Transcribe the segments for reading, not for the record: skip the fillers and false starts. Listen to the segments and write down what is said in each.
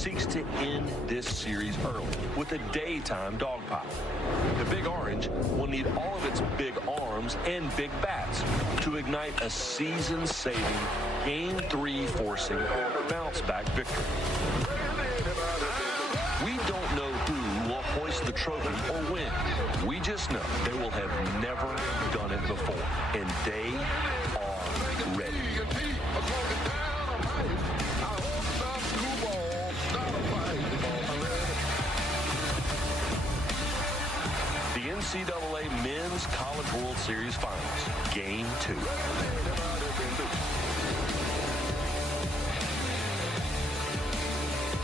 seeks to end this series early with a daytime dog pile. The Big Orange will need all of its big arms and big bats to ignite a season-saving, Game 3 forcing bounce-back victory. We don't know who will hoist the trophy or win. We just know they will have never done it before, and they are ready. The NCAA Men's College World Series Finals, Game 2.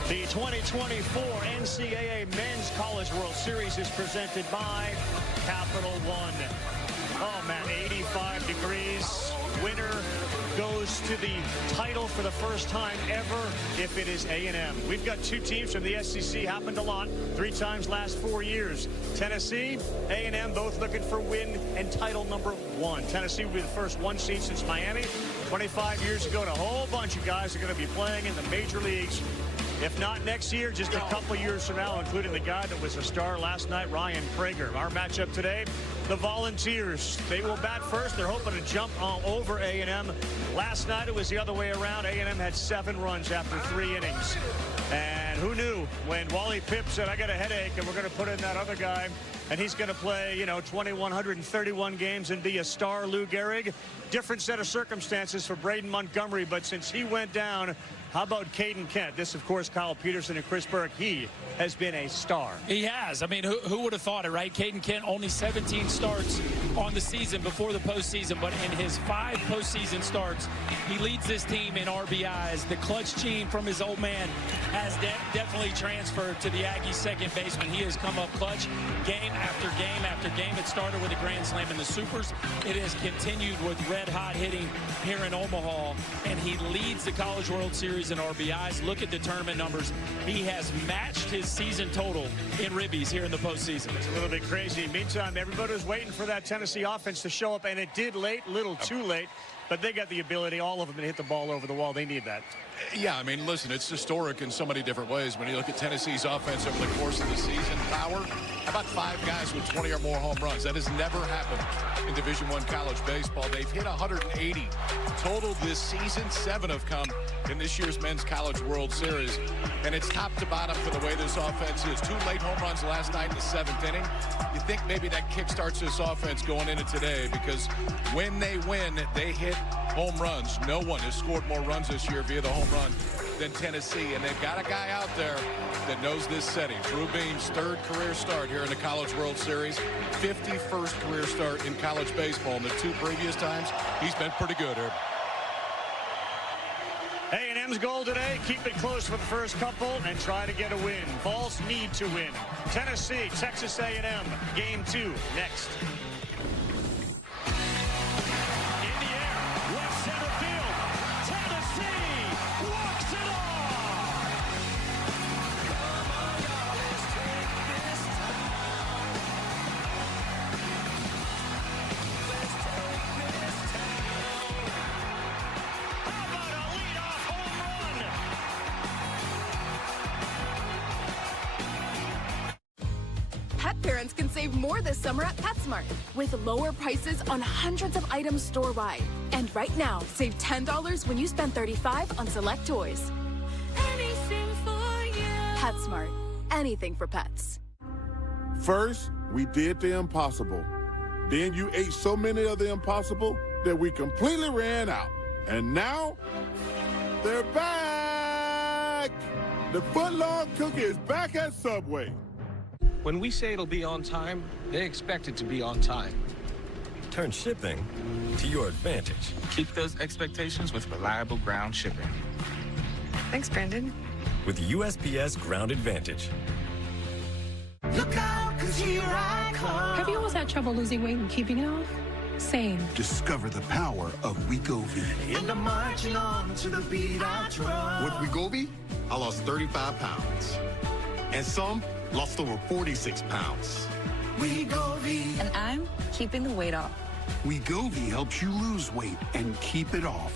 The 2024 NCAA Men's College World Series is presented by Capital One. Oh, man, 85 degrees. Winner goes to the title for the first time ever if it is A&M. We've got two teams from the SEC, happened a lot, 3 times last 4 years. Tennessee, A&M, both looking for win and title number 1. Tennessee will be the first 1 seed since Miami. 25 years ago, and a whole bunch of guys are going to be playing in the major leagues. If not next year, just a couple years from now, including the guy that was a star last night, Ryan Prager. Our matchup today, the Volunteers. They will bat first. They're hoping to jump all over A&M. Last night, it was the other way around. A&M had 7 runs after 3 innings. And who knew when Wally Pipp said, I got a headache, and we're going to put in that other guy, and he's going to play, 2,131 games and be a star, Lou Gehrig. Different set of circumstances for Braden Montgomery, but since he went down, how about Caden Kent? This, of course, Kyle Peterson and Chris Burke. He has been a star. He has. I mean, who would have thought it, right? Caden Kent only 17 starts on the season before the postseason, but in his 5 postseason starts, he leads this team in RBIs. The clutch gene from his old man has definitely transferred to the Aggies' second baseman. He has come up clutch game after game after game. It started with a grand slam in the Supers. It has continued with red-hot hitting here in Omaha, and he leads the College World Series in RBIs. Look at the tournament numbers. He has matched his season total in ribbies here in the postseason. It's a little bit crazy. Meantime, everybody was waiting for that Tennessee offense to show up, and it did late, a little too late. But they got the ability, all of them, to hit the ball over the wall. They need that. Yeah, I mean, listen, it's historic in so many different ways. When you look at Tennessee's offense over the course of the season, power, how about 5 guys with 20 or more home runs? That has never happened in Division I college baseball. They've hit 180 total this season. 7 have come in this year's Men's College World Series. And it's top to bottom for the way this offense is. 2 late home runs last night in the 7th inning. You think maybe that kickstarts this offense going into today, because when they win, they hit home runs. No one has scored more runs this year via the home run than Tennessee, and they've got a guy out there that knows this setting. Drew Beam's 3rd career start here in the College World Series, 51st career start in college baseball. In the 2 previous times, he's been pretty good here. A&M's goal today, keep it close for the first couple and try to get a win. Vols need to win. Tennessee, Texas A&M, Game 2 next. Pet parents can save more this summer at PetSmart with lower prices on hundreds of items store-wide. And right now, save $10 when you spend $35 on select toys. Anything for you. PetSmart. Anything for pets. First, we did the impossible. Then you ate so many of the impossible that we completely ran out. And now, they're back! The footlong cookie is back at Subway. When we say it'll be on time, they expect it to be on time. Turn shipping to your advantage. Keep those expectations with reliable ground shipping. Thanks, Brandon. With USPS Ground Advantage. Look out, 'cause here I come. Have you always had trouble losing weight and keeping it off? Same. Discover the power of Wegovy. And I'm marching on to the beat I drum. With Wegovy, I lost 35 pounds. And some lost over 46 pounds. Wegovy. And I'm keeping the weight off. Wegovy helps you lose weight and keep it off.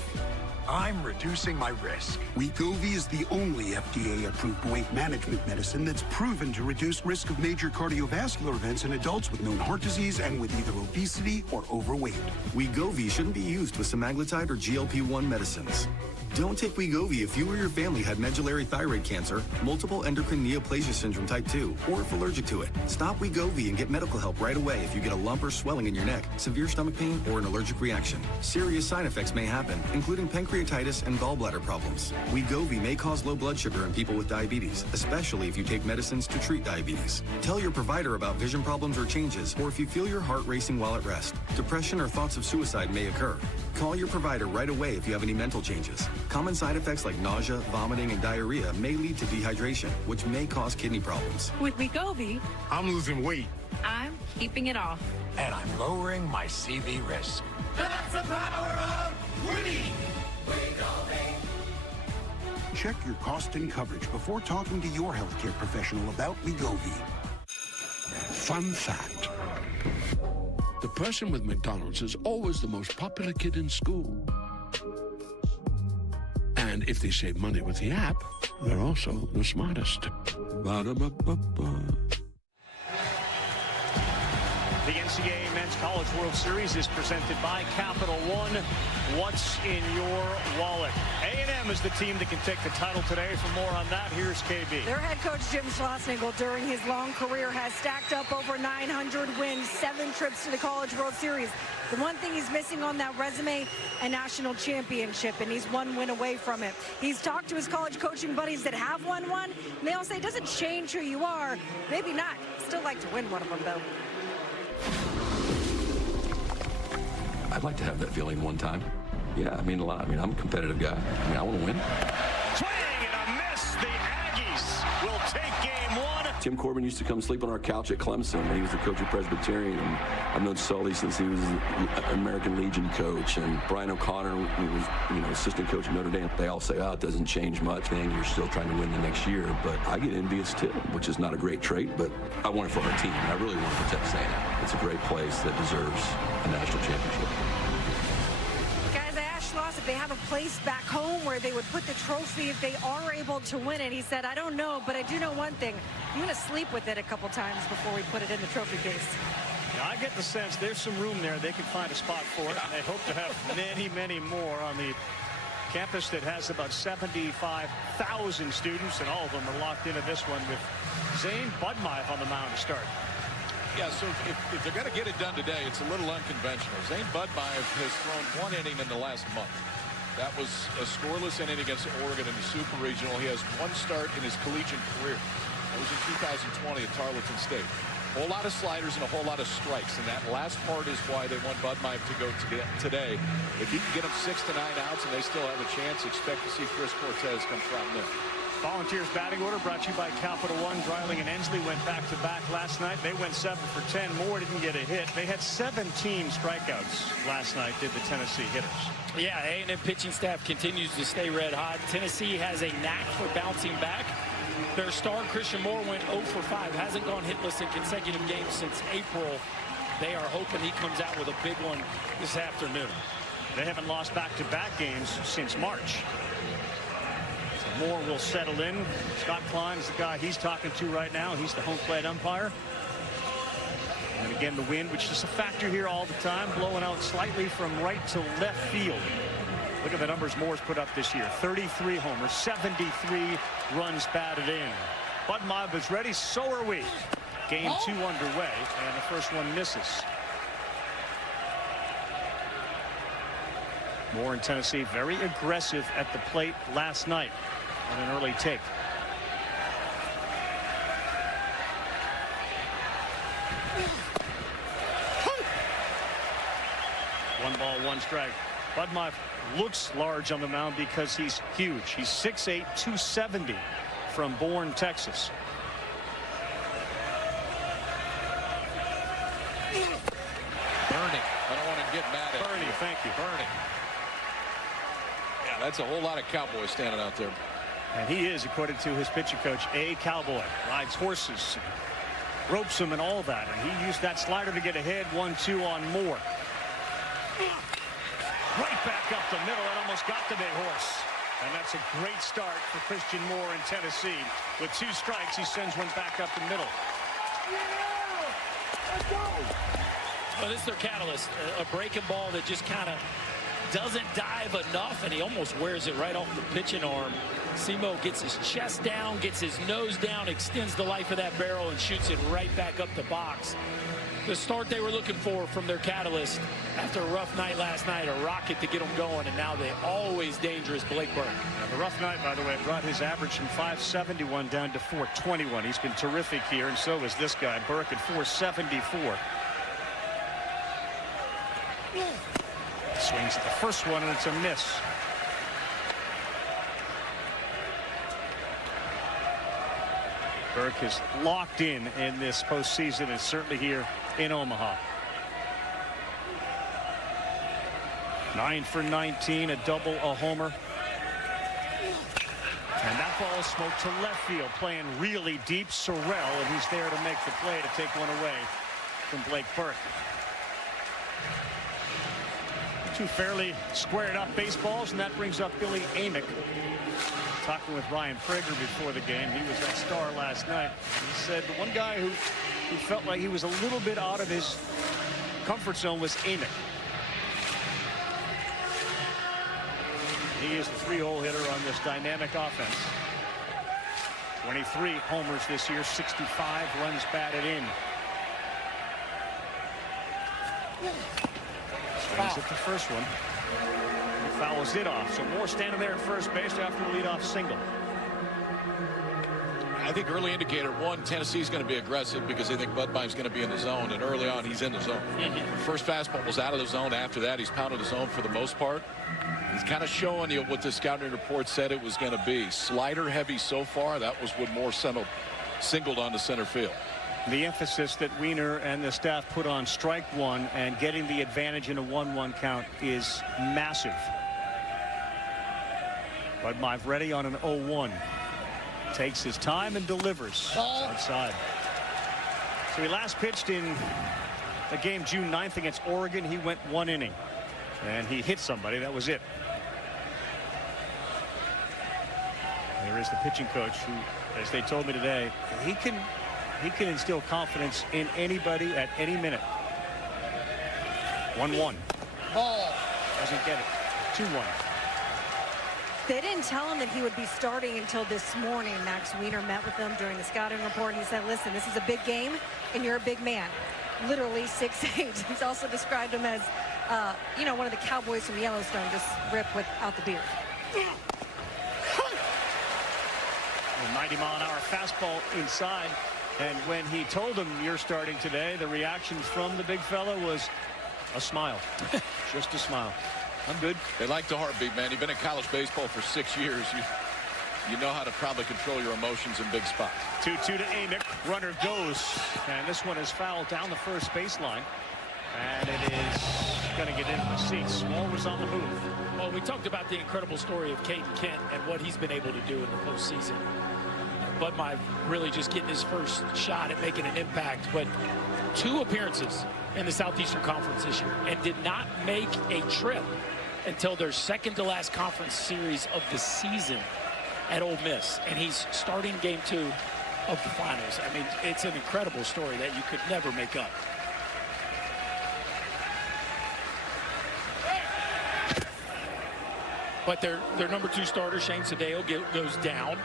I'm reducing my risk. Wegovy is the only FDA-approved weight management medicine that's proven to reduce risk of major cardiovascular events in adults with known heart disease and with either obesity or overweight. Wegovy shouldn't be used with semaglutide or GLP-1 medicines. Don't take Wegovy if you or your family had medullary thyroid cancer, multiple endocrine neoplasia syndrome type 2, or if allergic to it. Stop Wegovy and get medical help right away if you get a lump or swelling in your neck, severe stomach pain, or an allergic reaction. Serious side effects may happen, including pancreatitis and gallbladder problems. Wegovy may cause low blood sugar in people with diabetes, especially if you take medicines to treat diabetes. Tell your provider about vision problems or changes, or if you feel your heart racing while at rest. Depression or thoughts of suicide may occur. Call your provider right away if you have any mental changes. Common side effects like nausea, vomiting, and diarrhea may lead to dehydration, which may cause kidney problems. With Wegovy, I'm losing weight. I'm keeping it off. And I'm lowering my CV risk. That's the power of winning. Wegovy. Check your cost and coverage before talking to your healthcare professional about Wegovy. Fun fact. The person with McDonald's is always the most popular kid in school. And if they save money with the app, they're also the smartest. Ba-da-ba-ba-ba. The NCAA Men's College World Series is presented by Capital One. What's in your wallet? A&M is the team that can take the title today. For more on that, here's KB. Their head coach, Jim Schlossnagle, during his long career, has stacked up over 900 wins, 7 trips to the College World Series. The one thing he's missing on that resume, a national championship, and he's 1 win away from it. He's talked to his college coaching buddies that have won one, and they all say it doesn't change who you are. Maybe not. Still like to win one of them, though. I'd like to have that feeling one time. Yeah, I mean a lot. I mean, I'm a competitive guy. I mean, I want to win. Swing and a miss. The Aggies will take game 1. Tim Corbin used to come sleep on our couch at Clemson when he was the coach of Presbyterian. And I've known Sully since he was an American Legion coach. And Brian O'Connor, who was, assistant coach at Notre Dame. They all say, oh, it doesn't change much, man. You're still trying to win the next year. But I get envious too, which is not a great trait, but I want it for our team. I really want it for Texas A&M. It's a great place that deserves a national championship. If they have a place back home where they would put the trophy if they are able to win it. He said, I don't know, but I do know one thing. I'm going to sleep with it a couple times before we put it in the trophy case. Now, I get the sense there's some room there. They can find a spot for it. And they hope to have many, many more on the campus that has about 75,000 students, and all of them are locked into this one with Zane Budmeyev on the mound to start. Yeah, so if they're going to get it done today, it's a little unconventional. Zane Budmeyev has thrown 1 inning in the last month. That was a scoreless inning against Oregon in the Super Regional. He has 1 start in his collegiate career. That was in 2020 at Tarleton State. A whole lot of sliders and a whole lot of strikes, and that last part is why they want Budmeyev to go today. If he can get them 6 to 9 outs and they still have a chance, expect to see Chris Cortez come from them. Volunteers batting order brought to you by Capital One. Dreiling and Ensley went back-to-back last night. They went 7 for 10. Moore didn't get a hit. They had 17 strikeouts last night, did the Tennessee hitters. Yeah, A&M pitching staff continues to stay red hot. Tennessee has a knack for bouncing back. Their star, Christian Moore, went 0 for 5. Hasn't gone hitless in consecutive games since April. They are hoping he comes out with a big one this afternoon. They haven't lost back-to-back games since March. Moore will settle in. Scott Klein is the guy he's talking to right now. He's the home plate umpire. And again, the wind, which is a factor here all the time, blowing out slightly from right to left field. Look at the numbers Moore's put up this year. 33 homers, 73 runs batted in. Budmeyev is ready, so are we. Game 2 underway, and the first one misses. Moore in Tennessee very aggressive at the plate last night on an early take. One ball, 1 strike. Budmeyev looks large on the mound because he's huge. He's 6'8", 270 from Bourne, Texas. Bernie. I don't want to get mad at Bernie, thank you. Bernie. Yeah, that's a whole lot of cowboys standing out there. And he is, according to his pitching coach, a cowboy. Rides horses, ropes them and all that. And he used that slider to get ahead. 1-2 on Moore. Right back up the middle. It almost got the big horse. And that's a great start for Christian Moore in Tennessee. With 2 strikes, he sends one back up the middle. Well, this is their catalyst. A breaking ball that just kind of doesn't dive enough, and he almost wears it right off the pitching arm. Simo gets his chest down, gets his nose down, extends the life of that barrel, and shoots it right back up the box. The start they were looking for from their catalyst after a rough night last night, a rocket to get them going, and now the always dangerous Blake Burke. The rough night, by the way, brought his average from 571 down to 421. He's been terrific here, and so is this guy, Burke, at 474. Swings at the first one, and it's a miss. Burke is locked in this postseason, and certainly here in Omaha. 9 for 19, a double, a homer. And that ball smoked to left field, playing really deep. Sorrell, and he's there to make the play to take one away from Blake Burke. 2 fairly squared up baseballs, and that brings up Billy Amick. Talking with Ryan Prager before the game. He was that star last night. He said the one guy who felt like he was a little bit out of his comfort zone was Amick. He is the 3-hole hitter on this dynamic offense. 23 homers this year, 65 runs batted in. Swings at the first one. Fouls it off. So Moore standing there at first base after the leadoff single. I think early indicator, one, Tennessee's going to be aggressive because they think Budbein's going to be in the zone, and early on he's in the zone. First fastball was out of the zone. After that, he's pounded the zone for the most part. He's kind of showing you what the scouting report said it was going to be. Slider heavy so far. That was what Moore singled on the center field. The emphasis that Wiener and the staff put on strike one and getting the advantage in a 1-1 count is massive. Budbine ready on an 0-1. Takes his time and delivers outside. So he last pitched in the game June 9th against Oregon. He went 1 inning and he hit somebody. That was it. There is the pitching coach who, as they told me today, he can instill confidence in anybody at any minute. 1-1. Ball. Doesn't get it. 2-1. They didn't tell him that he would be starting until this morning. Max Wiener met with them during the scouting report, and he said, listen, this is a big game, and you're a big man. Literally 6'8". He's also described him as, you know, one of the cowboys from Yellowstone, just ripped without the beard. A 90-mile-an-hour fastball inside. And when he told him you're starting today, the reaction from the big fella was a smile. Just a smile. I'm good. They like the heartbeat, man. You've been in college baseball for 6 years. You know how to probably control your emotions in big spots. 2-2 to Amick. Runner goes. And this one is fouled down the first baseline. And it is going to get into the seats. Small was on the move. Well, we talked about the incredible story of Caden Kent and what he's been able to do in the postseason. Budbine really just getting his first shot at making an impact, but 2 appearances in the Southeastern Conference this year and did not make a trip until their second to last conference series of the season at Ole Miss, and he's starting game 2 of the finals. I mean, it's an incredible story that you could never make up. But their number 2 starter, Shane Sadeo, goes down.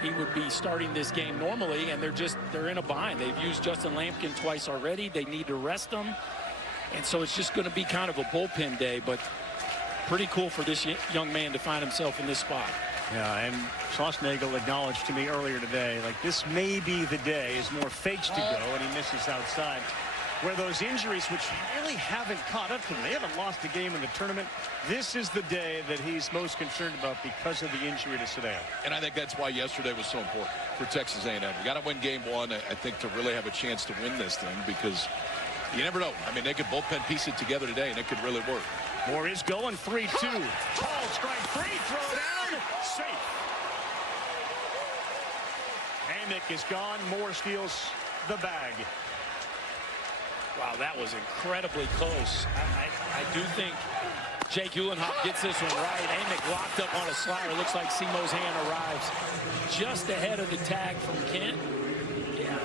He would be starting this game normally, and they're in a bind. They've used Justin Lampkin twice already. They need to rest him, and so it's just going to be kind of a bullpen day, but pretty cool for this young man to find himself in this spot. Yeah, and Schlossnagle acknowledged to me earlier today, like, this may be the day as more fakes to go, and he misses outside. Where those injuries, which really haven't caught up to them, they haven't lost a game in the tournament. This is the day that he's most concerned about because of the injury to Sadeo. And I think that's why yesterday was so important for Texas A&M. You got to win game 1, I think, to really have a chance to win this thing, because you never know. I mean, they could bullpen piece it together today, and it could really work. Moore is going 3-2. Tall strike 3, throw down, safe. Amick is gone. Moore steals the bag. Wow, that was incredibly close. I do think Jake Uhlenhoff gets this one right. Amick locked up on a slider. Looks like Simo's hand arrives just ahead of the tag from Kent. Yeah.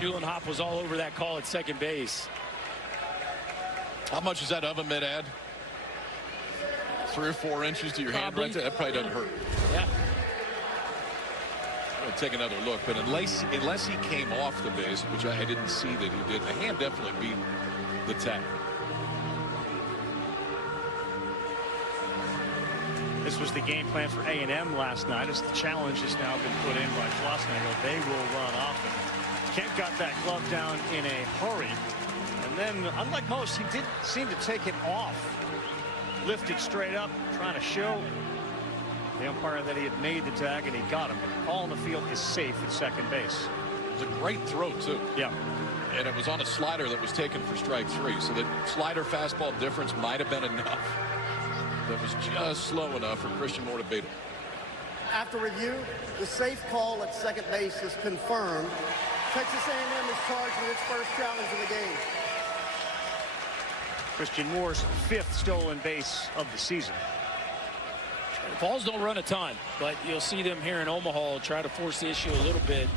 Uhlenhoff was all over that call at second base. How much is that oven mitt add? 3 or 4 inches to your hand right there? That probably doesn't hurt. Yeah. I'm going to take another look, but unless he came off the base, which I didn't see that he did, the hand definitely beat the tag. This was the game plan for A&M last night as the challenge has now been put in by Schlossnagle. They will run offense. Kent got that glove down in a hurry. And then, unlike most, he did seem to take it off. Lifted straight up, trying to show the umpire that he had made the tag, and he got him. All in the field is safe at second base. It was a great throw, too. Yeah. And it was on a slider that was taken for strike 3. So the slider fastball difference might have been enough. That was just slow enough for Christian Moore to beat him. After review, the safe call at second base is confirmed. Texas A&M is charged with its first challenge of the game. Christian Moore's 5th stolen base of the season. The balls don't run a ton, but you'll see them here in Omaha try to force the issue a little bit.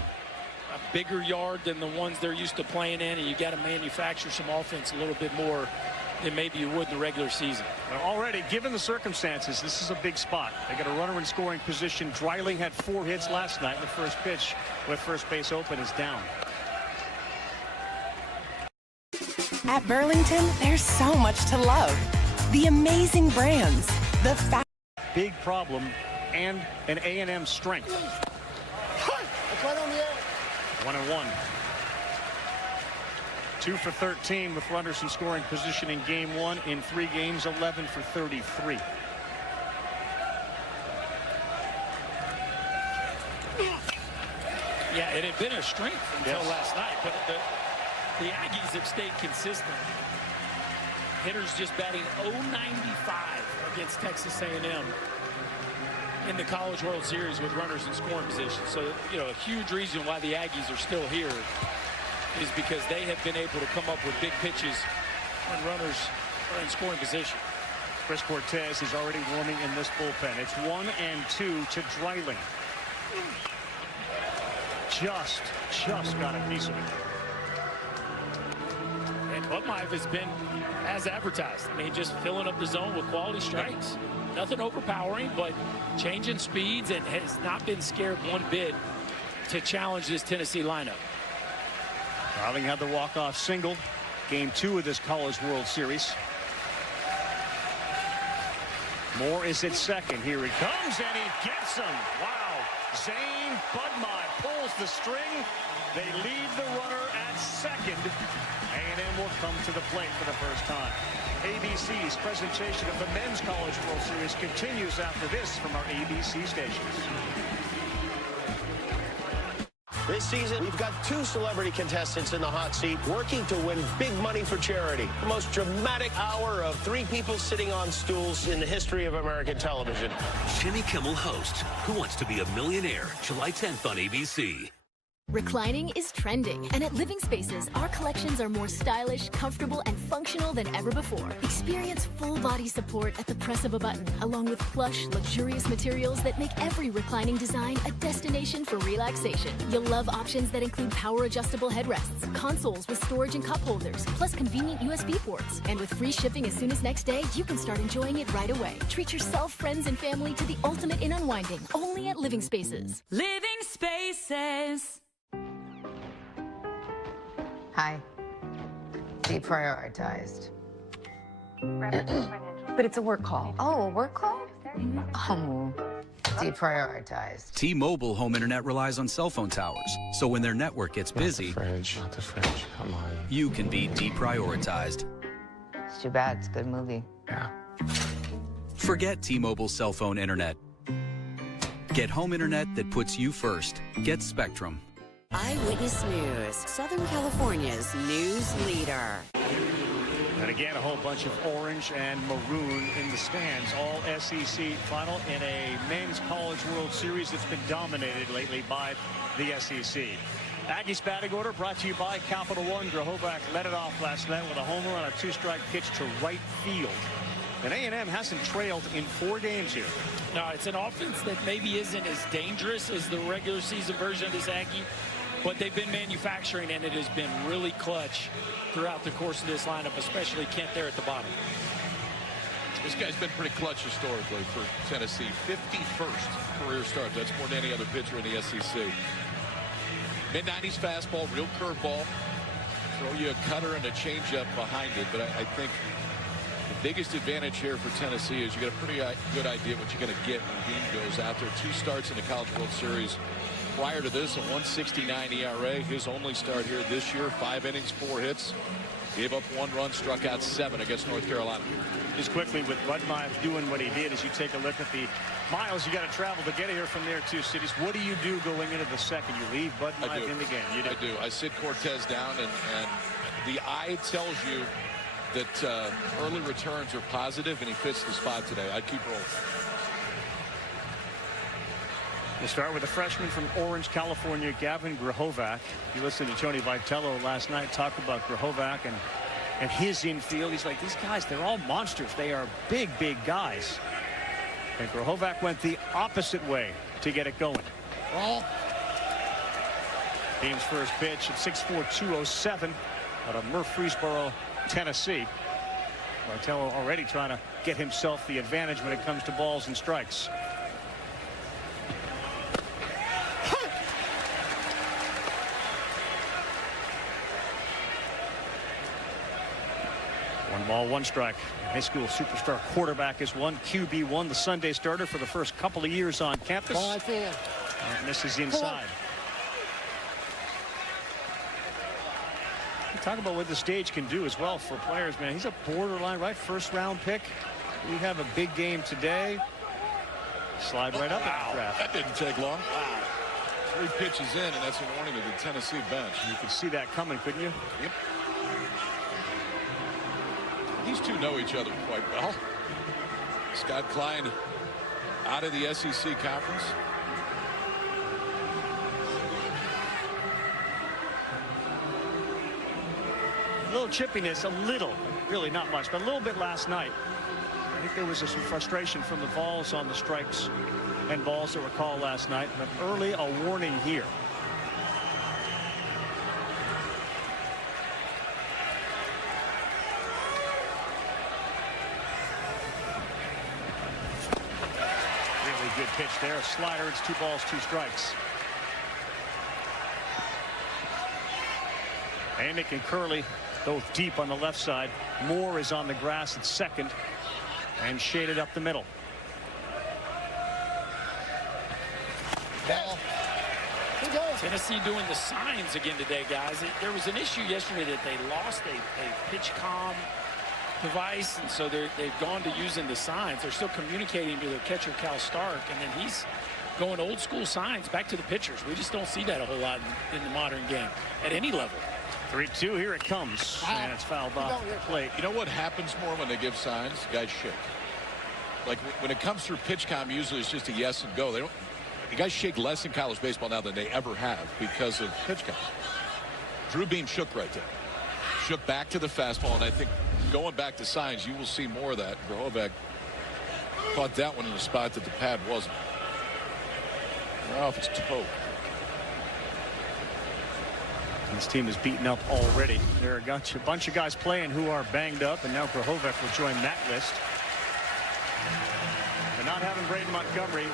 A bigger yard than the ones they're used to playing in, and you got to manufacture some offense a little bit more than maybe you would in the regular season. Already, given the circumstances, this is a big spot. They got a runner in scoring position. Dreiling had 4 hits last night. The first pitch with first base open is down. At Burlington, there's so much to love. The amazing brands, the big problem, and an A&M strength. That's right on the edge. 1-1. 2 for 13 with runners in scoring position in game 1. In 3 games, 11 for 33. Yeah, it had been a strength until last night, but the Aggies have stayed consistent. Hitters just batting .095 against Texas A&M in the College World Series with runners in scoring position. So, you know, a huge reason why the Aggies are still here is because they have been able to come up with big pitches when runners are in scoring position. Chris Cortez is already warming in this bullpen. It's 1-2 to Dreiling. Just got a piece of it. And Butmeiv has been as advertised. I mean, just filling up the zone with quality strikes. Nothing overpowering, but changing speeds, and has not been scared one bit to challenge this Tennessee lineup. Dreiling had the walk-off single. Game 2 of this College World Series. Moore is at second. Here he comes, and he gets him. Wow. Zane Butmeiv pulls the string. They leave the runner at second. A&M will come to the plate for the first time. ABC's presentation of the Men's College World Series continues after this from our ABC stations. This season, we've got 2 celebrity contestants in the hot seat working to win big money for charity. The most dramatic hour of 3 people sitting on stools in the history of American television. Jimmy Kimmel hosts Who Wants to Be a Millionaire, July 10th on ABC. Reclining is trending, and at Living Spaces, our collections are more stylish, comfortable, and functional than ever before. Experience full body support at the press of a button, along with plush, luxurious materials that make every reclining design a destination for relaxation. You'll love options that include power-adjustable headrests, consoles with storage and cup holders, plus convenient USB ports. And with free shipping as soon as next day, you can start enjoying it right away. Treat yourself, friends, and family to the ultimate in unwinding, only at Living Spaces. Living Spaces. Hi. Deprioritized. But it's a work call. Oh, a work call? Oh, deprioritized. T-Mobile home internet relies on cell phone towers, so when their network gets busy, Not the fridge, come on. you can be deprioritized. It's too bad. It's a good movie. Yeah. Forget T-Mobile cell phone internet. Get home internet that puts you first. Get Spectrum. Eyewitness News, Southern California's news leader. And again, a whole bunch of orange and maroon in the stands. All SEC final in a men's College World Series that's been dominated lately by the SEC. Aggies batting order brought to you by Capital One. Grahovac led it off last night with a homer on a 2-strike pitch to right field. And A&M hasn't trailed in 4 games here. No, it's an offense that maybe isn't as dangerous as the regular season version of this Aggie, but they've been manufacturing, and it has been really clutch throughout the course of this lineup, especially Kent there at the bottom. This guy's been pretty clutch historically for Tennessee. 51st career start. That's more than any other pitcher in the SEC. Mid-90s fastball, real curveball. Throw you a cutter and a changeup behind it, but I think the biggest advantage here for Tennessee is you got a pretty good idea what you're going to get when Beam goes out there. 2 starts in the College World Series. Prior to this, a 1.69 ERA. His only start here this year, 5 innings, 4 hits. Gave up 1 run, struck out 7 against North Carolina. Just quickly, with Budmeyer doing what he did, as you take a look at the miles you got to travel to get here from their 2 cities, what do you do going into the second? You leave Budmeyer in the game. I do. I sit Cortez down, and the eye tells you that early returns are positive, and he fits the spot today. I'd keep rolling. We'll start with a freshman from Orange, California, Gavin Grahovac. You listened to Tony Vitello last night talk about Grahovac and his infield. He's like, these guys, they're all monsters. They are big, big guys. And Grahovac went the opposite way to get it going. Ball. Team's first pitch at 6'4", 207 out of Murfreesboro, Tennessee. Vitello already trying to get himself the advantage when it comes to balls and strikes. 1 ball, 1 strike. High school superstar quarterback is one. QB1, the Sunday starter for the first couple of years on campus. And misses inside. Talk about what the stage can do as well for players, man. He's a borderline, right? 1st round pick. We have a big game today. Slide right up in the draft. That didn't take long. Wow. 3 pitches in, and that's a warning to the Tennessee bench. You could see that coming, couldn't you? Yep. These two know each other quite well. Scott Klein out of the SEC conference. A little chippiness, a little, really not much, but a little bit last night. I think there was some frustration from the balls on the strikes and balls that were called last night, but early a warning here. Really good pitch there. A slider. It's 2 balls, 2 strikes. Amick and Curley both deep on the left side. Moore is on the grass at second and shaded up the middle. Ball. Tennessee doing the signs again today, guys. There was an issue yesterday that they lost a pitch comm device, and so they've gone to using the signs. They're still communicating to their catcher, Cal Stark, and then he's going old school signs back to the pitchers. We just don't see that a whole lot in the modern game at any level. 3-2, here it comes, and it's fouled off the plate. You know what happens more when they give signs? Guys shake. Like when it comes through pitch comm, usually it's just a yes and go. The guys shake less in college baseball now than they ever have because of pitch comm. Drew Beam shook right there. Shook back to the fastball, and I think going back to signs, you will see more of that. Grahovac caught that one in a spot that the pad wasn't. Off his toe. This team is beaten up already. There are a bunch of guys playing who are banged up, and now Grahovac will join that list. And not having Braden Montgomery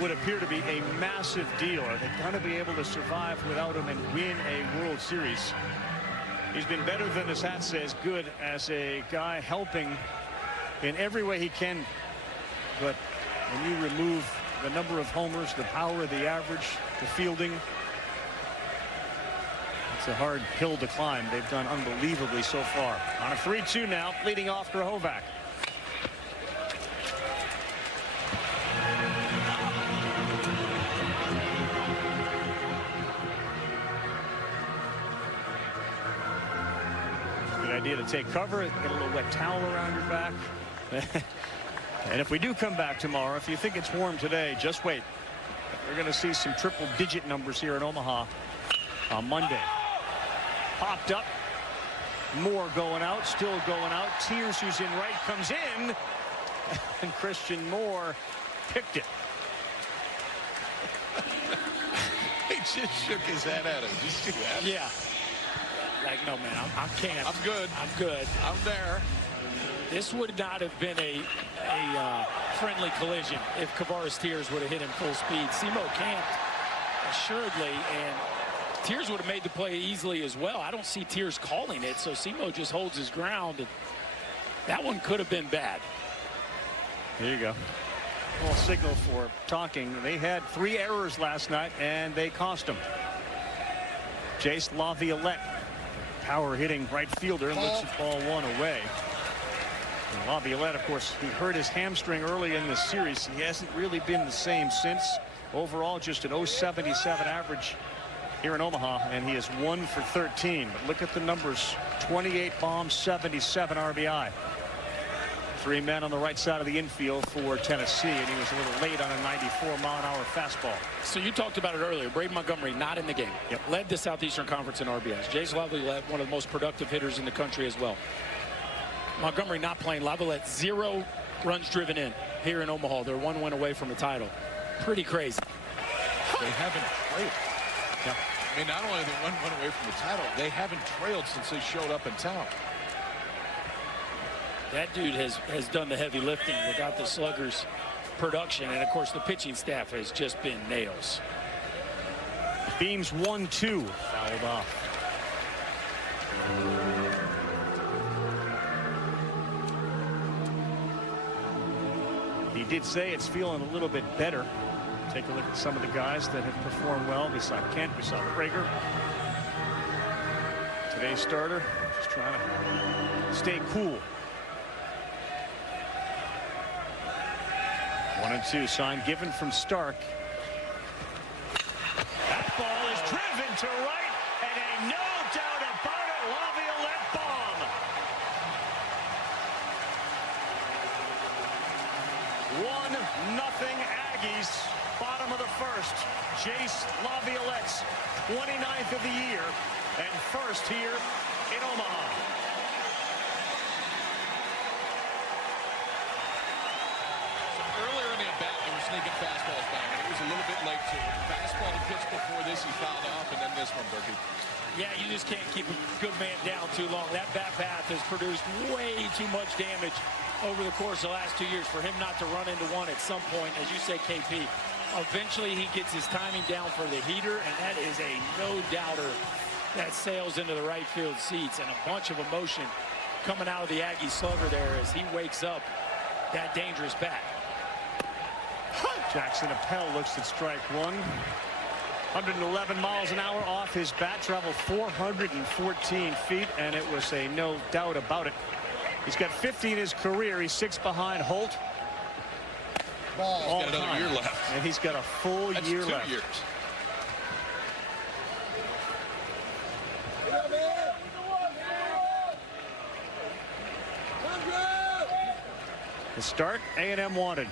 would appear to be a massive deal. Are they going to be able to survive without him and win a World Series? He's been better than his hat says, good as a guy helping in every way he can. But when you remove the number of homers, the power of the average, the fielding, it's a hard hill to climb. They've done unbelievably so far. On a 3-2 now, leading off Grahovac. Good idea to take cover, get a little wet towel around your back. And if we do come back tomorrow, if you think it's warm today, just wait. We're going to see some triple-digit numbers here in Omaha on Monday. Popped up. Moore going out, still going out. Tears, who's in right, comes in, and Christian Moore picked it. He just shook his head at it. Did you see that? Yeah. Like, no, man, I can't. I'm good. I'm good. I'm there. This would not have been a friendly collision if Kavares Tears would have hit him full speed. Simo camped assuredly, and Tears would have made the play easily as well. I don't see Tears calling it, so Simo just holds his ground. And that one could have been bad. There you go. Well, signal for talking. They had 3 errors last night, and they cost them. Jace Laviolette, power hitting right fielder, lets the ball 1 away. And Laviolette, of course, he hurt his hamstring early in this series. He hasn't really been the same since. Overall, just an .077 average here in Omaha, and he is 1 for 13. But look at the numbers: 28 bombs, 77 RBI. 3 men on the right side of the infield for Tennessee, and he was a little late on a 94-mile-an-hour fastball. So you talked about it earlier. Braden Montgomery not in the game. Yep. Led the Southeastern Conference in RBIs. Jace Laviolette, one of the most productive hitters in the country as well. Montgomery not playing. Laviolette 0 runs driven in here in Omaha. They're 1 win away from a title. Pretty crazy. They haven't trailed. Yeah. I mean, not only are they 1 win away from the title, they haven't trailed since they showed up in town. That dude has done the heavy lifting without the sluggers' production, and of course the pitching staff has just been nails. Beams 1-2, fouled off. He did say it's feeling a little bit better. Take a look at some of the guys that have performed well. We saw Kent, we saw Prager. Today's starter just trying to stay cool. 1-2, sign given from Stark. That ball is driven to right, and a no doubt about it, Laviolette bomb. 1-0 Aggies, bottom of the first. Jace Laviolette's 29th of the year, and first here in Omaha. Sneaking fastballs back, and it was a little bit late too. Fastball he pitched before this, he fouled off, and then this one, Berkey. Yeah, you just can't keep a good man down too long. That bat path has produced way too much damage over the course of the last 2 years for him not to run into one at some point. As you say, KP, eventually he gets his timing down for the heater, and that is a no-doubter that sails into the right field seats, and a bunch of emotion coming out of the Aggie slugger there as he wakes up that dangerous bat. Jackson Appel looks at strike 1. 111 miles an hour off his bat, traveled 414 feet, and it was a no doubt about it. He's got 50 in his career. He's 6 behind Holt. He's got another year left. And he's got a full year left. 2 years. The start, A&M wanted.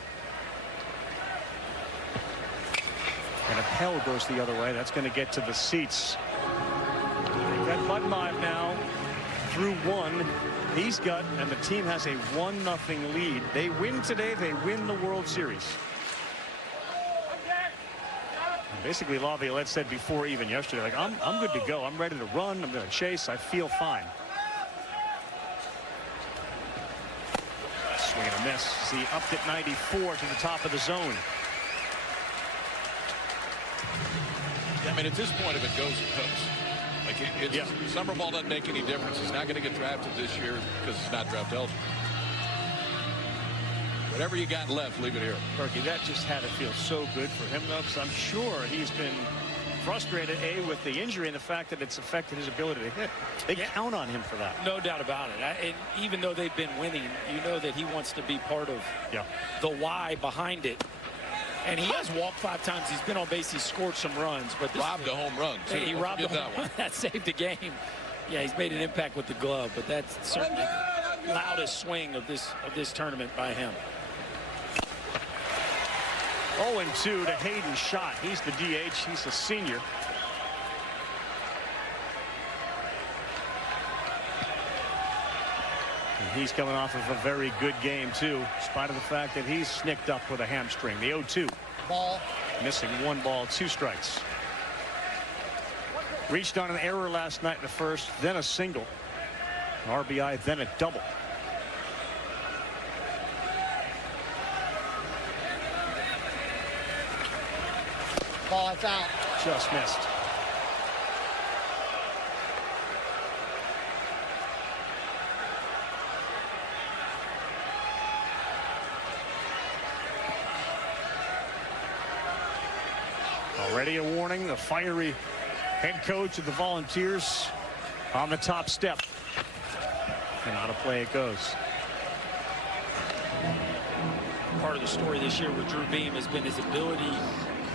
And Appel goes the other way. That's going to get to the seats. They've got Budmeier now through 1. He's got, and the team has a 1-0 lead. They win today, they win the World Series. And basically, Laviolette said before, even yesterday, like, I'm good to go. I'm ready to run. I'm going to chase. I feel fine. Swing and a miss. See, upped at 94 to the top of the zone. I mean, at this point, if it goes, it goes. Like, summer ball doesn't make any difference. He's not going to get drafted this year because he's not draft eligible. Whatever you got left, leave it here. Berkey, that just had to feel so good for him, though, because I'm sure he's been frustrated, with the injury and the fact that it's affected his ability to hit. They count on him for that. No doubt about it. And even though they've been winning, you know that he wants to be part of the why behind it. And he has walked 5 times. He's been on base. He's scored some runs. But robbed a home run, too. He robbed a home run. That saved the game. Yeah, he's made an impact with the glove. But that's certainly the loudest swing of this tournament by him. 0-2 to Hayden Schott. He's the DH. He's a senior. he's coming off of a very good game, too, in spite of the fact that he's snicked up with a hamstring. The 0-2. Ball. Missing 1 ball, 2 strikes. Reached on an error last night in the first, then a single. RBI, then a double. Ball, it's out. Just missed. Already a warning, the fiery head coach of the Volunteers on the top step. And out of play it goes. Part of the story this year with Drew Beam has been his ability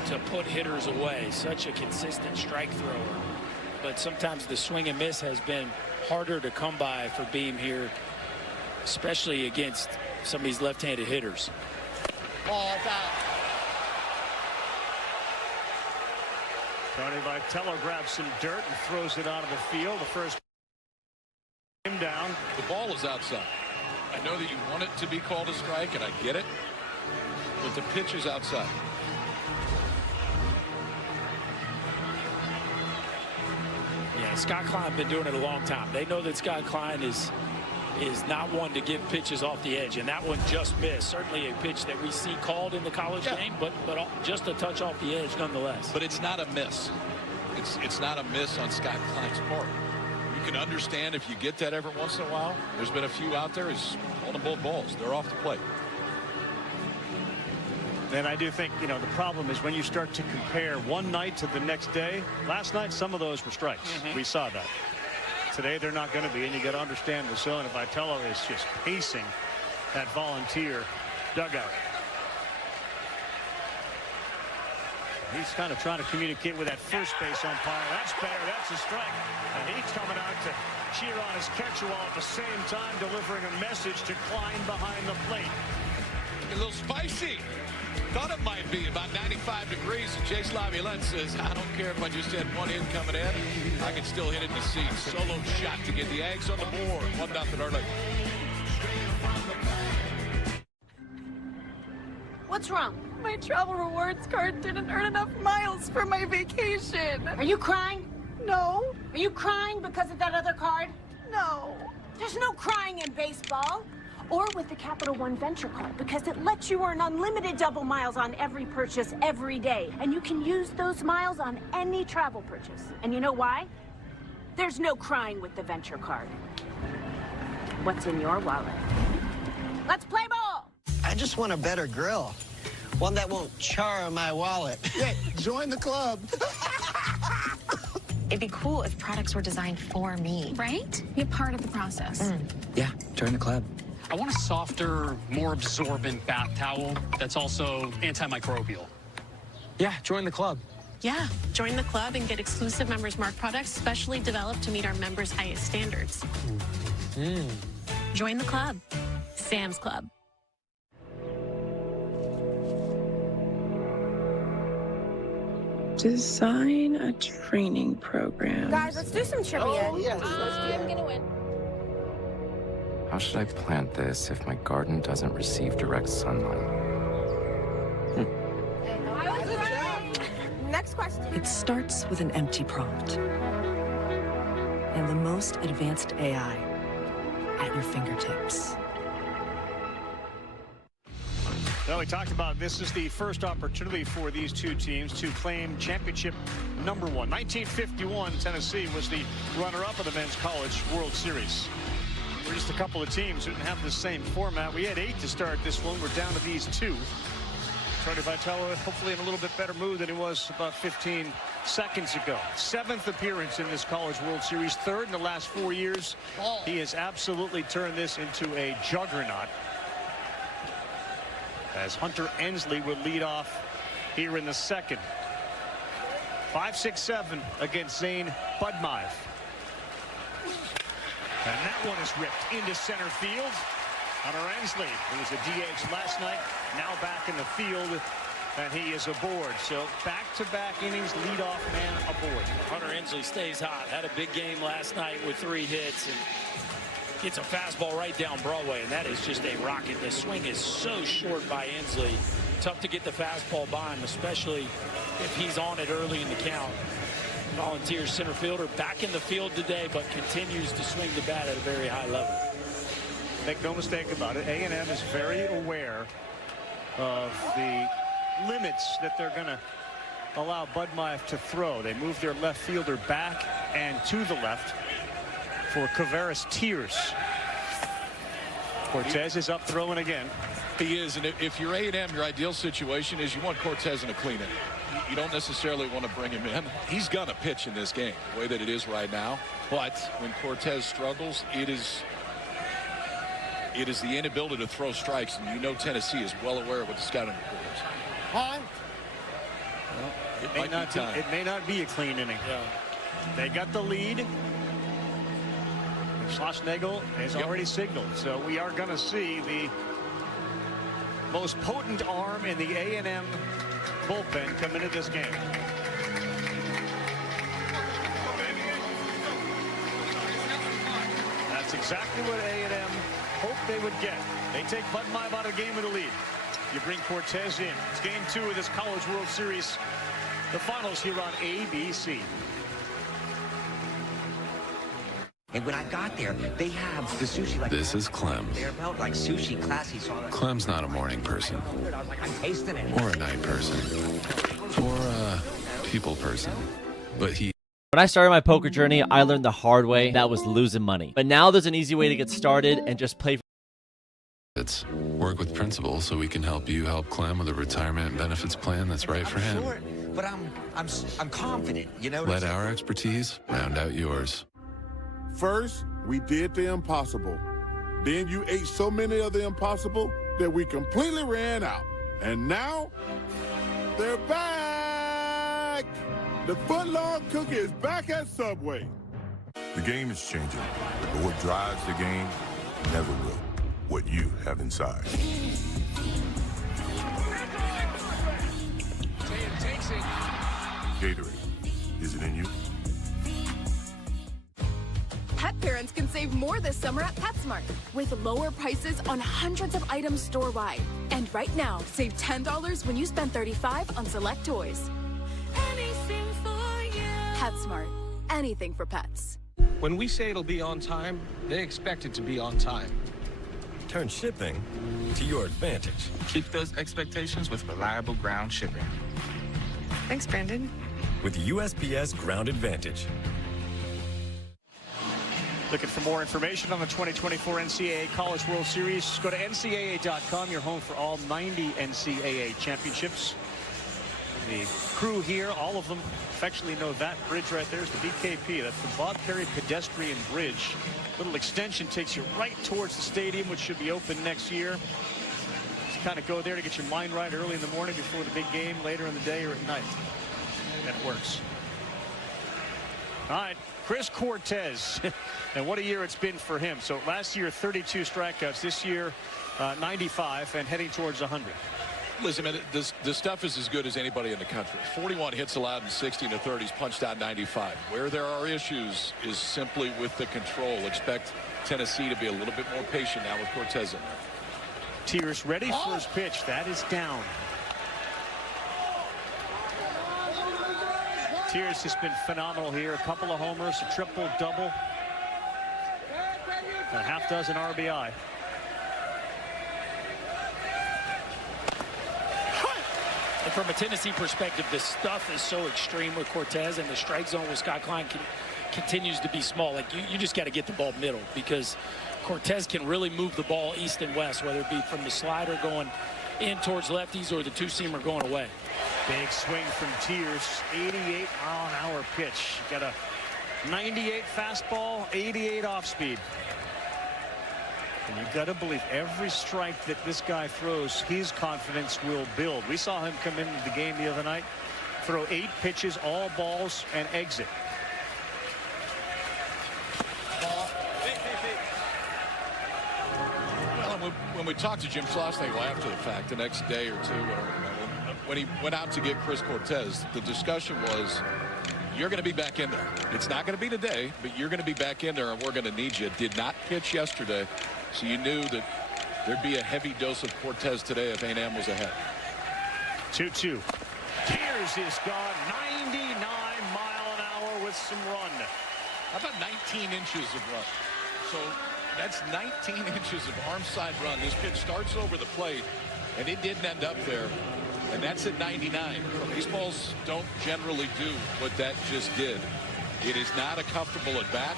to put hitters away. Such a consistent strike thrower. But sometimes the swing and miss has been harder to come by for Beam here, especially against some of these left-handed hitters. Ball, it's out. Tony Vitello grabs some dirt and throws it out of the field. The first him down. The ball is outside. I know that you want it to be called a strike, and I get it, but the pitch is outside. Yeah, Scott Klein been doing it a long time. They know that Scott Klein is not one to give pitches off the edge, and that one just missed. Certainly a pitch that we see called in the college game, but just a touch off the edge nonetheless. But it's not a miss. It's not a miss on Scott Klein's part. You can understand if you get that every once in a while. There's been a few out there. He's holding both balls. They're off the plate. And I do think, the problem is when you start to compare one night to the next day. Last night, some of those were strikes. We saw that. Today, they're not going to be, and you got to understand the zone. If Vitello is just pacing that Volunteer dugout. He's kind of trying to communicate with that first base umpire. That's better. That's a strike. And he's coming out to cheer on his catcher while at the same time delivering a message to Klein behind the plate. A little spicy. Thought it might be about 95 degrees. And Jace Laviolette says, I don't care if I just had one in coming in. I can still hit it in the seats. Solo shot to get the Ags on the board. 1-0 early. What's wrong? My travel rewards card didn't earn enough miles for my vacation. Are you crying? No. Are you crying because of that other card? No. There's no crying in baseball. Or with the Capital One Venture Card, because it lets you earn unlimited double miles on every purchase every day. And you can use those miles on any travel purchase. And you know why? There's no crying with the Venture Card. What's in your wallet? Let's play ball! I just want a better grill. One that won't char my wallet. Yeah, join the club. It'd be cool if products were designed for me. Right? Be a part of the process. Yeah, join the club. I want a softer, more absorbent bath towel that's also antimicrobial. Yeah, join the club. Yeah, join the club and get exclusive Members Mark products specially developed to meet our members' highest standards. Join the club. Sam's Club. Design a training program. Guys, let's do some trivia. Oh, yes. I'm gonna win. How should I plant this if my garden doesn't receive direct sunlight? Next question. It starts with an empty prompt and the most advanced AI at your fingertips. Well, we talked about this is the first opportunity for these two teams to claim championship number 1. 1951, Tennessee was the runner-up of the Men's College World Series. We're just a couple of teams who didn't have the same format. We had 8 to start this one. We're down to these 2. Tony Vitello hopefully in a little bit better mood than he was about 15 seconds ago. 7th appearance in this College World Series, 3rd in the last 4 years. He has absolutely turned this into a juggernaut. As Hunter Ensley would lead off here in the 2nd. 5-6-7 against Zane Budmeiv. And that one is ripped into center field. Hunter Ensley, who was a DH last night, now back in the field, and he is aboard. So back-to-back innings, leadoff man aboard. Hunter Ensley stays hot. Had a big game last night with 3 hits. And Gets a fastball right down Broadway, and that is just a rocket. The swing is so short by Inslee. Tough to get the fastball by him, especially if he's on it early in the count. Volunteers center fielder back in the field today, but continues to swing the bat at a very high level. Make no mistake about it, A&M is very aware of the limits that they're going to allow Bud Meyer to throw. They move their left fielder back and to the left for Kavaris Tears. Cortez is up throwing again. He is, and if you're A&M, your ideal situation is you want Cortez in a clean inning. You don't necessarily want to bring him in. He's going to pitch in this game the way that it is right now. But when Cortez struggles, it is the inability to throw strikes, and you know Tennessee is well aware of what the scouting report is. Time. Well, it may not be a clean inning. Yeah. They got the lead. Schlossnagel has already signaled, so we are going to see the most potent arm in the A&M bullpen come into this game. That's exactly what A&M hoped they would get. They take Bud Meyer out of the game with a lead. You bring Cortez in. It's game 2 of this College World Series. The finals here on ABC. And when I got there, they have the sushi like This is Clem. they're about like sushi classy. So Clem's not a morning person. I was like, I'm tasting it. Or a night person. Or a people person. But he... When I started my poker journey, I learned the hard way that was losing money. But now there's an easy way to get started and just play. It's work with Principal so we can help you help Clem with a retirement benefits plan that's right for him. Sure, but I'm confident, you know. Let our expertise round out yours. First, we did the impossible. Then you ate so many of the impossible that we completely ran out. And now, they're back! The footlong cookie is back at Subway. The game is changing, but what drives the game never will. What you have inside. Gatorade, is it in you? Pet parents can save more this summer at PetSmart with lower prices on hundreds of items store-wide. And right now, save $10 when you spend $35 on select toys. Anything for you. PetSmart. Anything for pets. When we say it'll be on time, they expect it to be on time. Turn shipping to your advantage. Keep those expectations with reliable ground shipping. Thanks, Brandon. With USPS Ground Advantage. Looking for more information on the 2024 NCAA College World Series? Go to ncaa.com, your home for all 90 NCAA championships. The crew here, all of them affectionately know that bridge right there is the BKP. That's the Bob Perry Pedestrian Bridge. Little extension takes you right towards the stadium, which should be open next year. Just kind of go there to get your mind right early in the morning before the big game, later in the day or at night. That works. All right, Chris Cortez. And what a year it's been for him. So last year, 32 strikeouts. This year, 95 and heading towards 100. Listen, man, this stuff is as good as anybody in the country. 41 hits allowed in 60 in the 30s, punched out 95. Where there are issues is simply with the control. Expect Tennessee to be a little bit more patient now with Cortez in there. Tears ready for his pitch. That is down. Tears has been phenomenal here. A couple of homers, a triple, double, a half dozen RBI. And from a Tennessee perspective, the stuff is so extreme with Cortez, and the strike zone with Scott Klein continues to be small. Like you just got to get the ball middle, because Cortez can really move the ball east and west, whether it be from the slider going in towards lefties or the two-seamer going away. Big swing from Tears, 88-mile-an-hour pitch. Got a 98 fastball, 88 off-speed. And you've got to believe every strike that this guy throws, his confidence will build. We saw him come into the game the other night, throw 8 pitches, all balls, and exit. Well, when we talked to Jim Schlossnagel after the fact, the next day or two, when he went out to get Chris Cortez, the discussion was, you're going to be back in there. It's not going to be today, but you're going to be back in there, and we're going to need you. Did not pitch yesterday, so you knew that there'd be a heavy dose of Cortez today if A&M was ahead. 2-2. Tears is gone 99-mile-an-hour with some run. How about 19 inches of run? So that's 19 inches of arm side run. This pitch starts over the plate, and it didn't end up there. And that's at 99. Baseballs don't generally do what that just did. It is not a comfortable at bat.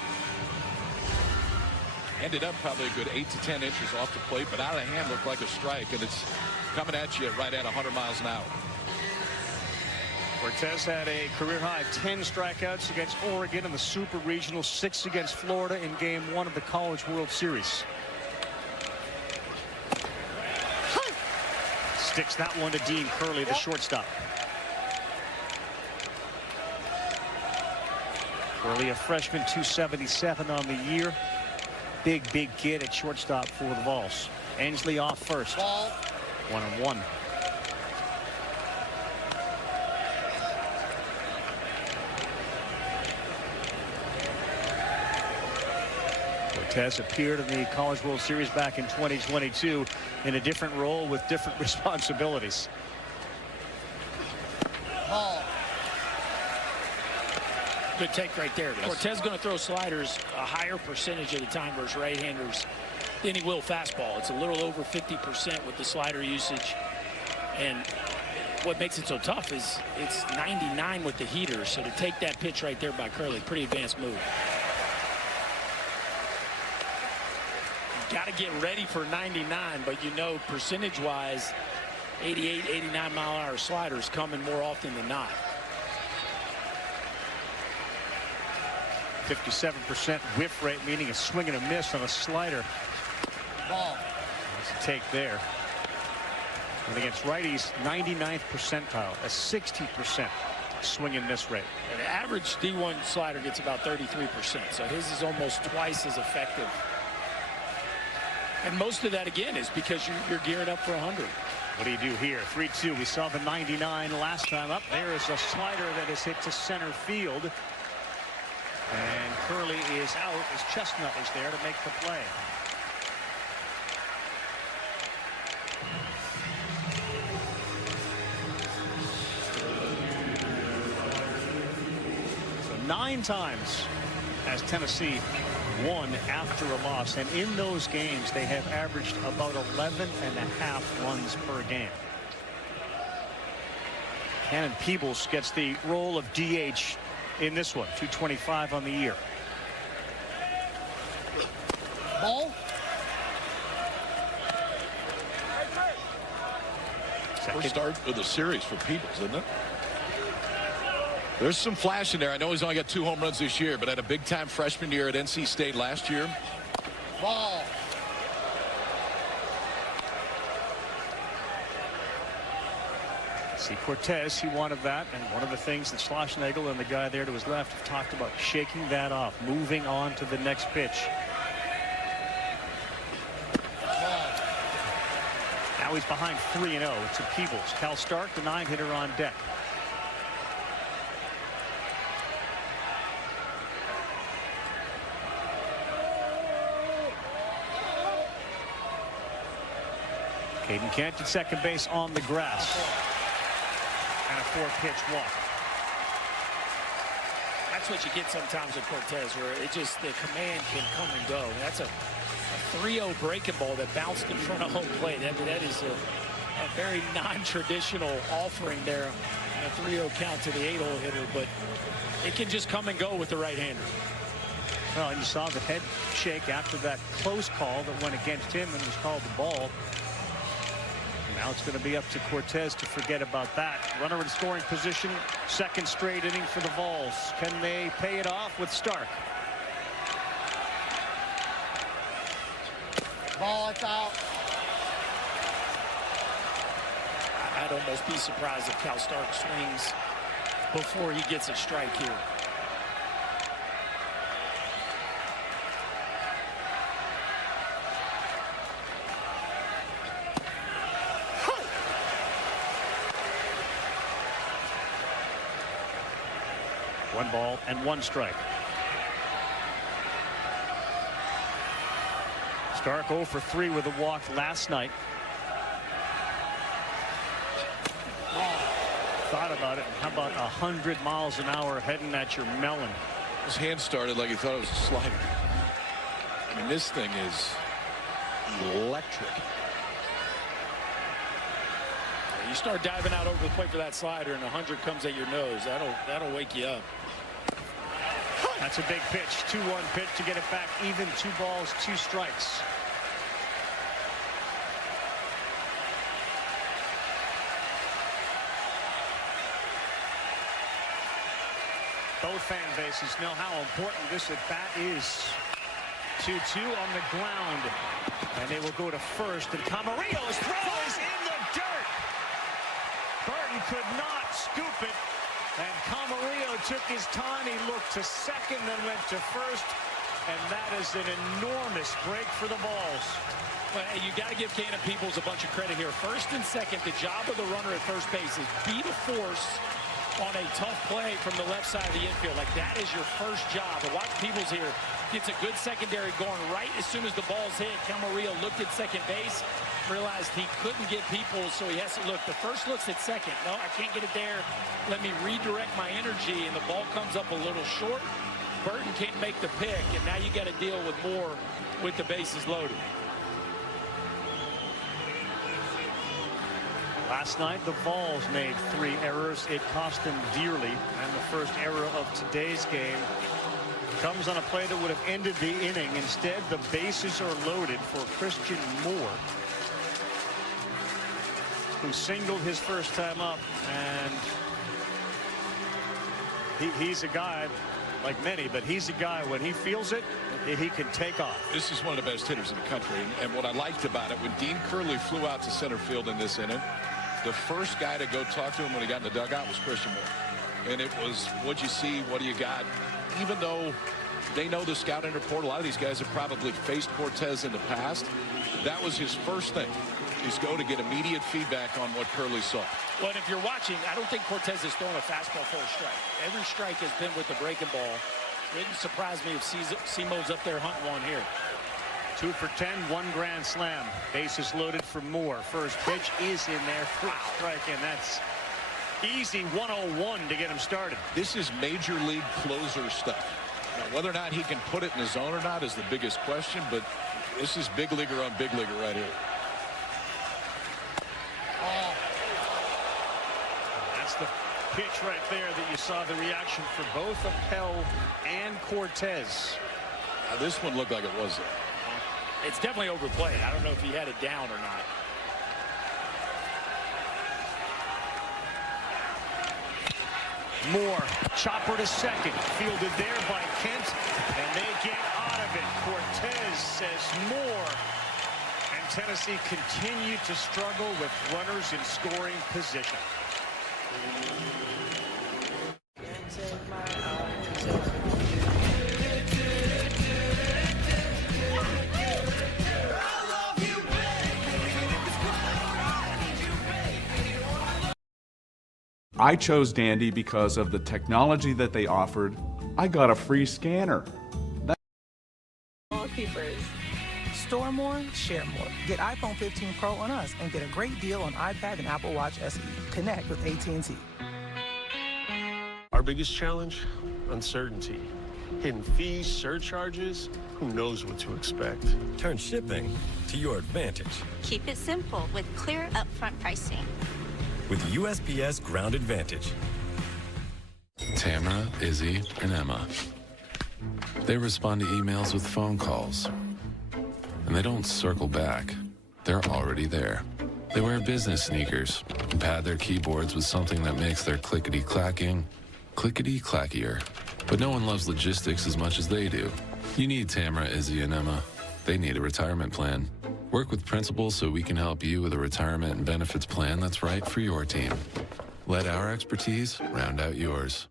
Ended up probably a good 8 to 10 inches off the plate, but out of hand looked like a strike, and it's coming at you right at 100 miles an hour. Cortez had a career-high 10 strikeouts against Oregon in the Super Regional, 6 against Florida in Game 1 of the College World Series. Sticks that one to Dean Curley, the shortstop. Curley, a freshman, 277 on the year. Big kid at shortstop for the Vols. Ainsley off first. 1-1. Cortez appeared in the College World Series back in 2022 in a different role with different responsibilities. Good take right there. Cortez going to throw sliders a higher percentage of the time versus right-handers than he will fastball. It's a little over 50% with the slider usage. And what makes it so tough is it's 99 with the heater. So to take that pitch right there by Curley, pretty advanced move. Got to get ready for 99, but you know, percentage-wise, 88, 89 mile an hour sliders coming more often than not. 57% whiff rate, meaning a swing and a miss on a slider. Ball. Nice take there. And against righties, 99th percentile, a 60% swing and miss rate. And the average D1 slider gets about 33%, so his is almost twice as effective. And most of that, again, is because you're gearing up for 100. What do you do here? 3-2. We saw the 99 last time up. There is a slider that is hit to center field. And Curley is out as Chestnut is there to make the play. So 9 times has Tennessee won after a loss, and in those games they have averaged about 11.5 runs per game. Cannon Peebles gets the role of DH in this one. 225 on the year. Ball. First start of the series for Peebles, isn't it? There's some flash in there. I know he's only got 2 home runs this year, but had a big-time freshman year at NC State last year. Ball. See Cortez, he wanted that, and one of the things that Schlossnagle and the guy there to his left have talked about, shaking that off, moving on to the next pitch. Now he's behind 3-0 to Peebles. Cal Stark, the 9-hitter on deck. Caden Kent at second base on the grass. And a 4-pitch walk. That's what you get sometimes with Cortez, where it just, the command can come and go. That's a 3-0 breaking ball that bounced in front of home plate. That is a very non-traditional offering there. A 3-0 count to the 8-hole hitter, but it can just come and go with the right-hander. Well, and you saw the head shake after that close call that went against him and was called the ball. Now it's going to be up to Cortez to forget about that. Runner in scoring position, second straight inning for the Vols. Can they pay it off with Stark? Ball, it's out. I'd almost be surprised if Cal Stark swings before he gets a strike here. 1 ball and 1 strike. Stark 0 for 3 with a walk last night. Thought about it. How about 100 miles an hour heading at your melon? His hand started like he thought it was a slider. I mean, this thing is electric. You start diving out over the plate for that slider, and 100 comes at your nose. That'll wake you up. That's a big pitch. 2-1 pitch to get it back even. 2 balls, 2 strikes. Both fan bases know how important this at bat is. 2-2 on the ground, and they will go to first. And Camarillo's throw is in the dirt. Burton could not scoop it, and Camarillo took his time. He looked to second, then went to first, and that is an enormous break for the Balls. Well, you got to give Cannon Peoples a bunch of credit here. First and second, the job of the runner at first base is beat a force on a tough play from the left side of the infield. Like, that is your first job. And watch Peoples here. Gets a good secondary going right as soon as the ball's hit. Camarillo looked at second base, realized he couldn't get Peoples, so he has to look. The first looks at second. No, I can't get it there. Let me redirect my energy, and the ball comes up a little short. Burton can't make the pick, and now you got to deal with more with the bases loaded. Last night, the Vols made 3 errors. It cost them dearly. And the first error of today's game comes on a play that would have ended the inning. Instead, the bases are loaded for Christian Moore, who singled his first time up. And he's a guy, like many, but he's a guy, when he feels it, he can take off. This is one of the best hitters in the country. And what I liked about it, when Dean Curley flew out to center field in this inning, the first guy to go talk to him when he got in the dugout was Christian Moore. And it was, what'd you see? What do you got? Even though they know the scouting report, a lot of these guys have probably faced Cortez in the past. That was his first thing, is go to get immediate feedback on what Curley saw. Well, and if you're watching, I don't think Cortez has thrown a fastball for a strike. Every strike has been with the breaking ball. It wouldn't surprise me if Simo's up there hunting one here. 2 for 10, 1 grand slam. Bases loaded for Moore. First pitch is in there. First strike, and that's easy 101 to get him started. This is major league closer stuff. Now, whether or not he can put it in the zone or not is the biggest question, but this is big leaguer on big leaguer right here. That's the pitch right there that you saw the reaction for both Appel and Cortez. Now, this one looked like it was there. It's definitely overplayed. I don't know if he had it down or not. Moore, chopper to second, fielded there by Kent, and they get out of it. Cortez says more, and Tennessee continued to struggle with runners in scoring position. I chose Dandy because of the technology that they offered. I got a free scanner. Wallpapers. Store more, share more. Get iPhone 15 Pro on us and get a great deal on iPad and Apple Watch SE. Connect with AT&T. Our biggest challenge? Uncertainty. Hidden fees, surcharges, who knows what to expect. Turn shipping to your advantage. Keep it simple with clear upfront pricing. With USPS Ground Advantage. Tamara, Izzy, and Emma. They respond to emails with phone calls. And they don't circle back. They're already there. They wear business sneakers and pad their keyboards with something that makes their clickety-clacking clickety-clackier. But no one loves logistics as much as they do. You need Tamara, Izzy, and Emma. They need a retirement plan. Work with Principals so we can help you with a retirement and benefits plan that's right for your team. Let our expertise round out yours.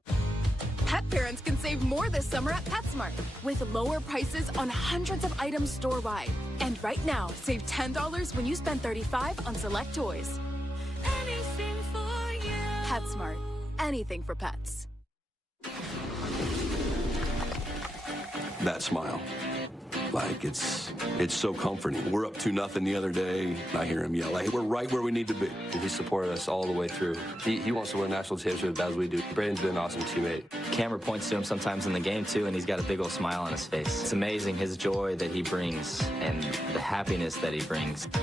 Pet parents can save more this summer at PetSmart with lower prices on hundreds of items store-wide. And right now, save $10 when you spend $35 on select toys. Anything for you. PetSmart. Anything for pets. that smile. Like, it's so comforting. We're up 2-0 the other day. I hear him yell, like, we're right where we need to be. He supported us all the way through. He wants to win a national championship as bad as we do. Braden's been an awesome teammate. Camera points to him sometimes in the game, too, and he's got a big old smile on his face. It's amazing his joy that he brings and the happiness that he brings. I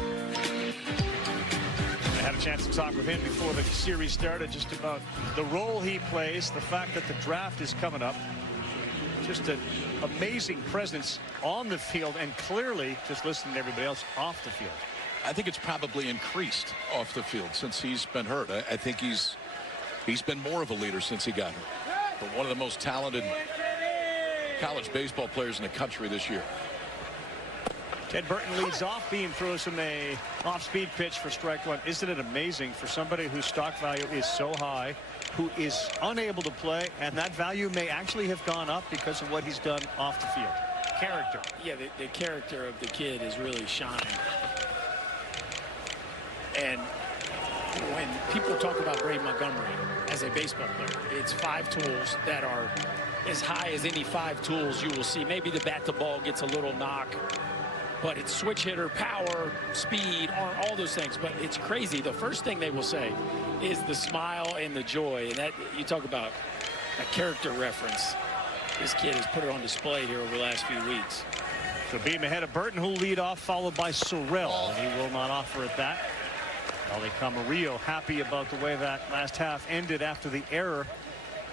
had a chance to talk with him before the series started just about the role he plays, the fact that the draft is coming up. Just an amazing presence on the field, and clearly, just listening to everybody else, off the field. I think it's probably increased off the field since he's been hurt. I think he's been more of a leader since he got hurt. But one of the most talented college baseball players in the country this year. Ted Burton leads off. Beam throws him a off-speed pitch for strike one. Isn't it amazing for somebody whose stock value is so high, who is unable to play, and that value may actually have gone up because of what he's done off the field. Character. Yeah, the character of the kid is really shining. And when people talk about Braden Montgomery as a baseball player, it's 5 tools that are as high as any 5 tools you will see. Maybe the bat to ball gets a little knock, but it's switch hitter, power, speed, all those things. But it's crazy. The first thing they will say is the smile and the joy. And that, you talk about a character reference. This kid has put it on display here over the last few weeks. So Beam ahead of Burton, who'll lead off, followed by Sorrell. And he will not offer at that. Ali Camarillo happy about the way that last half ended after the error.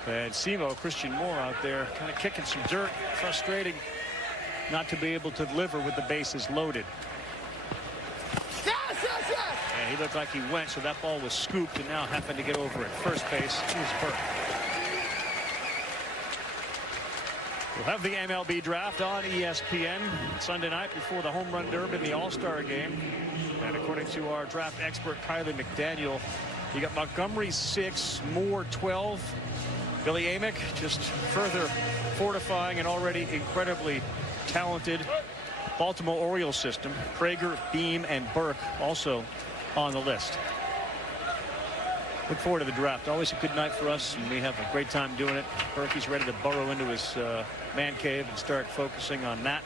And Simo, Christian Moore out there kind of kicking some dirt. Frustrating not to be able to deliver with the bases loaded. And he looked like he went, so that ball was scooped and now happened to get over at first base. Here's Burke. We'll have the MLB draft on ESPN Sunday night before the Home Run Derby and the All-Star game. And according to our draft expert, Kylie McDaniel, you got Montgomery 6, Moore 12. Billy Amick just further fortifying an already incredibly talented Baltimore Orioles system. Prager, Beam, and Burke also on the list. Look forward to the draft. Always a good night for us, and we have a great time doing it. Berkey's ready to burrow into his man cave and start focusing on that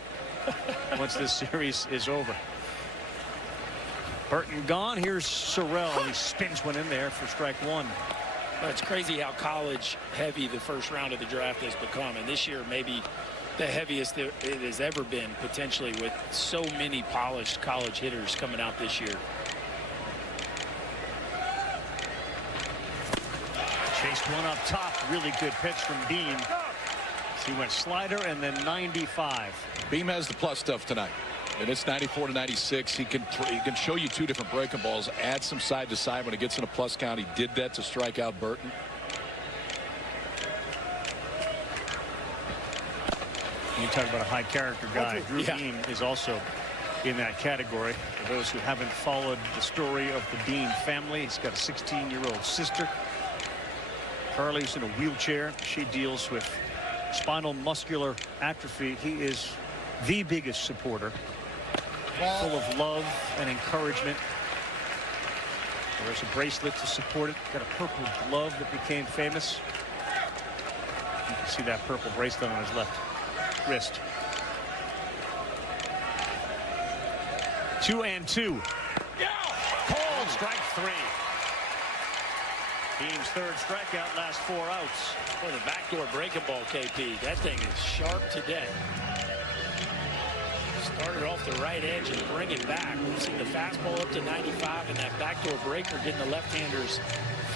once this series is over. Burton gone. Here's Sorrell, and he spins one in there for strike one. Well, it's crazy how college heavy the first round of the draft has become, and this year maybe the heaviest it has ever been, potentially, with so many polished college hitters coming out this year. Chased one up top. Really good pitch from Beam. So he went slider and then 95. Beam has the plus stuff tonight. And it's 94 to 96. He can show you 2 different breaking balls, add some side to side when it gets in a plus count. He did that to strike out Burton. You talk about a high character guy. Drew Beam is also in that category. For those who haven't followed the story of the Beam family, he's got a 16-year-old sister. Carly's in a wheelchair. She deals with spinal muscular atrophy. He is the biggest supporter, full of love and encouragement. There's a bracelet to support it. Got a purple glove that became famous. You can see that purple bracelet on his left wrist. 2-2. Called strike 3. Beam's third strikeout, last 4 outs. Boy, the backdoor breaking ball, KP. That thing is sharp to death. Started off the right edge and bring it back. We've seen the fastball up to 95 and that backdoor breaker getting the left-handers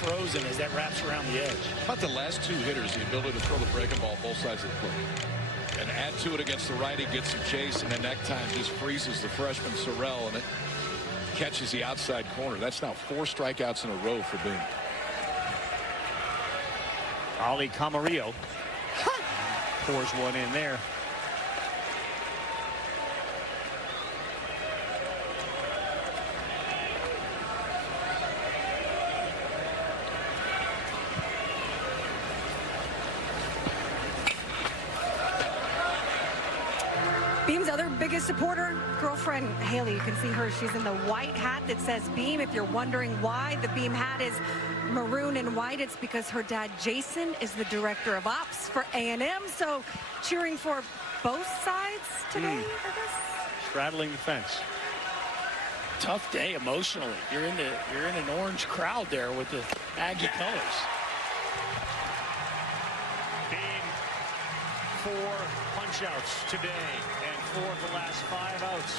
frozen as that wraps around the edge. How about the last 2 hitters, the ability to throw the breaking ball both sides of the plate. And add to it against the righty, gets some chase, and then that time just freezes the freshman Sorrell, and it catches the outside corner. That's now 4 strikeouts in a row for Beam. Ali Camarillo pours one in there. Beam's other biggest supporter, girlfriend Haley. You can see her. She's in the white hat that says Beam. If you're wondering why the Beam hat is maroon and white, it's because her dad Jason is the director of ops for A&M. So cheering for both sides today, I guess. Straddling the fence. Tough day emotionally. You're in an orange crowd there with the Aggie colors. Beam 4 punch-outs today and 4 of the last 5 outs.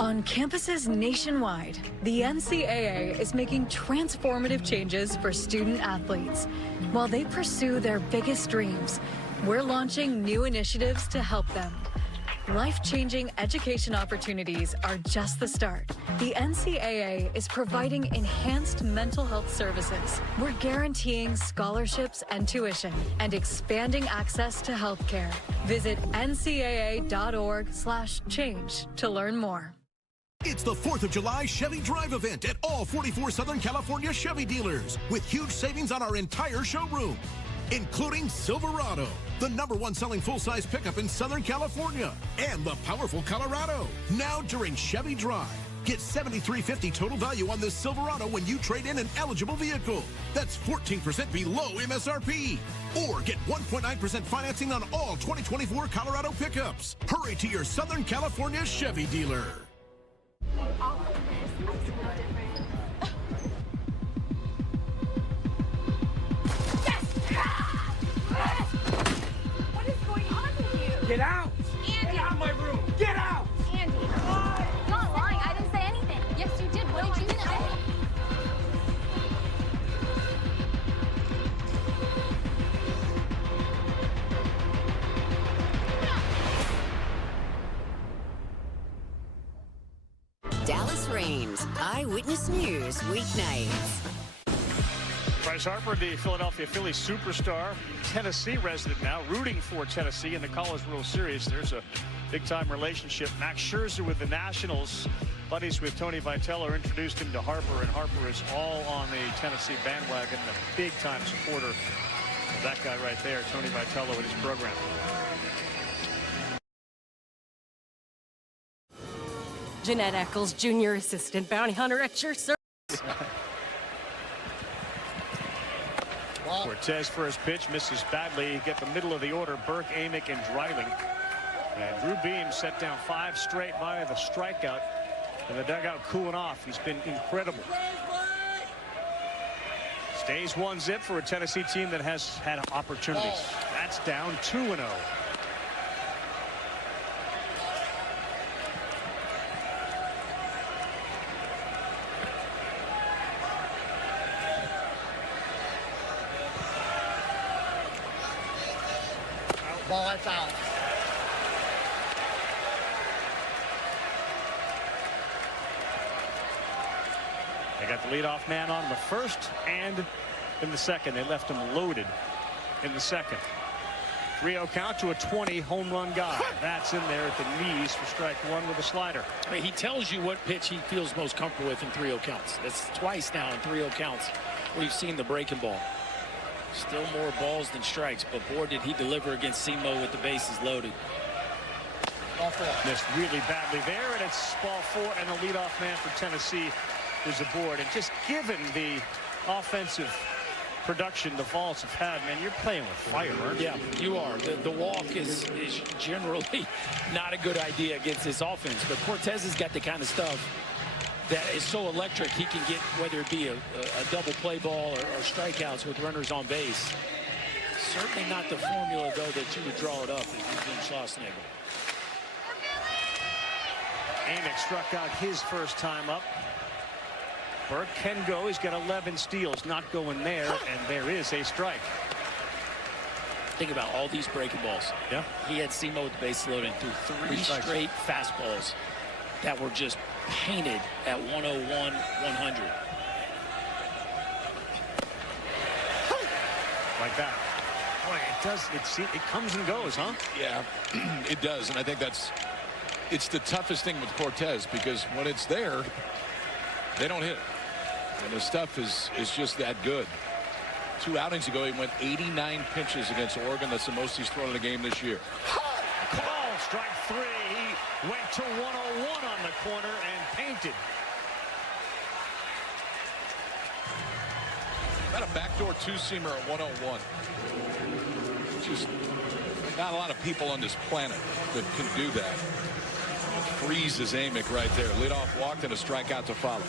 On campuses nationwide, the NCAA is making transformative changes for student athletes. While they pursue their biggest dreams, we're launching new initiatives to help them. Life-changing education opportunities are just the start. The NCAA is providing enhanced mental health services. We're guaranteeing scholarships and tuition and expanding access to healthcare. Visit ncaa.org/change to learn more. It's the 4th of July Chevy Drive event at all 44 Southern California Chevy dealers with huge savings on our entire showroom, including Silverado, the #1 selling full-size pickup in Southern California, and the powerful Colorado. Now during Chevy Drive, get $7,350 total value on this Silverado when you trade in an eligible vehicle. That's 14% below MSRP. Or get 1.9% financing on all 2024 Colorado pickups. Hurry to your Southern California Chevy dealer. What is going on with you? Get out! Andy! Get out of my room! Get out! Andy! You're not lying. I didn't say anything. Yes, you did. What did you say? Dallas Reigns, Eyewitness News, weeknights. Bryce Harper, the Philadelphia Phillies superstar, Tennessee resident now, rooting for Tennessee in the College World Series. There's a big-time relationship. Max Scherzer with the Nationals, buddies with Tony Vitello, introduced him to Harper, and Harper is all on the Tennessee bandwagon, a big-time supporter of that guy right there, Tony Vitello, and his program. Jeanette Eccles, Junior Assistant Bounty Hunter at your service. Cortez for his pitch, misses badly. Get the middle of the order, Burke, Amick, and Dreiling. And Drew Beam set down 5 straight via the strikeout. And the dugout cooling off. He's been incredible. Stays 1-0 for a Tennessee team that has had opportunities. That's down 2-0. Ball, that's out. They got the leadoff man on the first and in the second. They left him loaded in the second. 3-0 count to a 20 home run guy. That's in there at the knees for strike 1 with a slider. I mean, he tells you what pitch he feels most comfortable with in 3-0 counts. That's twice now in 3-0 counts we've seen the breaking ball. Still more balls than strikes, but boy, did he deliver against Simo with the bases loaded. Ball 4. Missed really badly there, and it's ball 4, and the leadoff man for Tennessee is aboard. And just given the offensive production the Vols have had, man, you're playing with fire, aren't you? Yeah, you are. The walk is generally not a good idea against this offense, but Cortez has got the kind of stuff that is so electric. He can get, whether it be a double play ball or strikeouts with runners on base. Certainly not the formula, though, that you would draw it up if you've been Schlossnagle. Amick struck out his first time up. Burke can go. He's got 11 steals. Not going there, and there is a strike. Think about all these breaking balls. Yeah. He had Simo with the base loading through 3 straight fastballs that were just painted at 101, 100. Like that. Boy, it does. It comes and goes, huh? Yeah, it does. And I think it's the toughest thing with Cortez, because when it's there, they don't hit it. And the stuff is just that good. 2 outings ago, he went 89 pitches against Oregon. That's the most he's thrown in a game this year. Call, strike 3. He went to 101 on the corner and painted. Got a backdoor two-seamer at 101. Just not a lot of people on this planet that can do that. Freezes Amick right there. Leadoff walked and a strikeout to follow.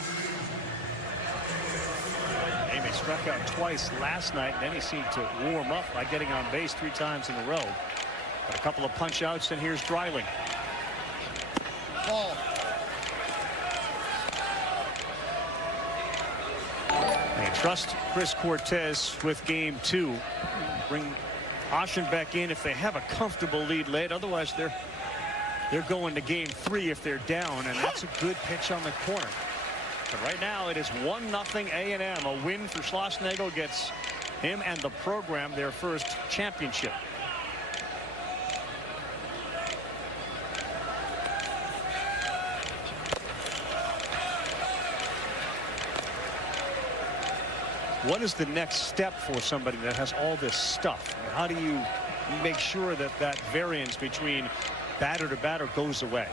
Amick struck out twice last night, and then he seemed to warm up by getting on base 3 times in a row. Got a couple of punch outs, and here's Dreiling. Ball. They trust Chris Cortez with game 2. Bring Oshin back in if they have a comfortable lead late. Otherwise, they're going to game 3 if they're down, and that's a good pitch on the corner. But right now, it is 1-0 A&M. A win for Schlossnagle gets him and the program their first championship. What is the next step for somebody that has all this stuff? How do you make sure that that variance between batter to batter goes away?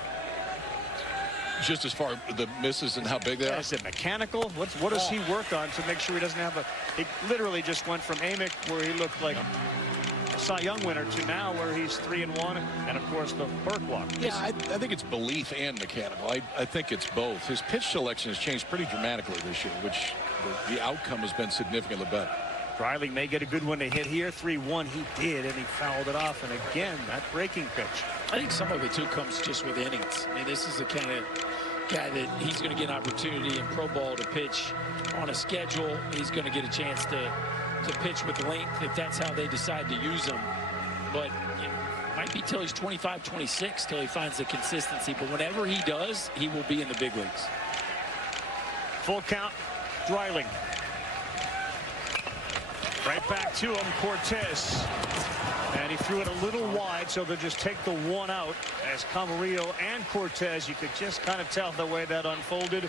Just as far as the misses and how big they are? Is it mechanical? What does he work on to make sure he doesn't have a... It literally just went from Amick, where he looked like a Cy Young winner, to now where he's 3-1, and of course the Burke walk. Yeah, I think it's belief and mechanical. I think it's both. His pitch selection has changed pretty dramatically this year, which the outcome has been significantly better. Dreiling may get a good one to hit here. 3-1 he did, and he fouled it off. And again, that breaking pitch. I think some of it too comes just with innings. I mean, this is the kind of guy that he's going to get an opportunity in pro ball to pitch on a schedule. He's going to get a chance to pitch with length if that's how they decide to use him. But it might be till he's 25, 26 till he finds the consistency. But whenever he does, he will be in the big leagues. Full count, Dreiling. Right back to him, Cortez. And he threw it a little wide, so they'll just take the one out. As Camarillo and Cortez, you could just kind of tell the way that unfolded.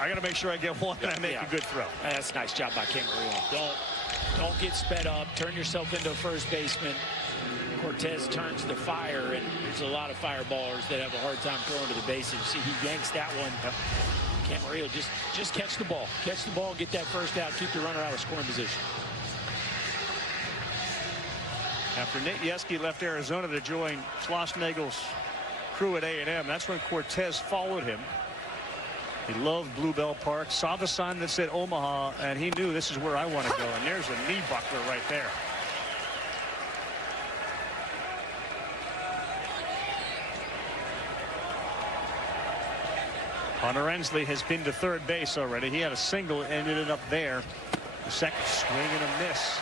I got to make sure I get one and I make a good throw. That's a nice job by Camarillo. Don't get sped up. Turn yourself into a first baseman. Cortez turns the fire, and there's a lot of fireballers that have a hard time throwing to the bases. See, he yanks that one. Camarillo, just catch the ball. Catch the ball, get that first out, keep the runner out of scoring position. After Nate Yeskie left Arizona to join Schlossnagle's crew at A&M, that's when Cortez followed him. He loved Bluebell Park, saw the sign that said Omaha, and he knew this is where I want to go. And there's a knee buckler right there. Hunter Ensley has been to third base already. He had a single, ended it up there. The second swing and a miss.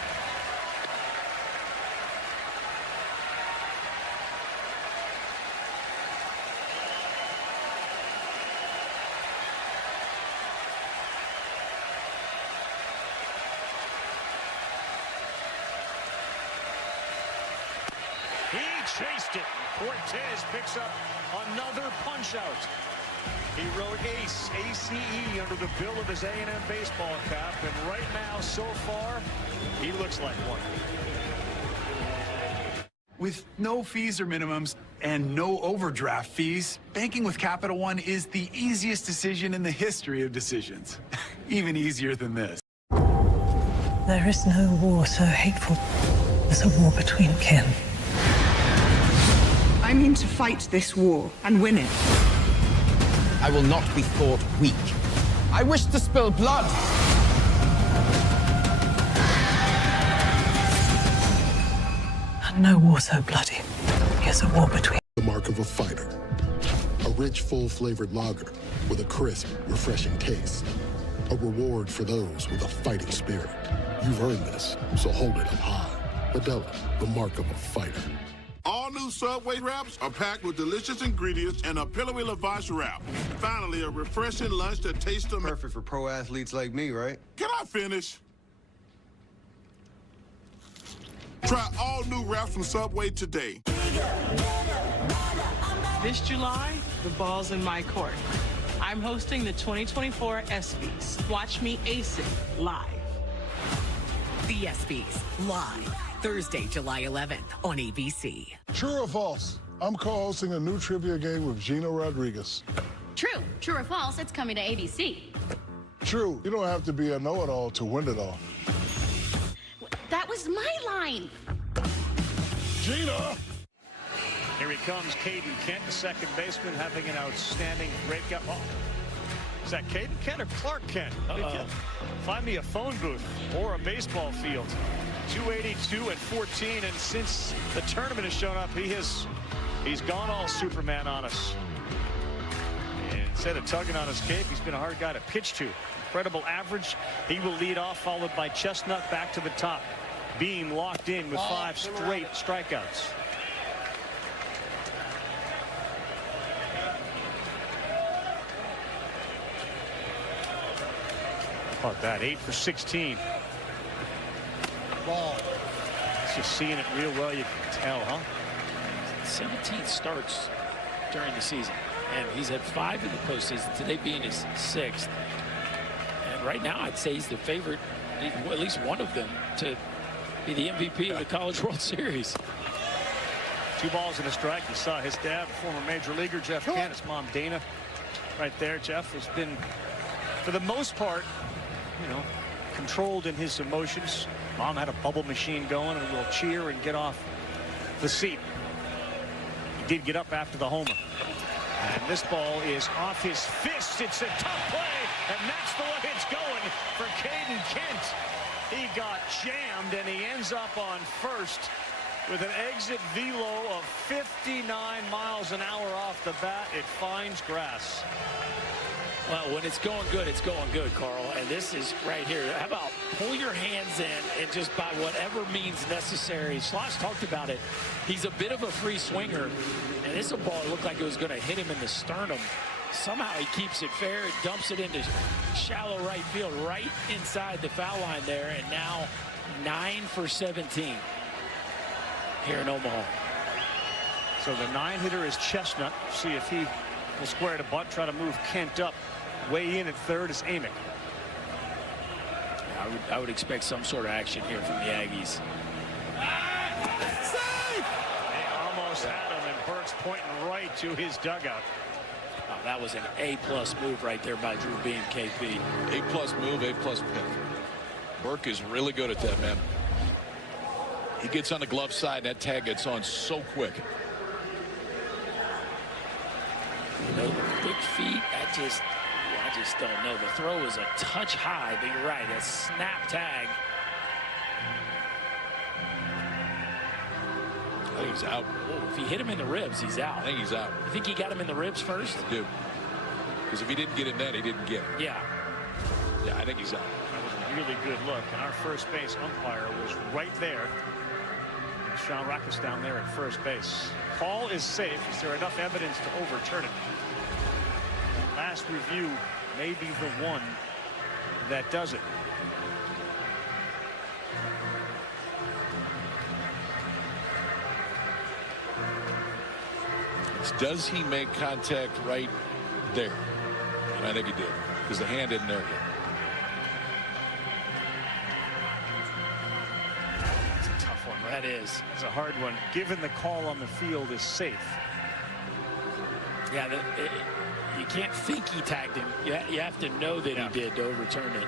He chased it. Cortez picks up another punch out. He wrote ACE, ACE under the bill of his A&M baseball cap, and right now, so far, he looks like one. With no fees or minimums and no overdraft fees, banking with Capital One is the easiest decision in the history of decisions. Even easier than this. There is no war so hateful as a war between kin. I mean to fight this war and win it. I will not be thought weak. I wish to spill blood. And no war so bloody as a war between... The mark of a fighter. A rich, full-flavored lager with a crisp, refreshing taste. A reward for those with a fighting spirit. You've earned this, so hold it up high. Modelo, the mark of a fighter. All new Subway wraps are packed with delicious ingredients and a pillowy lavash wrap. Finally, a refreshing lunch that tastes amazing. Perfect for pro athletes like me, right? Can I finish? Try all new wraps from Subway today. This July, the ball's in my court. I'm hosting the 2024 ESPYs. Watch me ace it live. The ESPYs, live. Thursday, July 11th on ABC. True or false? I'm co-hosting a new trivia game with Gino Rodriguez. True. True or false, it's coming to ABC. True. You don't have to be a know-it-all to win it all. was my line. Gina. Here he comes, Caden Kent, the second baseman, having an outstanding breakout. Oh, is that Caden Kent or Clark Kent? Find me a phone booth or a baseball field. 282 at 14, and since the tournament has shown up, he's gone all Superman on us. And instead of tugging on his cape, he's been a hard guy to pitch to. Incredible average. He will lead off, followed by Chestnut back to the top. Beam locked in with 5 straight strikeouts. How about that? 8 for 16. Ball. Just seeing it real well, you can tell, huh? 17 starts during the season, and he's had 5 in the postseason, today being his 6th. And right now, I'd say he's the favorite, at least one of them, to be the MVP of the College World Series. 2 balls and a strike. You saw his dad, former major leaguer Jeff Kent, his mom Dana, right there. Jeff has been, for the most part, controlled in his emotions. Mom had a bubble machine going and will cheer and get off the seat. He did get up after the homer. And this ball is off his fist. It's a tough play, and that's the way it's going for Caden Kent. He got jammed, and he ends up on first with an exit velo of 59 miles an hour off the bat. It finds grass. Well, when it's going good, Carl. And this is right here. How about pull your hands in and just by whatever means necessary. Slosh talked about it. He's a bit of a free swinger. And this ball looked like it was going to hit him in the sternum. Somehow he keeps it fair. Dumps it into shallow right field, right inside the foul line there. And now 9 for 17 here in Omaha. So the 9-hitter is Chestnut. See if he will square to butt, try to move Kent up. Way in at third is Amick. I would expect some sort of action here from the Aggies. They almost had him, and Burke's pointing right to his dugout. Oh, that was an A-plus move right there by Drew Beam, KP. A-plus move, A-plus pick. Burke is really good at that, man. He gets on the glove side, and that tag gets on so quick. The quick feet, I just don't know. The throw is a touch high, but you're right. A snap tag. I think he's out. Oh, if he hit him in the ribs, he's out. I think he's out. You think he got him in the ribs first? I do. Because if he didn't get in that, he didn't get it. Yeah. Yeah, I think he's out. That was a really good look, and our first base umpire was right there. And Sean Rackus down there at first base. Call is safe. Is there enough evidence to overturn it? Last review may be the one that does it. Does he make contact right there? And I think he did, because the hand isn't there yet. It's a tough one. That is. It's a hard one. Given the call on the field is safe. Yeah, you can't think he tagged him. You have to know that he did to overturn it.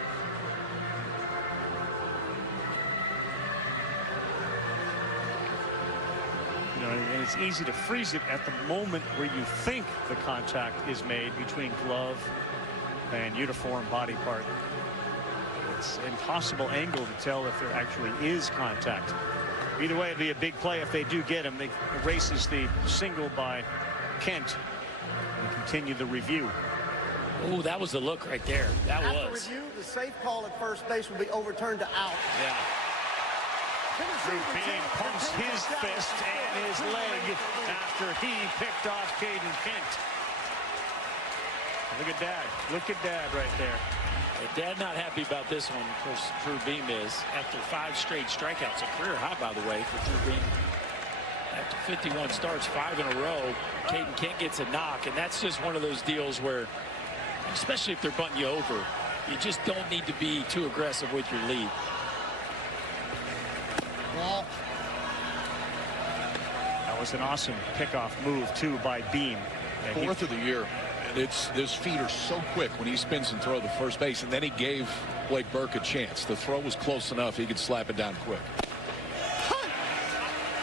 And it's easy to freeze it at the moment where you think the contact is made between glove and uniform body part. It's an impossible angle to tell if there actually is contact. Either way, it'd be a big play if they do get him. They erases the single by Kent and continue the review. Oh, that was the look right there. That After was. review, the safe call at first base will be overturned to out. Yeah. Drew Beam pumps his fist and his leg after he picked off Caden Kent. Look at Dad. Look at Dad right there. Dad not happy about this one. Of course, Drew Beam is. After 5 straight strikeouts, a career high, by the way, for Drew Beam. After 51 starts, 5 in a row, Caden Kent gets a knock, and that's just one of those deals where, especially if they're bunting you over, you just don't need to be too aggressive with your lead. That was an awesome pickoff move, too, by Beam. Fourth of the year. And his feet are so quick when he spins and throws to first base. And then he gave Blake Burke a chance. The throw was close enough. He could slap it down quick.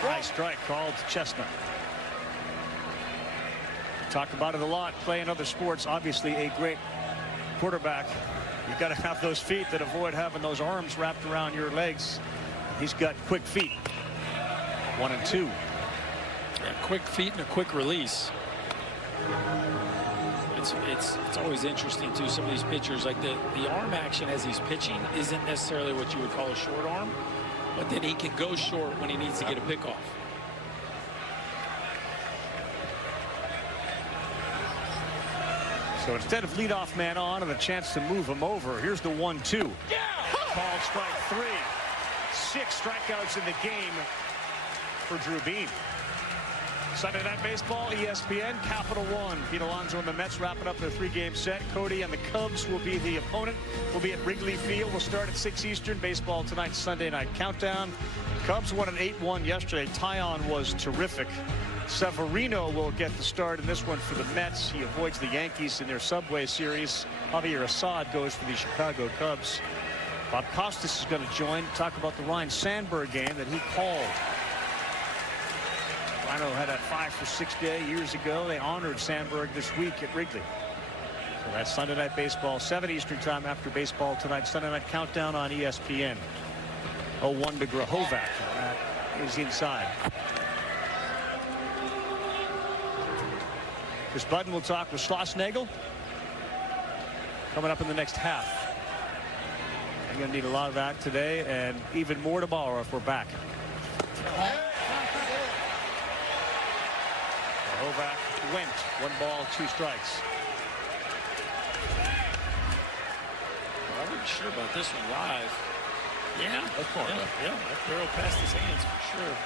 High strike called to Chestnut. Talk about it a lot. Playing other sports, obviously a great quarterback. You got to have those feet that avoid having those arms wrapped around your legs. He's got quick feet. 1 and 2. Yeah, quick feet and a quick release. It's always interesting too. Some of these pitchers, like the arm action as he's pitching, isn't necessarily what you would call a short arm, but then he can go short when he needs to get a pick off. So instead of leadoff man on and a chance to move him over, here's the 1-2. Yeah! Called strike 3. 6 strikeouts in the game for Drew Beam. Sunday Night Baseball, ESPN, Capital One. Pete Alonso and the Mets wrapping up their 3-game set. Cody and the Cubs will be the opponent. We'll be at Wrigley Field. We'll start at 6 Eastern. Baseball tonight, Sunday Night Countdown. Cubs won an 8-1 yesterday. Tyon was terrific. Severino will get the start in this one for the Mets. He avoids the Yankees in their Subway Series. Javier Assad goes for the Chicago Cubs. Bob Costas is going to join. Talk about the Ryne Sandberg game that he called. Rhino had that 5-for-6 day years ago. They honored Sandberg this week at Wrigley. So that's Sunday Night Baseball, 7 Eastern time after baseball tonight. Sunday Night Countdown on ESPN. 0-1 to Grahovac. That is inside. Chris Budden will talk with Schlossnagle coming up in the next half. I'm going to need a lot of that today and even more tomorrow if we're back. Grahovac went. 1 ball, 2 strikes. Well, I wasn't sure about this one live. Yeah, that barrel passed his hands for sure.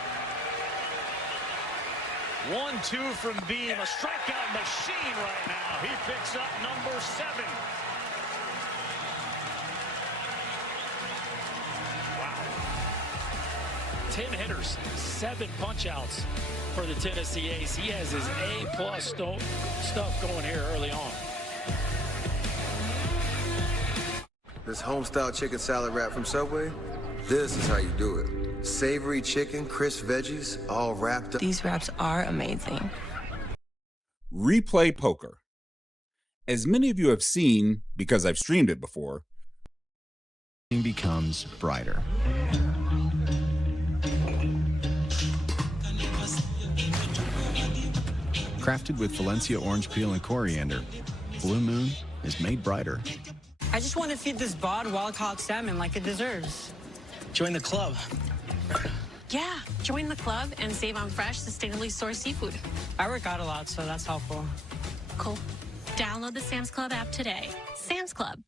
1-2 from Beam, a strikeout machine right now. He picks up number 7. Wow. 10 hitters, 7 punch-outs for the Tennessee Ace. He has his A+ stuff going here early on. This home-style chicken salad wrap from Subway, this is how you do it. Savory chicken, crisp veggies, all wrapped up. These wraps are amazing. Replay Poker. As many of you have seen, because I've streamed it before, becomes brighter. Crafted with Valencia orange peel and coriander, Blue Moon is made brighter. I just want to feed this bod wild-caught salmon like it deserves. Join the club. Yeah, join the club and save on fresh, sustainably sourced seafood. I work out a lot, so that's helpful. Cool. Download the Sam's Club app today. Sam's Club.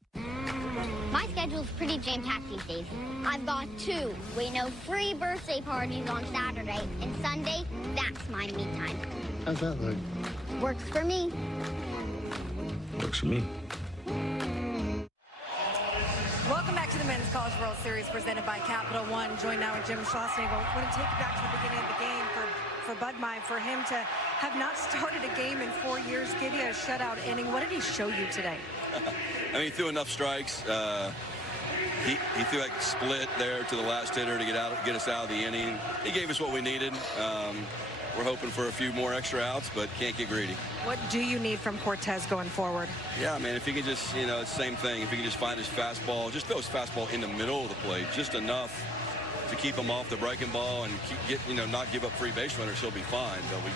My schedule's pretty jam-packed these days. I've got 2 free birthday parties on Saturday, and Sunday, that's my me time. How's that look? Works for me. Works for me. Welcome back to the Men's College World Series presented by Capital One. Joined now with Jim Schlossnagle. I want to take you back to the beginning of the game for Bud Mai, for him to have not started a game in 4 years, give you a shutout inning. What did he show you today? I mean, he threw enough strikes. He threw a split there to the last hitter to get us out of the inning. He gave us what we needed. We're hoping for a few more extra outs, but can't get greedy. What do you need from Cortez going forward? Yeah, man, if he can just, it's the same thing. If he can just find his fastball, just throw his fastball in the middle of the plate, just enough to keep him off the breaking ball and not give up free base runners, he'll be fine. But we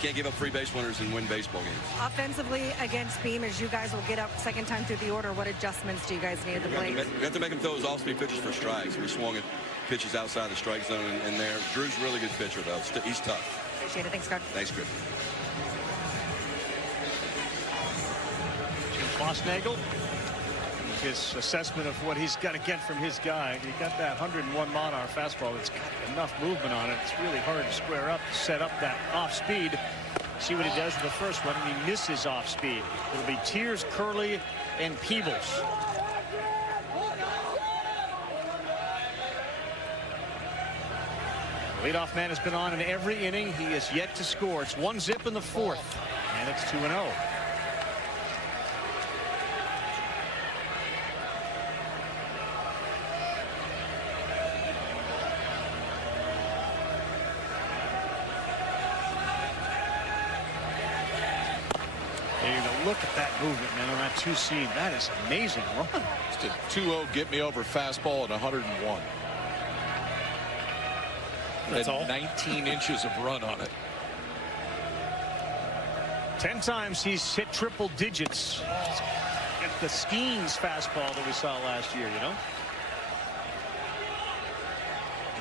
can't give up free base runners and win baseball games. Offensively against Beam, as you guys will get up second time through the order, what adjustments do you guys need at the plate? We have to make him throw his off-speed pitches for strikes. We swung at pitches outside the strike zone in there. Drew's a really good pitcher, though. He's tough. Appreciate it. Thanks, Scott. Thanks, Chris. Jim Schlossnagle, his assessment of what he's got to get from his guy. He got that 101 mile-an-hour fastball that's got enough movement on it. It's really hard to square up, to set up that off-speed. See what he does with the first one, and he misses off-speed. It'll be Tiers, Curley, and Peebles. Leadoff man has been on in every inning. He is yet to score. It's 1-0 in the 4th, and it's 2-0. Look at that movement, man, on that 2-seam. That is amazing run. Just a 2-0 get me over fastball at 101. That's all. 19 inches of run on it. 10 times he's hit triple digits. At the Skeens fastball that we saw last year, you know.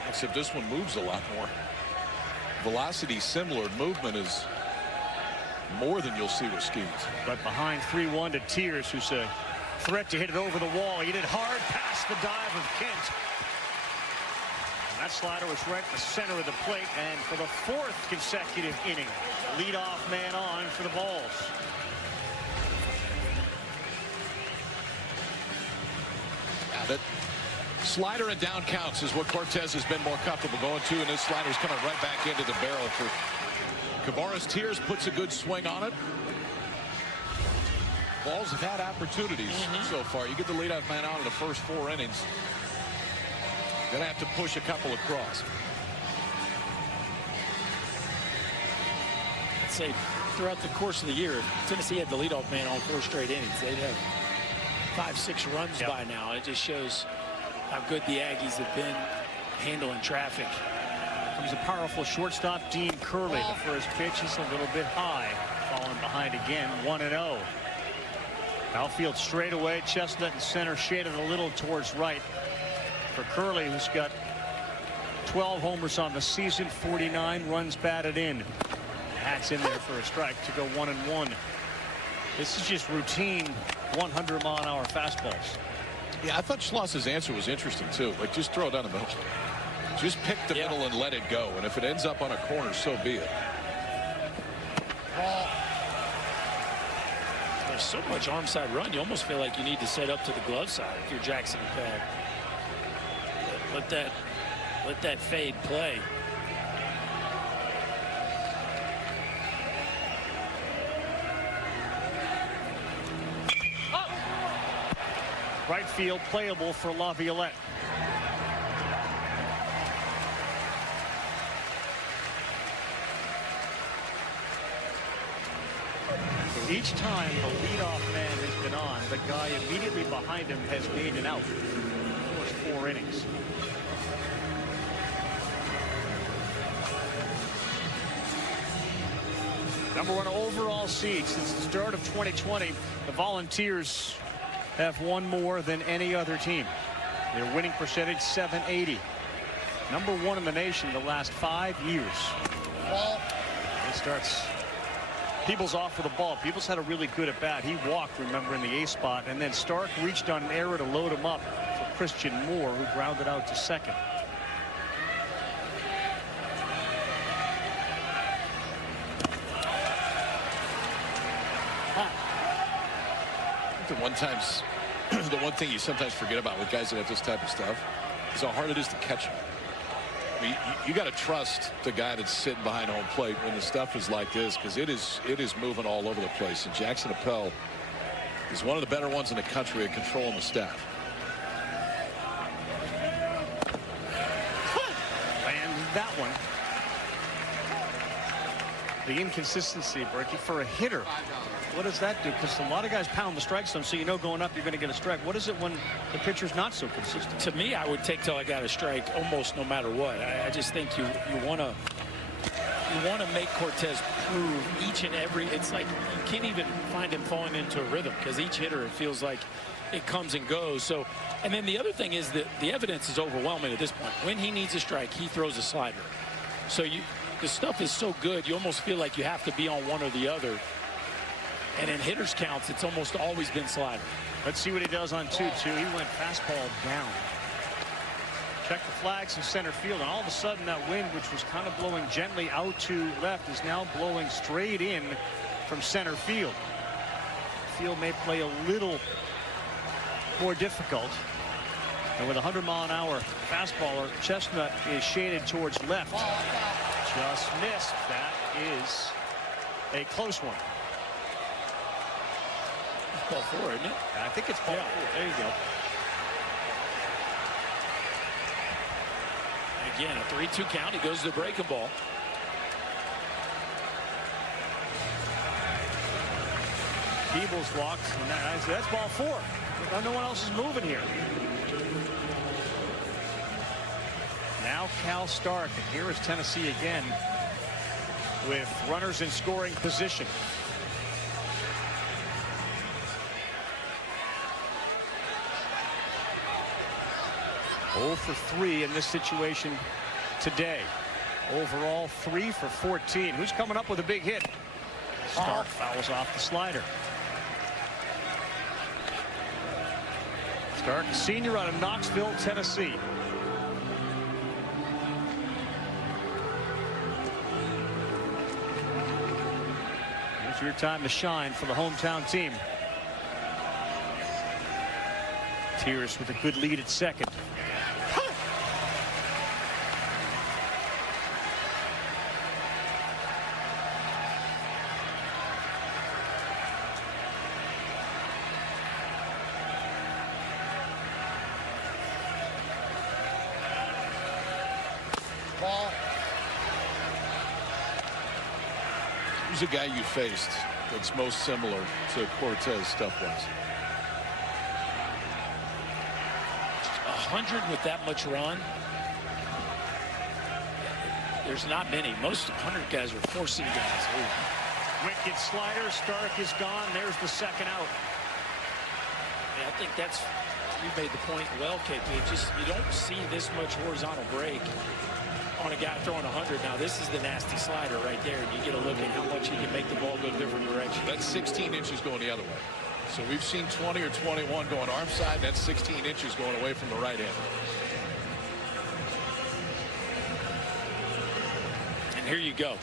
Except this one moves a lot more. Velocity similar, movement is more than you'll see with Skeens. But behind 3-1 to Tiers, who's a threat to hit it over the wall. He did hard past the dive of Kent. And that slider was right in the center of the plate, and for the 4th consecutive inning, leadoff man on for the Balls. Yeah, that slider and down counts is what Cortez has been more comfortable going to, and this slider's coming right back into the barrel for Kavares. Tiers puts a good swing on it. Balls have had opportunities so far. You get the leadoff man out in the first 4 innings. Gonna have to push a couple across. I'd say throughout the course of the year, if Tennessee had the leadoff man on 4 straight innings, they'd have 5-6 runs by now. It just shows how good the Aggies have been handling traffic. Comes a powerful shortstop, Dean Curley. The first pitch is a little bit high. Falling behind again, 1-0. Outfield straight away. Chestnut in center, shaded a little towards right. For Curley, who's got 12 homers on the season, 49 runs batted in. That's in there for a strike to go 1-1. This is just routine 100-mile-an-hour fastballs. Yeah, I thought Schloss's answer was interesting too. Like, just throw it down the middle. Just pick the middle and let it go. And if it ends up on a corner, so be it. There's so much arm side run, you almost feel like you need to set up to the glove side if you're Jackson Appel. Let that fade play. Right field playable for Laviolette. Each time a leadoff man has been on, the guy immediately behind him has made an out. First 4 innings. Number 1 overall seed since the start of 2020. The Volunteers have won more than any other team. Their winning percentage, .780. Number 1 in the nation the last 5 years. It starts. Peebles off with the ball. Peebles had a really good at bat. He walked, remember, in the A spot, and then Stark reached on an error to load him up for Christian Moore, who grounded out to second. The one thing you sometimes forget about with guys that have this type of stuff is how hard it is to catch them. I mean, you got to trust the guy that's sitting behind home plate when the stuff is like this, because it is moving all over the place. And Jackson Appel is one of the better ones in the country at controlling the staff. And that one. The inconsistency, Berkey, for a hitter. What does that do? Because a lot of guys pound the strike zone, so you know going up you're going to get a strike. What is it when the pitcher's not so consistent? To me, I would take till I got a strike almost no matter what. I just think you want to make Cortez prove each and every. It's like you can't even find him falling into a rhythm, because each hitter, it feels like it comes and goes. So, and then the other thing is that the evidence is overwhelming at this point. When he needs a strike, he throws a slider. So the stuff is so good, you almost feel like you have to be on one or the other. And in hitters counts, it's almost always been slider. Let's see what he does on 2-2. He went fastball down. Check the flags in center field, and all of a sudden that wind, which was kind of blowing gently out to left, is now blowing straight in from center field. Field may play a little more difficult. And with a 100-mile-an-hour fastballer, Chestnut is shaded towards left. Just missed. That is a close one. Ball 4, isn't it? I think it's ball 4. There you go. Again, a 3-2 count. He goes to the breaking ball. Peebles walked, and that's ball 4. No one else is moving here. Now Cal Stark, and here is Tennessee again with runners in scoring position. Oh for 3 in this situation today. Overall 3 for 14. Who's coming up with a big hit? Stark fouls off the slider. Stark, a senior out of Knoxville, Tennessee. Here's your time to shine for the hometown team. Tears with a good lead at second. Who's the guy you faced that's most similar to Cortez stuff-wise? 100 with that much run. There's not many. Most 100 guys are forcing guys. Ooh. Wicked slider. Stark is gone. There's the second out. Yeah, I think that's, you made the point well, KP. You don't see this much horizontal break on a guy throwing 100. Now this is the nasty slider right there, and you get a look at how much he can make the ball go different directions. That's 16 inches going the other way. So we've seen 20 or 21 going arm side. That's 16 inches going away from the right hand. And here you go.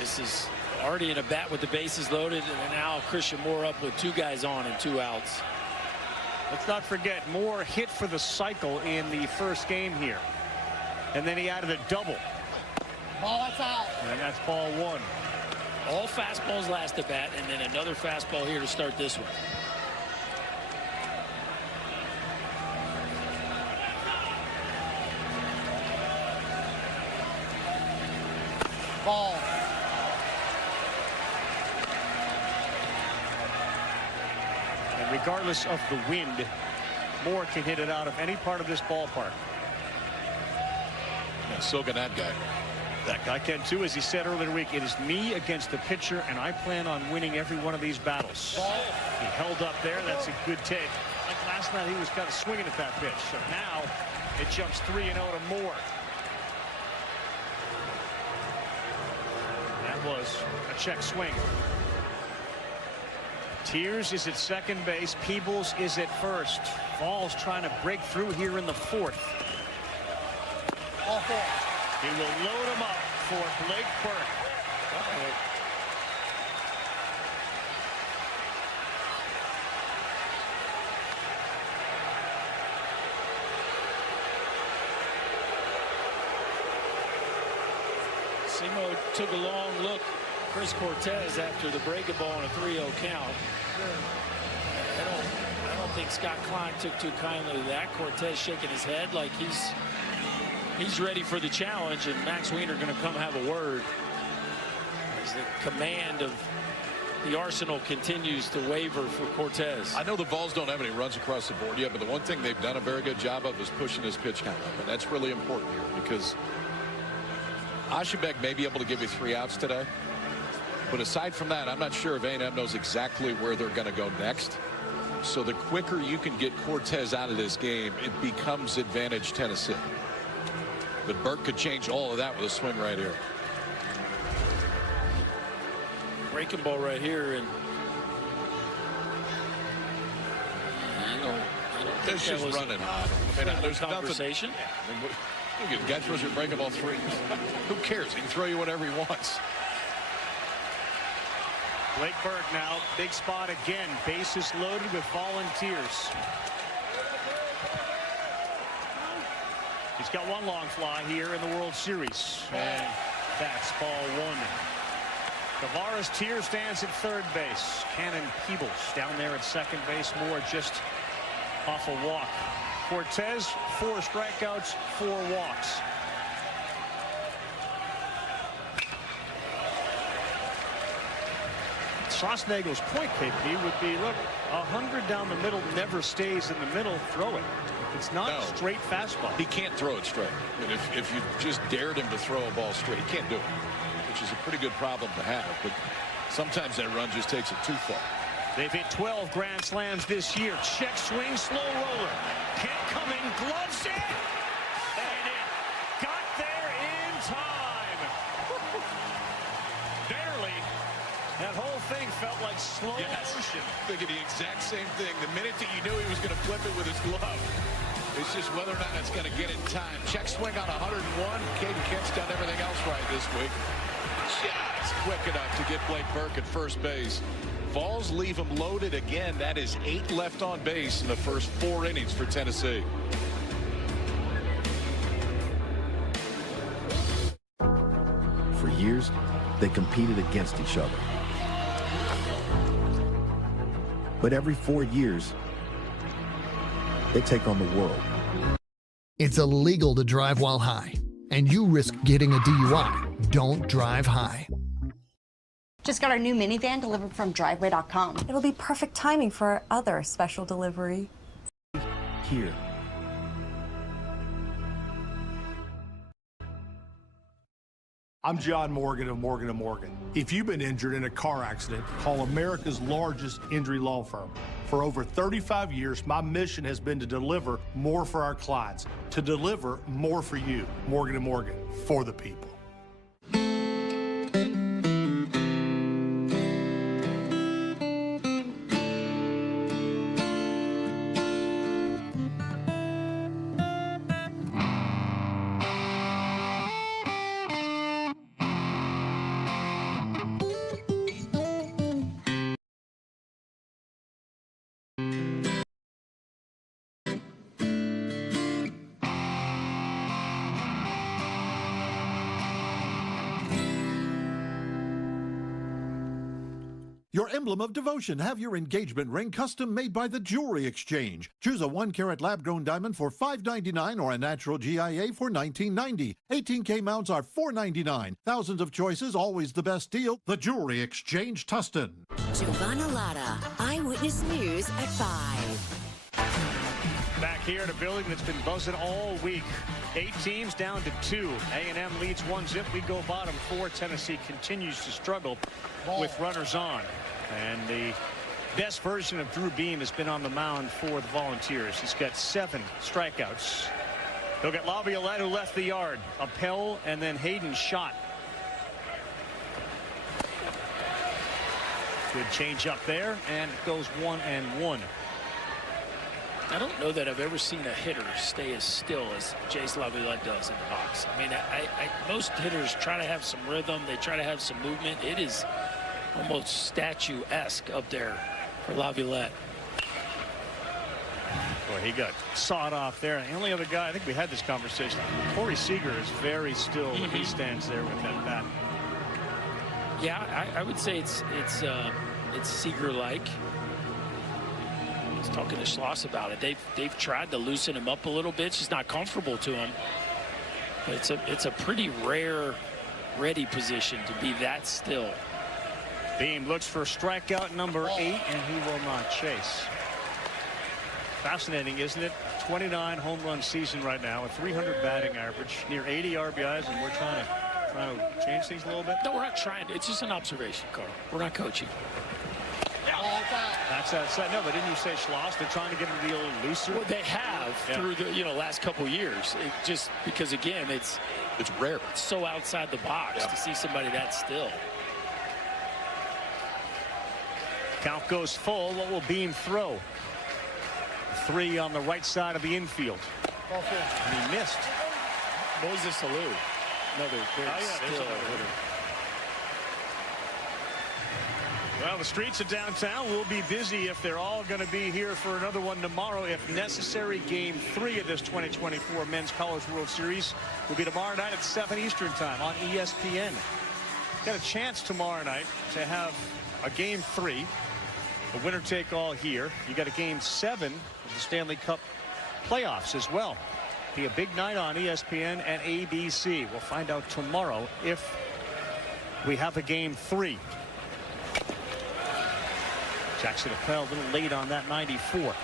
This is already in a bat with the bases loaded, and now Christian Moore up with 2 guys on and 2 outs. Let's not forget Moore hit for the cycle in the first game here. And then he added a double. Ball, that's out. And that's ball 1. All fastballs last at bat, and then another fastball here to start this one. Ball. And regardless of the wind, Moore can hit it out of any part of this ballpark. So can that guy. That guy can too, as he said earlier in the week. It is me against the pitcher, and I plan on winning every one of these battles. He held up there. That's a good take. Like last night, he was kind of swinging at that pitch. So now it jumps 3-0 to Moore. That was a check swing. Tears is at second base. Peebles is at first. Ball's trying to break through here in the 4th. He will load him up for Blake Burke. Simo took a long look. Chris Cortez after the breaking ball on a 3-0 count. I don't think Scott Klein took too kindly to that. Cortez shaking his head like he's ready for the challenge, and Max Wiener going to come have a word as the command of the Arsenal continues to waver for Cortez. I know the Vols don't have any runs across the board yet, but the one thing they've done a very good job of is pushing this pitch count up, and that's really important here because Ashabek may be able to give you 3 outs today, but aside from that, I'm not sure if A&M knows exactly where they're going to go next. So the quicker you can get Cortez out of this game, it becomes advantage Tennessee. But Burke could change all of that with a swing right here. Breaking ball right here, and I don't There's think just running. There's conversation. Nothing. The guy throws your breaking ball 3. Who cares? He can throw you whatever he wants. Blake Burke now, big spot again. Bases loaded with volunteers. He's got 1 long fly here in the World Series. And that's ball 1. Tavares Tier stands at third base. Cannon Peebles down there at second base. Moore just off a walk. Cortez, 4 strikeouts, 4 walks. Schlossnagel's point, KP, would be, look, 100 down the middle never stays in the middle. Throw it. It's not straight fastball. He can't throw it straight. And if you just dared him to throw a ball straight, he can't do it, which is a pretty good problem to have. But sometimes that run just takes it too far. They've hit 12 grand slams this year. Check swing, slow roller. Kent coming, gloves it, and it got there in time. Barely. That whole thing felt like slow motion. Thinking the exact same thing. The minute that you knew he was going to flip it with his glove, it's just whether or not it's going to get in time. Check swing on 101. Caden Kent's done everything else right this week. Just quick enough to get Blake Burke at first base. Vols leave him loaded again. That is 8 left on base in the first 4 innings for Tennessee. For years, they competed against each other. But every 4 years, they take on the world. It's illegal to drive while high, and you risk getting a DUI. Don't drive high. Just got our new minivan delivered from driveway.com. It'll be perfect timing for our other special delivery. Here. I'm John Morgan of Morgan & Morgan. If you've been injured in a car accident, call America's largest injury law firm. For over 35 years, my mission has been to deliver more for our clients, to deliver more for you. Morgan & Morgan, for the people. Your emblem of devotion. Have your engagement ring custom made by the Jewelry Exchange. Choose a 1-carat lab-grown diamond for $5.99 or a natural GIA for $19.90. 18K mounts are $4.99. Thousands of choices, always the best deal. The Jewelry Exchange, Tustin. Giovanna Latta, Eyewitness News at 5. Back here at a building that's been buzzing all week. 8 teams down to 2. A&M leads 1-0. We go bottom 4. Tennessee continues to struggle with runners on. And the best version of Drew Beam has been on the mound for the Volunteers. He's got 7 strikeouts. They'll get Laviolette, who left the yard. Appel and then Hayden shot. Good change up there, and it goes 1-1. I don't know that I've ever seen a hitter stay as still as Jace Laviolette does in the box. I mean, most hitters try to have some rhythm. They try to have some movement. It is almost statue-esque up there for Laviolette. Boy, he got sawed off there. The only other guy, I think we had this conversation, Corey Seager is very still when he stands there with that bat. Yeah, I would say it's Seager-like. I was talking to Schloss about it. They've tried to loosen him up a little bit. It's just not comfortable to him. But it's a pretty rare ready position to be that still. Beam looks for strikeout number 8, and he will not chase. Fascinating, isn't it? 29 home run season right now, a 300 batting average, near 80 RBIs, and we're trying to change things a little bit. No, we're not trying to. It's just an observation, Carl. We're not coaching. That's outside. No, but didn't you say Schloss? They're trying to get him to be a little looser. Well, they have through the last couple years. Just because again, it's rare. It's so outside the box to see somebody that still. Count goes full. What will Beam throw? 3 on the right side of the infield. And he missed. Moses Alou. Another very still hitter. Well, the streets of downtown will be busy if they're all going to be here for another one tomorrow. If necessary, Game 3 of this 2024 Men's College World Series will be tomorrow night at 7 Eastern Time on ESPN. Got a chance tomorrow night to have a Game 3, a winner-take-all here. You got a Game 7 of the Stanley Cup playoffs as well. Be a big night on ESPN and ABC. We'll find out tomorrow if we have a Game 3. Jackson Appel a little late on that 94.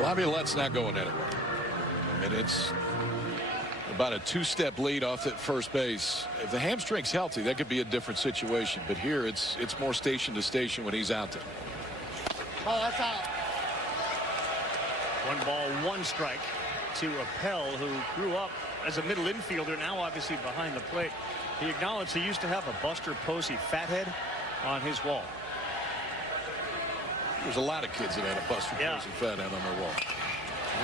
Laviolette's not going anywhere. I mean, it's about a two-step lead off at first base. If the hamstring's healthy, that could be a different situation. But here, it's more station to station when he's out there. Oh, that's out. 1 ball, 1 strike to Appel, who grew up as a middle infielder, now obviously behind the plate. He acknowledged he used to have a Buster Posey fathead on his wall. There's a lot of kids that had a Buster Posey fathead on their wall.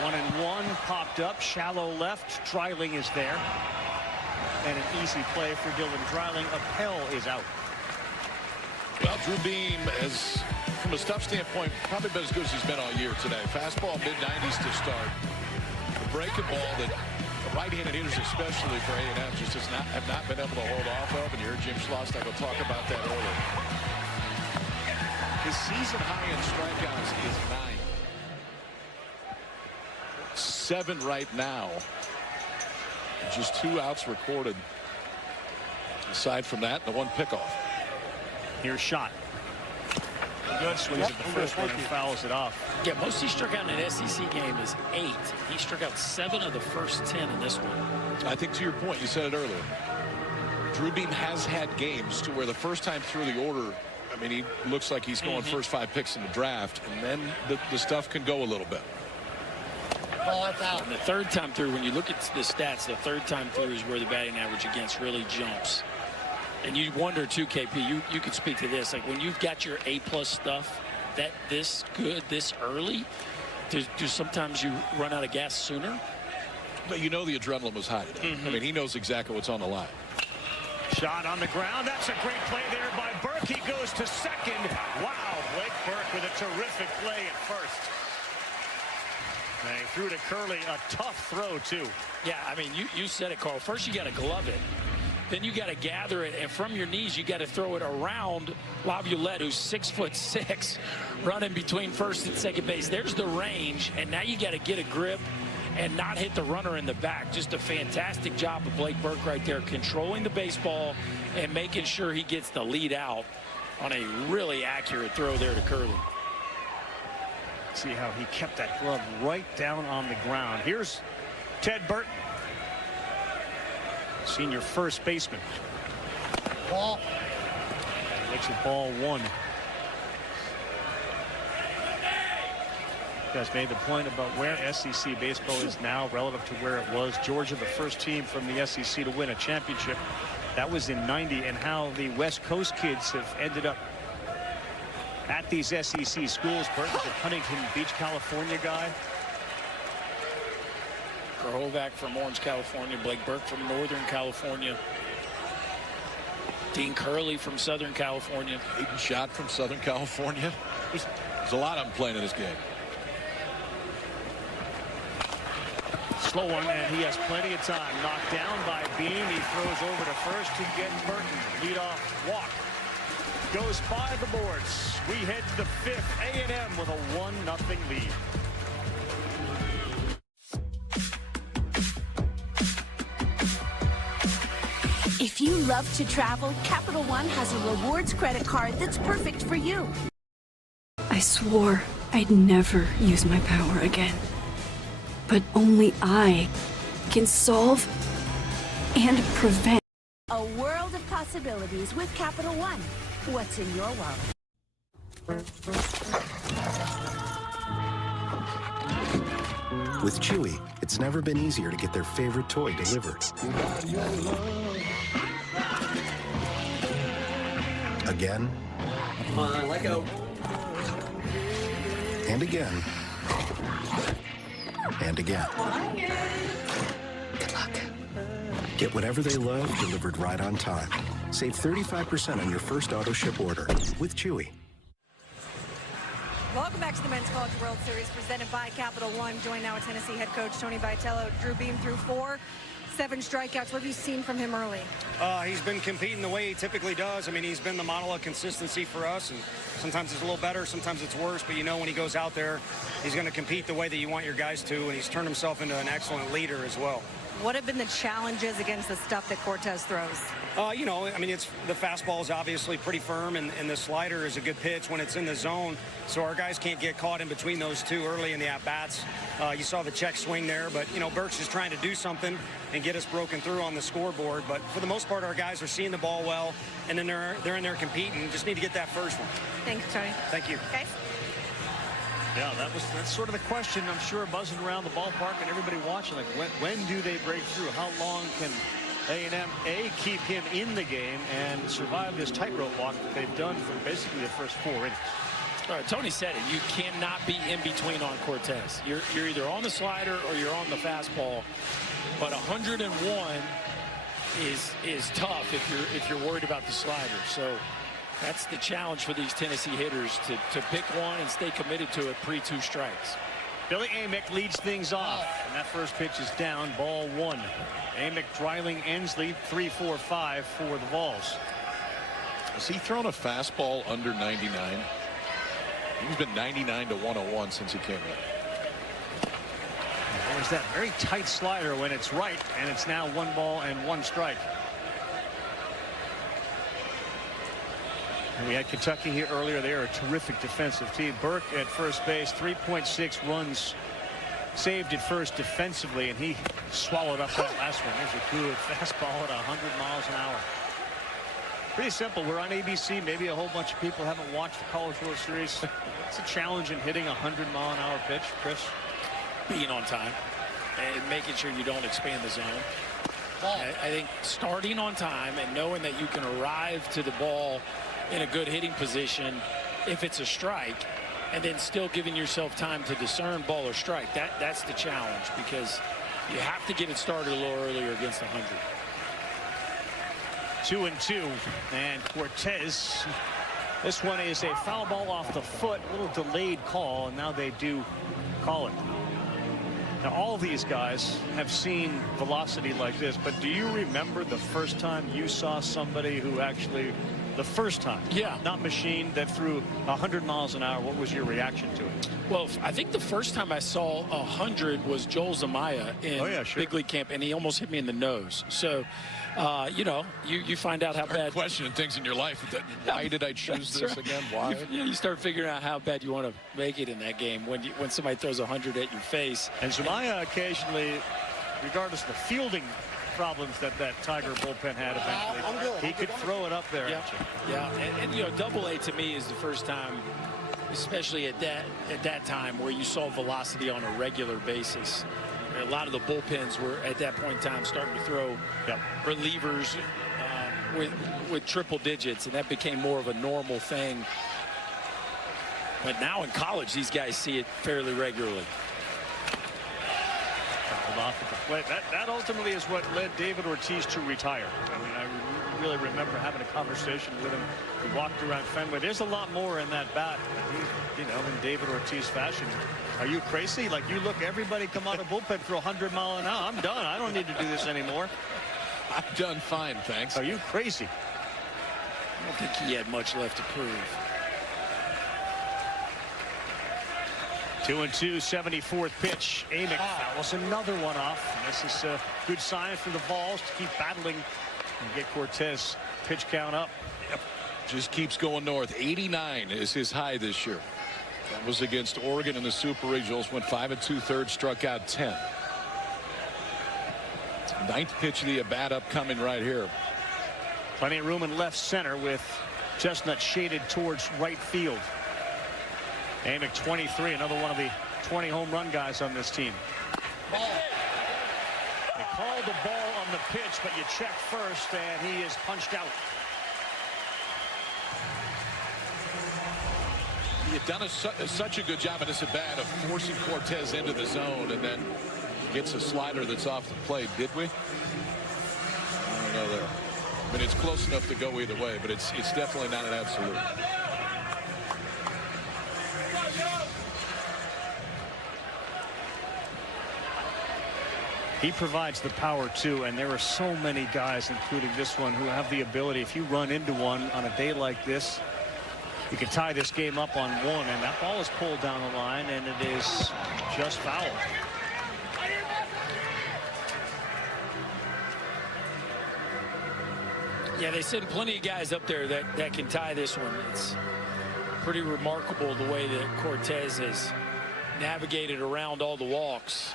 1-1 popped up, shallow left. Dreiling is there. And an easy play for Dylan Dreiling. Appel is out. Well, Drew Beam is, from a stuff standpoint, probably been as good as he's been all year today. Fastball mid-90s to start. The breaking ball that the right-handed hitters, especially for A&M, just have not been able to hold off of. And you heard Jim Schlossnagle talk about that earlier. His season high in strikeouts is 9. 7 right now. Just 2 outs recorded. Aside from that, the 1 pickoff. Here's shot. Good swings at the first one and fouls it off. Yeah, most he struck out in an SEC game is 8. He struck out 7 of the first 10 in this one. I think to your point, you said it earlier. Drew Beam has had games to where the first time through the order, I mean, he looks like he's going first 5 picks in the draft, and then the stuff can go a little bit. And the third time through, when you look at the stats, the third time through is where the batting average against really jumps. And you wonder too, KP, you could speak to this, like when you've got your A+ stuff that this good this early, do sometimes you run out of gas sooner? But you know the adrenaline was high today. I mean, he knows exactly what's on the line. Shot on the ground. That's a great play there by Burke. He goes to second. Wow, Blake Burke with a terrific play at first. And he threw to Curley, a tough throw too. Yeah, I mean, you said it, Carl. First you got to glove it. Then you got to gather it, and from your knees you got to throw it around Laviolette, who's 6'6", running between first and second base. There's the range, and now you got to get a grip and not hit the runner in the back. Just a fantastic job of Blake Burke right there, controlling the baseball and making sure he gets the lead out on a really accurate throw there to Curley. See how he kept that glove right down on the ground. Here's Ted Burton, senior first baseman. Ball. Makes it ball 1. You guys made the point about where SEC baseball is now relative to where it was. Georgia, the first team from the SEC to win a championship. That was in '90, and how the West Coast kids have ended up at these SEC schools. Burton's a Huntington Beach, California guy. Krhovac from Orange, California. Blake Burke from Northern California. Dean Curley from Southern California. Hayden Schott from Southern California. There's a lot of them playing in this game. Slow one, and he has plenty of time. Knocked down by Beam. He throws over to first to get Burton. Leadoff walk. Goes by the boards. We head to the 5th. A&M with a 1-0 lead. If you love to travel, Capital One has a rewards credit card that's perfect for you. I swore I'd never use my power again. But only I can solve and prevent. A world of possibilities with Capital One. What's in your wallet? With Chewy, it's never been easier to get their favorite toy delivered. Again. Let go. And again. And again. Good luck. Get whatever they love delivered right on time. Save 35% on your first auto ship order with Chewy. Welcome back to the Men's College World Series presented by Capital One. Joined now with Tennessee head coach Tony Vitello. Drew Beam threw 4. 7 strikeouts. What have you seen from him early? He's been competing the way he typically does. I mean, he's been the model of consistency for us, and sometimes it's a little better, sometimes it's worse, but you know when he goes out there, he's going to compete the way that you want your guys to, and he's turned himself into an excellent leader as well. What have been the challenges against the stuff that Cortez throws? You know, I mean, the fastball is obviously pretty firm, and the slider is a good pitch when it's in the zone, so our guys can't get caught in between those two early in the at-bats. You saw the check swing there, but, you know, Burks is trying to do something and get us broken through on the scoreboard, but for the most part, our guys are seeing the ball well, and then they're in there competing. Just need to get that first one. Thanks, Tony. Thank you. Okay. Yeah, that's sort of the question, I'm sure, buzzing around the ballpark and everybody watching. Like, when do they break through? How long can A&M, keep him in the game and survive this tightrope walk that they've done for basically the first 4 innings? All right, Tony said it. You cannot be in between on Cortez. You're either on the slider or you're on the fastball. But 101 is tough if you're worried about the slider. So that's the challenge for these Tennessee hitters, to pick one and stay committed to it pre-2 strikes. Billy Amick leads things off, and that first pitch is down, ball 1. Amick driving Ensley, 3-4-5 for the Vols. Has he thrown a fastball under 99? He's been 99 to 101 since he came in. There's that very tight slider when it's right, and it's now 1 ball and 1 strike. And we had Kentucky here earlier. They are a terrific defensive team. Burke at first base, 3.6 runs saved at first defensively, and he swallowed up that last one. There's a good fastball at 100 miles an hour. Pretty simple. We're on ABC. Maybe a whole bunch of people haven't watched the College World Series. It's a challenge in hitting a 100-mile-an-hour pitch, Chris. Being on time and making sure you don't expand the zone. I think starting on time and knowing that you can arrive to the ball in a good hitting position if it's a strike, and then still giving yourself time to discern ball or strike. That's the challenge, because you have to get it started a little earlier against 100. 2-2, and Cortez. This one is a foul ball off the foot, a little delayed call, and now they do call it. Now, all these guys have seen velocity like this, but do you remember the first time you saw somebody who actually, the first time, not machine, that threw 100 miles an hour? What was your reaction to it? Well, I think the first time I saw 100 was Joel Zamaya in big league camp, and he almost hit me in the nose. So, you know, you find out how bad. Questioning things in your life. Why did I choose this again? Why? You start figuring out how bad you want to make it in that game when somebody throws 100 at your face. And Zamaya occasionally, regardless of the fielding problems that Tiger bullpen had eventually, he could throw it up there. Yeah, and you know, Double-A to me is the first time, especially at that time, where you saw velocity on a regular basis. A lot of the bullpens were at that point in time starting to throw relievers with triple digits, and that became more of a normal thing. But now in college, these guys see it fairly regularly. That ultimately is what led David Ortiz to retire. I mean, I really remember having a conversation with him. We walked around Fenway. There's a lot more in that bat. You know, in David Ortiz fashion. Are you crazy? Like, you look, everybody come out of bullpen for 100 mile an hour. I'm done. I don't need to do this anymore. I'm done fine, thanks. Are you crazy? I don't think he had much left to prove. 2-2, 74th pitch. Amick fouls another one off. And this is a good sign for the Vols to keep battling and get Cortez pitch count up. Yep. Just keeps going north. 89 is his high this year. That was against Oregon in the Super Regionals. Went 5 2/3, struck out 10. 9th pitch of the at-bat upcoming right here. Plenty of room in left center with Chestnut shaded towards right field. Amick 23, another one of the 20 home run guys on this team. They called the ball on the pitch, but you check first, and he is punched out. You've done such a good job in this at-bat of forcing Cortez into the zone, and then gets a slider that's off the plate. Did we? I don't know there. I mean, it's close enough to go either way, but it's definitely not an absolute. He provides the power too, and there are so many guys, including this one, who have the ability. If you run into one on a day like this, you can tie this game up on one, and that ball is pulled down the line, and it is just foul. Yeah, they send plenty of guys up there that can tie this one. It's pretty remarkable the way that Cortez has navigated around all the walks.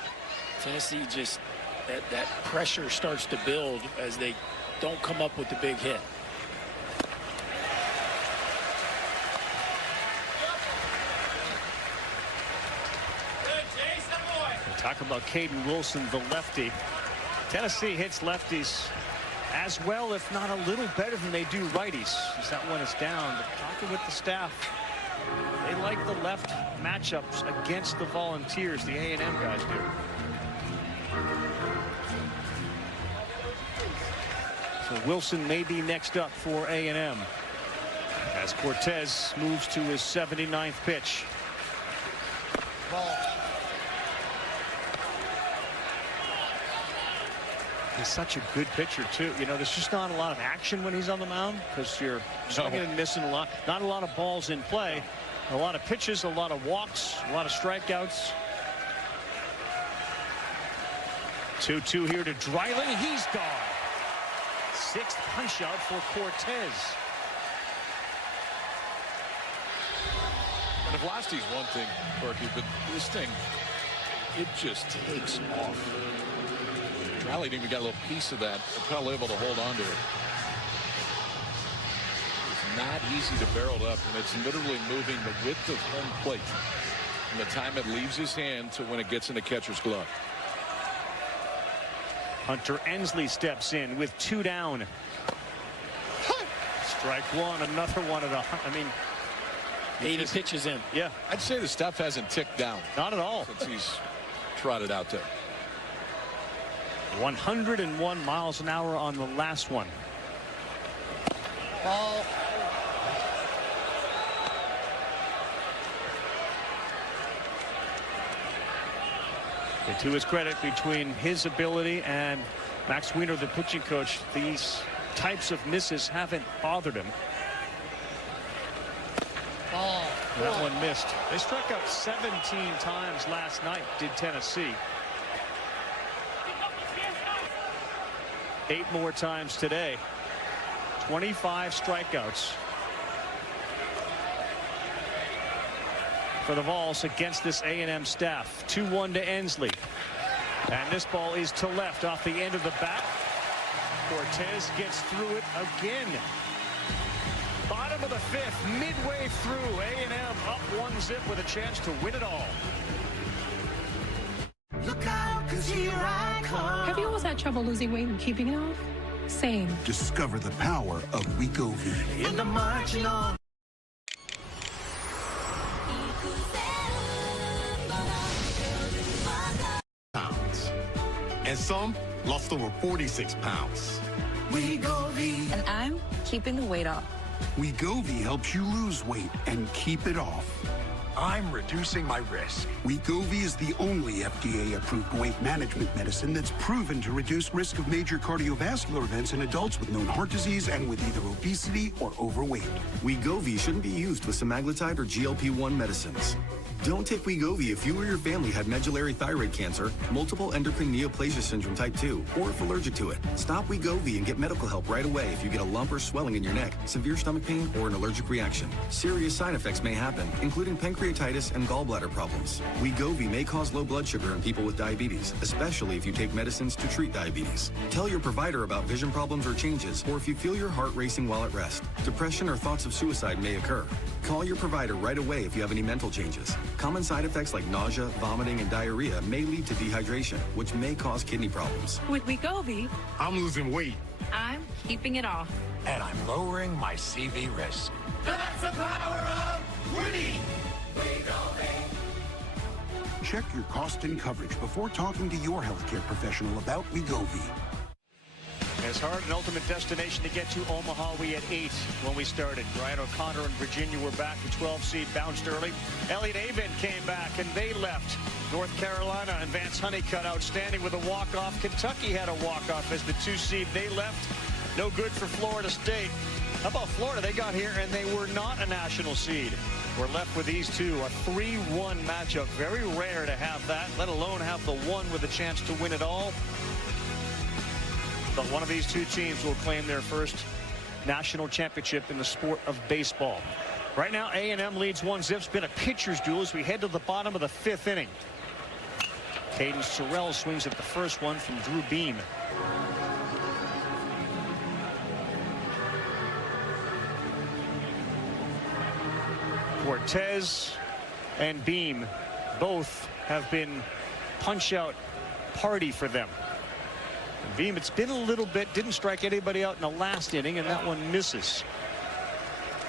Tennessee just, that pressure starts to build as they don't come up with the big hit. Talk about Caden Wilson, the lefty. Tennessee hits lefties as well, if not a little better than they do righties, as that one is down. But talking with the staff, they like the left matchups against the Volunteers, the A&M guys do. So Wilson may be next up for A&M as Cortez moves to his 79th pitch. Ball. He's such a good pitcher too. You know, there's just not a lot of action when he's on the mound because you're swinging and missing a lot. Not a lot of balls in play. A lot of pitches, a lot of walks, a lot of strikeouts. 2-2 here to Dreiling. He's gone. 6th punch out for Cortez. And the velocity's one thing, Berkey, but this thing, it just takes off. Riley even got a little piece of that. They're probably able to hold on to it. It's not easy to barrel it up, and it's literally moving the width of home plate from the time it leaves his hand to when it gets in the catcher's glove. Hunter Ensley steps in with 2 down. Strike one, another one at a, I mean, 80 pitches in. Yeah. I'd say the stuff hasn't ticked down. Not at all. Since he's trotted out there. 101 miles an hour on the last one. Ball. And to his credit, between his ability and Max Wiener, the pitching coach, these types of misses haven't bothered him. Ball. That one missed. They struck out 17 times last night, did Tennessee. 8 more times today. 25 strikeouts for the Vols against this A&M staff. 2-1 to Ensley. And this ball is to left off the end of the bat. Cortez gets through it again. Bottom of the 5th, midway through, A&M up 1-0 with a chance to win it all. Look out, 'cause here I come. Have you always had trouble losing weight and keeping it off? Same. Discover the power of Wegovy. In the marching on. Pounds. And some lost over 46 pounds. Wegovy. And I'm keeping the weight off. Wegovy helps you lose weight and keep it off. I'm reducing my risk. Wegovy is the only FDA-approved weight management medicine that's proven to reduce risk of major cardiovascular events in adults with known heart disease and with either obesity or overweight. Wegovy shouldn't be used with semaglutide or GLP-1 medicines. Don't take Wegovy if you or your family had medullary thyroid cancer, multiple endocrine neoplasia syndrome type 2, or if allergic to it. Stop Wegovy and get medical help right away if you get a lump or swelling in your neck, severe stomach pain, or an allergic reaction. Serious side effects may happen, including pancreatitis and gallbladder problems. Wegovy may cause low blood sugar in people with diabetes, especially if you take medicines to treat diabetes. Tell your provider about vision problems or changes, or if you feel your heart racing while at rest. Depression or thoughts of suicide may occur. Call your provider right away if you have any mental changes. Common side effects like nausea, vomiting, and diarrhea may lead to dehydration, which may cause kidney problems. With Wegovy, I'm losing weight. I'm keeping it off. And I'm lowering my CV risk. That's the power of winning. Check your cost and coverage before talking to your healthcare professional about Wegovy. As hard an ultimate destination to get to Omaha. We had 8 when we started. Ryan O'Connor and Virginia were back. The 12 seed bounced early. Elliott Avent came back and they left. North Carolina and Vance Honeycutt outstanding with a walk-off. Kentucky had a walk-off as the 2 seed. They left. No good for Florida State. How about Florida? They got here and they were not a national seed. We're left with these two. A 3-1 matchup. Very rare to have that, let alone have the one with a chance to win it all. But one of these two teams will claim their first national championship in the sport of baseball. Right now, A&M leads 1-0. It's been a pitcher's duel as we head to the bottom of the 5th inning. Caden Sorrell swings at the first one from Drew Beam. Cortez and Beam both have been punch-out party for them. Beam, it's been a little bit, didn't strike anybody out in the last inning, and that one misses.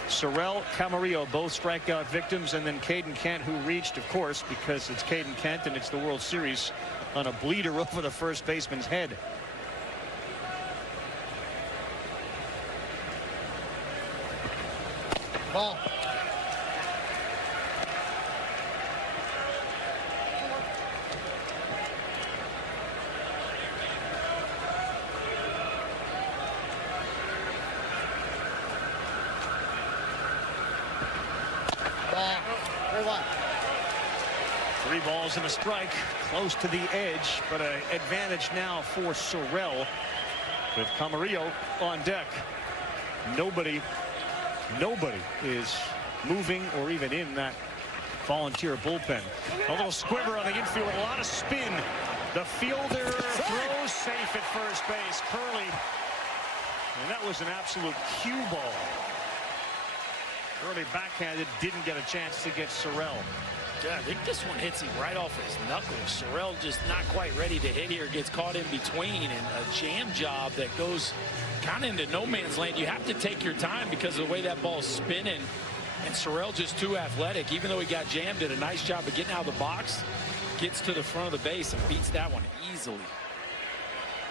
Sorrell, Camarillo, both strikeout victims, and then Caden Kent, who reached, of course, because it's Caden Kent and it's the World Series, on a bleeder over the first baseman's head. Ball. Three balls and a strike, close to the edge, but an advantage now for Sorrell with Camarillo on deck. Nobody is moving or even in that Volunteer bullpen. A little squiver on the infield, a lot of spin. The fielder throws safe at first base. Curley, and that was an absolute cue ball. Curley backhanded, didn't get a chance to get Sorrell. Yeah, I think this one hits him right off his knuckles. Sorrell just not quite ready to hit here, gets caught in between, and a jam job that goes kind of into no man's land. You have to take your time because of the way that ball's spinning, and Sorrell just too athletic. Even though he got jammed, did a nice job of getting out of the box, gets to the front of the base and beats that one easily.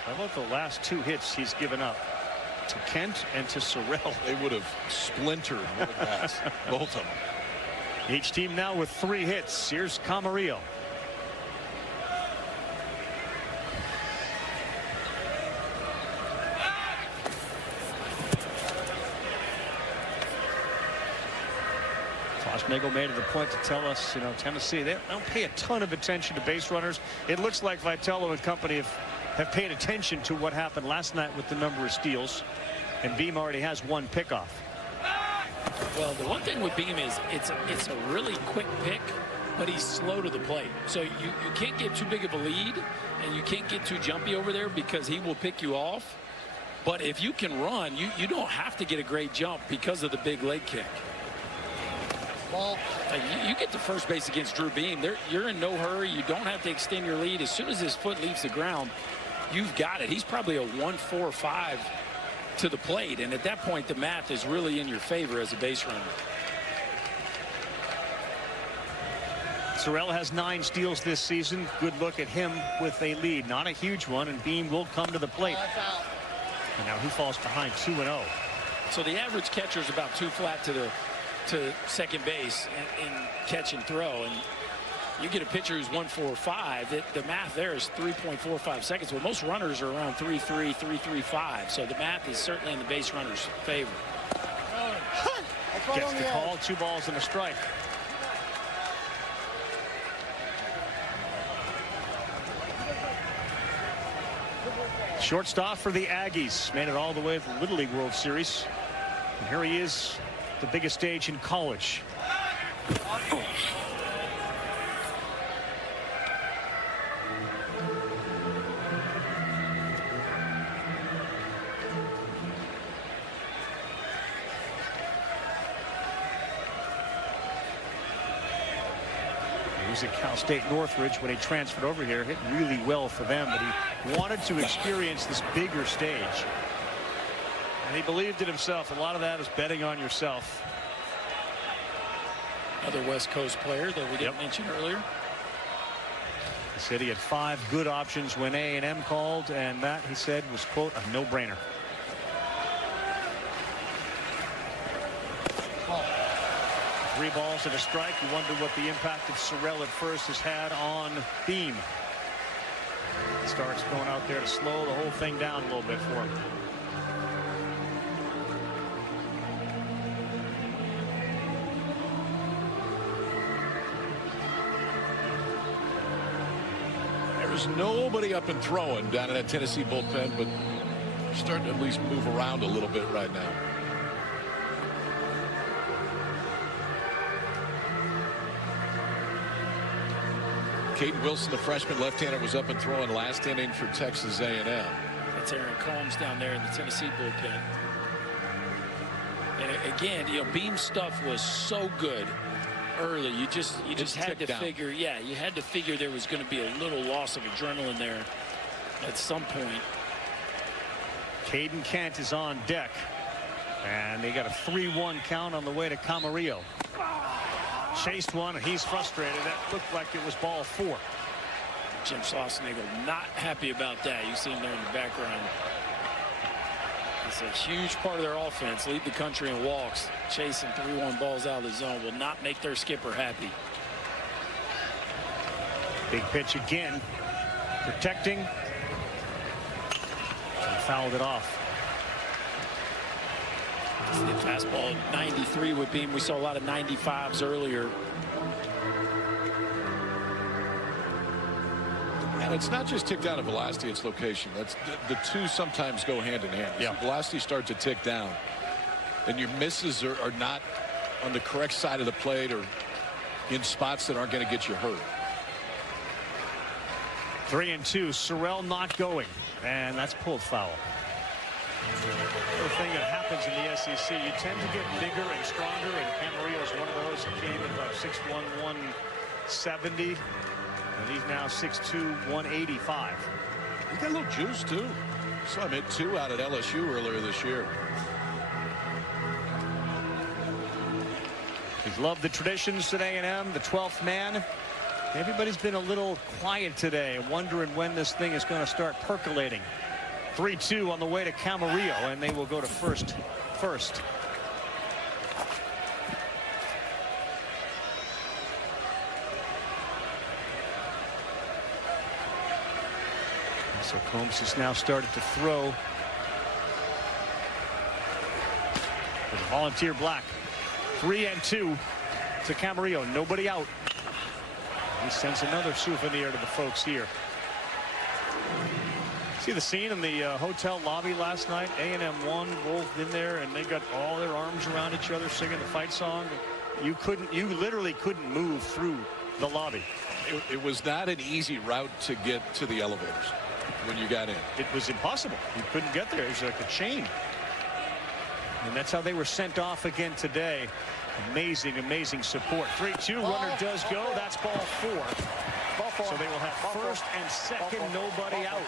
How about the last 2 hits he's given up? To Kent and to Sorrell. They would have splintered with bats, both of them. Each team now with 3 hits. Here's Camarillo. Nagel made it a point to tell us, Tennessee, they don't pay a ton of attention to base runners. It looks like Vitello and company have paid attention to what happened last night with the number of steals. And Beam already has 1 pickoff. Well, the one thing with Beam is it's a really quick pick, but he's slow to the plate. So you can't get too big of a lead, and you can't get too jumpy over there because he will pick you off. But if you can run, you don't have to get a great jump because of the big leg kick. You get to first base against Drew Beam. You're in no hurry. You don't have to extend your lead. As soon as his foot leaves the ground, you've got it. He's probably a 1.45 to the plate, and at that point the math is really in your favor as a base runner. Sorrell has 9 steals this season. Good look at him with a lead. Not a huge one, and Beam will come to the plate. And now he falls behind 2-0. So the average catcher is about 2 flat to second base in catch and throw, and you get a pitcher who's 1.45. The math there is 3.45 seconds. Well, most runners are around 3.3, 3.35. So the math is certainly in the base runner's favor. Gets the call. 2 balls and a strike. Shortstop for the Aggies. Made it all the way to the Little League World Series. And here he is, the biggest stage in college. He was at Cal State Northridge when he transferred over here. Hit really well for them, but he wanted to experience this bigger stage. And he believed in himself. A lot of that is betting on yourself. Another West Coast player that we didn't mention earlier. He said he had 5 good options when A&M called, and that, he said, was, quote, a no-brainer. Three balls and a strike. You wonder what the impact of Sorrell at first has had on Beam. Starks going out there to slow the whole thing down a little bit for him. There's nobody up and throwing down in that Tennessee bullpen, but starting to at least move around a little bit right now. Caden Wilson, the freshman left-hander, was up and throwing last inning for Texas A&M. That's Aaron Combs down there in the Tennessee bullpen. And again, you know, Beam's stuff was so good early. You just had to figure, yeah, you had to figure there was going to be a little loss of adrenaline there at some point. Caden Kent is on deck, and they got a 3-1 count on the way to Camarillo. Chased one, and he's frustrated. That looked like it was ball 4. Jim Schlossnagle not happy about that. You see him there in the background. It's a huge part of their offense. Lead the country in walks. Chasing 3-1 balls out of the zone will not make their skipper happy. Big pitch again. Protecting. And fouled it off. The fastball 93 with Beam. We saw a lot of 95s earlier. And it's not just tick down at velocity, it's location. That's the two sometimes go hand in hand. Yeah. Velocity starts to tick down, and your misses are not on the correct side of the plate or in spots that aren't going to get you hurt. 3-2. Sorrell not going, and that's pulled foul. The thing that happens in the SEC, you tend to get bigger and stronger, and Camarillo's one of those. He came in about 6'1", 170, and he's now 6'2", 185. He got a little juice too. Saw him hit 2 out at LSU earlier this year. He's loved the traditions at A&M, the 12th man. Everybody's been a little quiet today, wondering when this thing is going to start percolating. 3-2 on the way to Camarillo, and they will go to first. So Combs has now started to throw with a volunteer black. 3-2 to Camarillo. Nobody out. He sends another souvenir to the folks here. See the scene in the hotel lobby last night. A&M won, both in there, and they got all their arms around each other singing the fight song. You literally couldn't move through the lobby. It was not an easy route to get to the elevators when you got in. It was impossible. You couldn't get there. It was like a chain. And that's how they were sent off again today. Amazing, amazing support. 3-2, runner does go. That's ball 4. So they will have first and second, nobody out.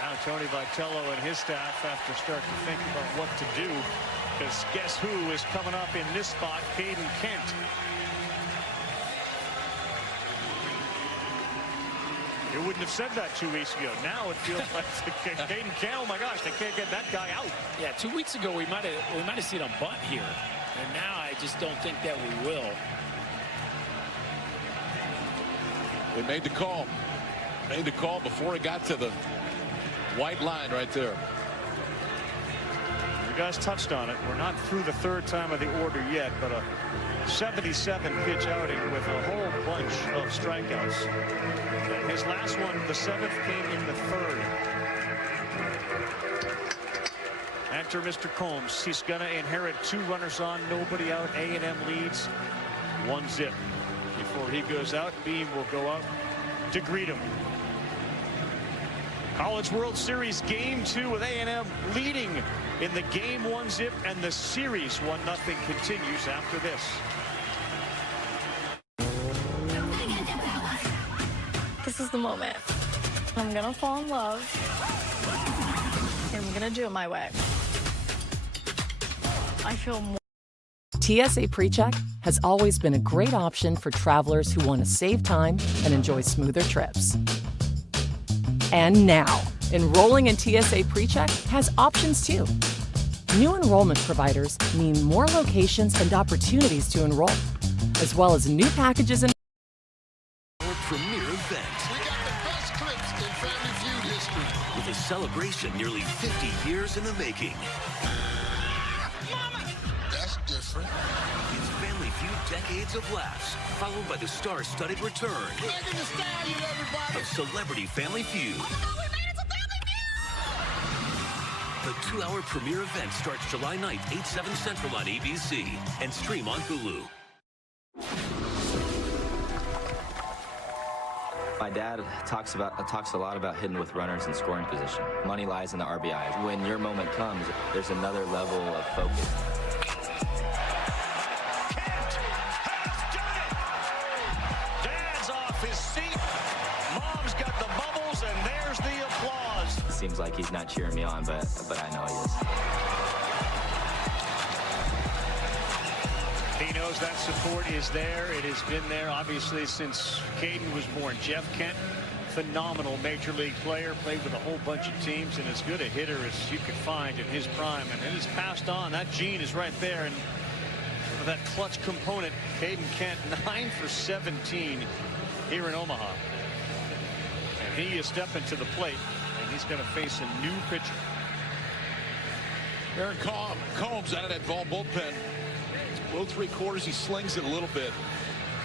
Now Tony Vitello and his staff have to start to think about what to do, because guess who is coming up in this spot? Caden Kent. You wouldn't have said that 2 weeks ago. Now it feels like Caden Kent. Oh my gosh, they can't get that guy out. Yeah, 2 weeks ago we might have seen a bunt here, and now I just don't think that we will. They made the call. Made the call before it got to the white line right there. You guys touched on it. We're not through the 3rd time of the order yet, but a 77 pitch outing with a whole bunch of strikeouts. And his last one, the 7th, came in the 3rd. Enter Mr. Combs. He's going to inherit 2 runners on, nobody out. A&M leads 1-0. Before he goes out, Beam will go out to greet him. College World Series Game 2 with A&M leading in the Game 1 zip, and the series 1-0 continues after this. This is the moment. I'm gonna fall in love, and I'm gonna do it my way. I feel more TSA PreCheck has always been a great option for travelers who want to save time and enjoy smoother trips. And now, enrolling in TSA PreCheck has options too. New enrollment providers mean more locations and opportunities to enroll, as well as new packages and Premier event. We got the best clips in Family Feud history. With a celebration nearly 50 years in the making. Mama! That's different. It's Family Feud decades of laughs, followed by the star-studded return Megan Thee Stallion, everybody! of Celebrity Family Feud. The 2-hour premiere event starts July 9th, 8/7 Central on ABC and stream on Hulu. My dad talks a lot about hitting with runners in scoring position. Money lies in the RBI. When your moment comes, there's another level of focus. Dad's off his seat. Mom's got the bubbles, and there's the applause. It seems like he's not cheering me on, but I know he is. He knows that support is there. It has been there, obviously, since Caden was born. Jeff Kent, phenomenal major league player, played with a whole bunch of teams, and as good a hitter as you could find in his prime. And it is passed on. That gene is right there. And for that clutch component, Caden Kent, 9 for 17 here in Omaha. And he is stepping to the plate, and he's going to face a new pitcher. Aaron Combs out of that Vol bullpen. Low 3/4, he slings it a little bit.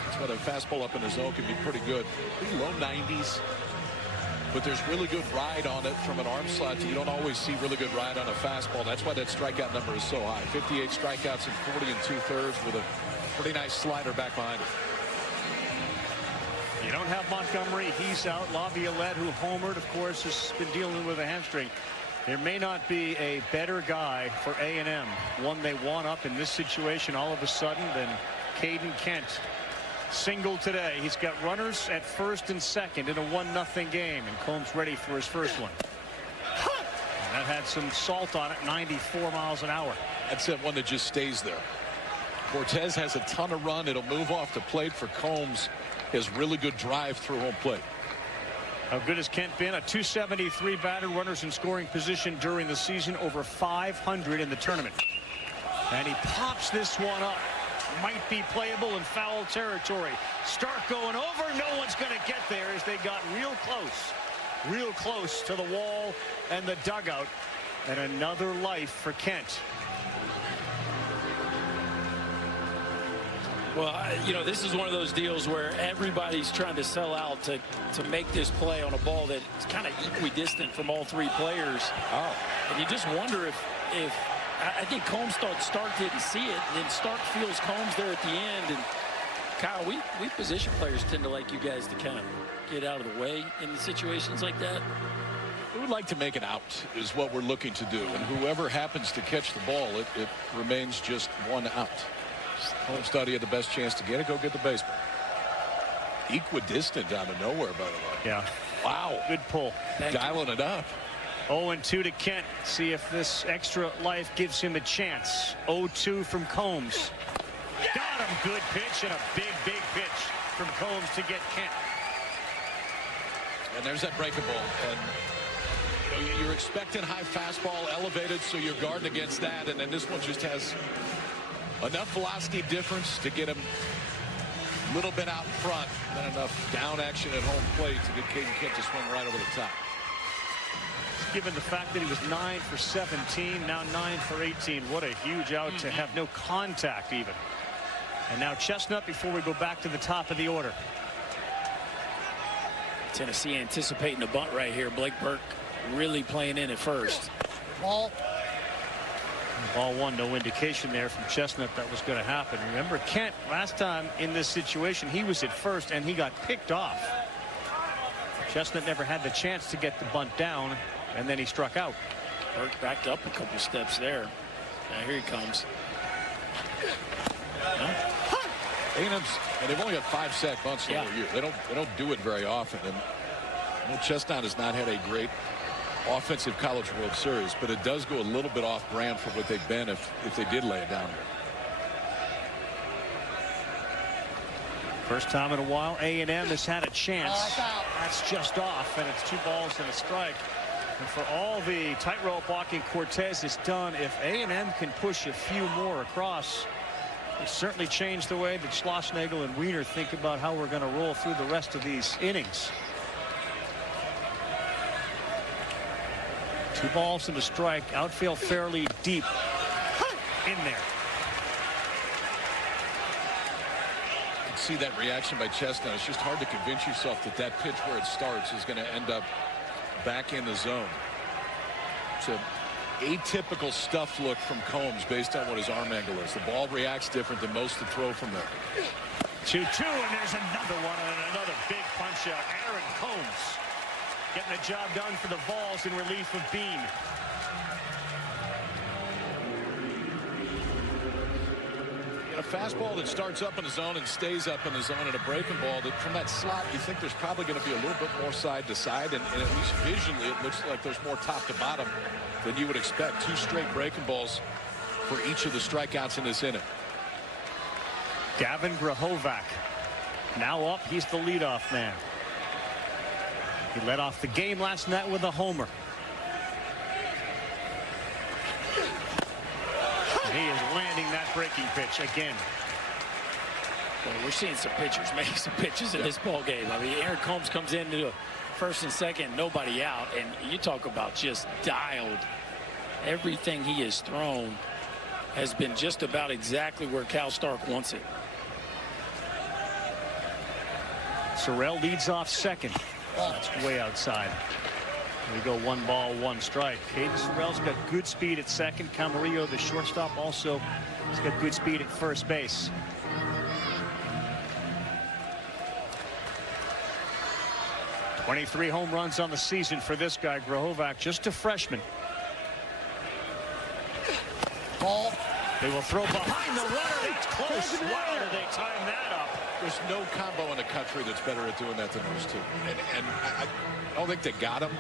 That's why the fastball up in the zone can be pretty good. Pretty low 90s, but there's really good ride on it from an arm slot. You don't always see really good ride on a fastball. That's why that strikeout number is so high. 58 strikeouts in 40 2/3 with a pretty nice slider back behind it. You don't have Montgomery. He's out. Laviolette, who homered, of course, has been dealing with a hamstring. There may not be a better guy for A&M, one they want up in this situation all of a sudden than Caden Kent. Single today. He's got runners at first and second in a 1-0 game, and Combs ready for his first one. And that had some salt on it, 94 miles an hour. That's that one that just stays there. Cortez has a ton of run. It'll move off the plate for Combs. His really good drive through home plate. How good has Kent been? A .273 batter, runners in scoring position during the season, over 500 in the tournament. And he pops this one up. Might be playable in foul territory. Stark going over. No one's going to get there as they got real close to the wall and the dugout. And another life for Kent. Well, you know, this is one of those deals where everybody's trying to sell out to make this play on a ball that's kind of equidistant from all three players. Oh. And you just wonder if I think Combs thought Stark didn't see it, and then Stark feels Combs there at the end. And Kyle, we position players tend to like you guys to kind of get out of the way in situations like that. We would like to make an out is what we're looking to do, and whoever happens to catch the ball, it remains just one out. Combs thought he had the best chance to get it. Go get the baseball. Equidistant out of nowhere, by the way. Yeah. Wow. Good pull. Dialing it up. 0-2 to Kent. See if this extra life gives him a chance. 0-2 from Combs. Got him. Good pitch and a big pitch from Combs to get Kent. And there's that breaking ball. And you know, you're expecting high fastball elevated, so you're guarding against that. And then this one just has enough velocity difference to get him a little bit out front, and enough down action at home plate to get Caden Kent to swing right over the top. Given the fact that he was 9 for 17, now 9 for 18. What a huge out to have no contact even. And now Chestnut before we go back to the top of the order. Tennessee anticipating a bunt right here. Blake Burke really playing in at first. Ball 1, no indication there from Chestnut that was going to happen. Remember, Kent last time in this situation, he was at first and he got picked off. Chestnut never had the chance to get the bunt down, and then he struck out. Burke backed up a couple steps there. Now here he comes. A&M's, and they've only got 5 sack bunts the whole year. They don't do it very often. And you know, Chestnut has not had a great offensive College World Series, but it does go a little bit off brand for what they've been if they did lay it down here. First time in a while A&M has had a chance. That's just off, and it's 2 balls and a strike. And for all the tightrope walking Cortez has done, if A&M can push a few more across, it certainly changed the way that Schlossnagle and Wiener think about how we're going to roll through the rest of these innings. 2 balls and a strike. Outfield fairly deep in there. You can see that reaction by Chestnut. It's just hard to convince yourself that that pitch where it starts is going to end up back in the zone. It's an atypical stuff look from Combs based on what his arm angle is. The ball reacts different than most to throw from there. 2-2, and there's another one and another big punch out. Aaron Combs getting the job done for the Vols in relief of Bean. A fastball that starts up in the zone and stays up in the zone, and a breaking ball that from that slot you think there's probably going to be a little bit more side to side, and at least visually it looks like there's more top to bottom than you would expect. 2 straight breaking balls for each of the strikeouts in this inning. Gavin Grahovac now up. He's the leadoff man. He led off the game last night with a homer. He is landing that breaking pitch again. Well, we're seeing some pitchers make some pitches in this ball game. I mean, Aaron Combs comes into first and second, nobody out, and you talk about just dialed. Everything he has thrown has been just about exactly where Cal Stark wants it. Sorrell leads off second. That's way outside. We go 1 ball, 1 strike. Caden Sorrell's got good speed at second. Camarillo, the shortstop, also has got good speed at first base. .23 home runs on the season for this guy, Grahovac, just a freshman. Ball. They will throw behind the runner. That's close. Wow, did they time that up? There's no combo in the country that's better at doing that than those two. And I don't think they got him.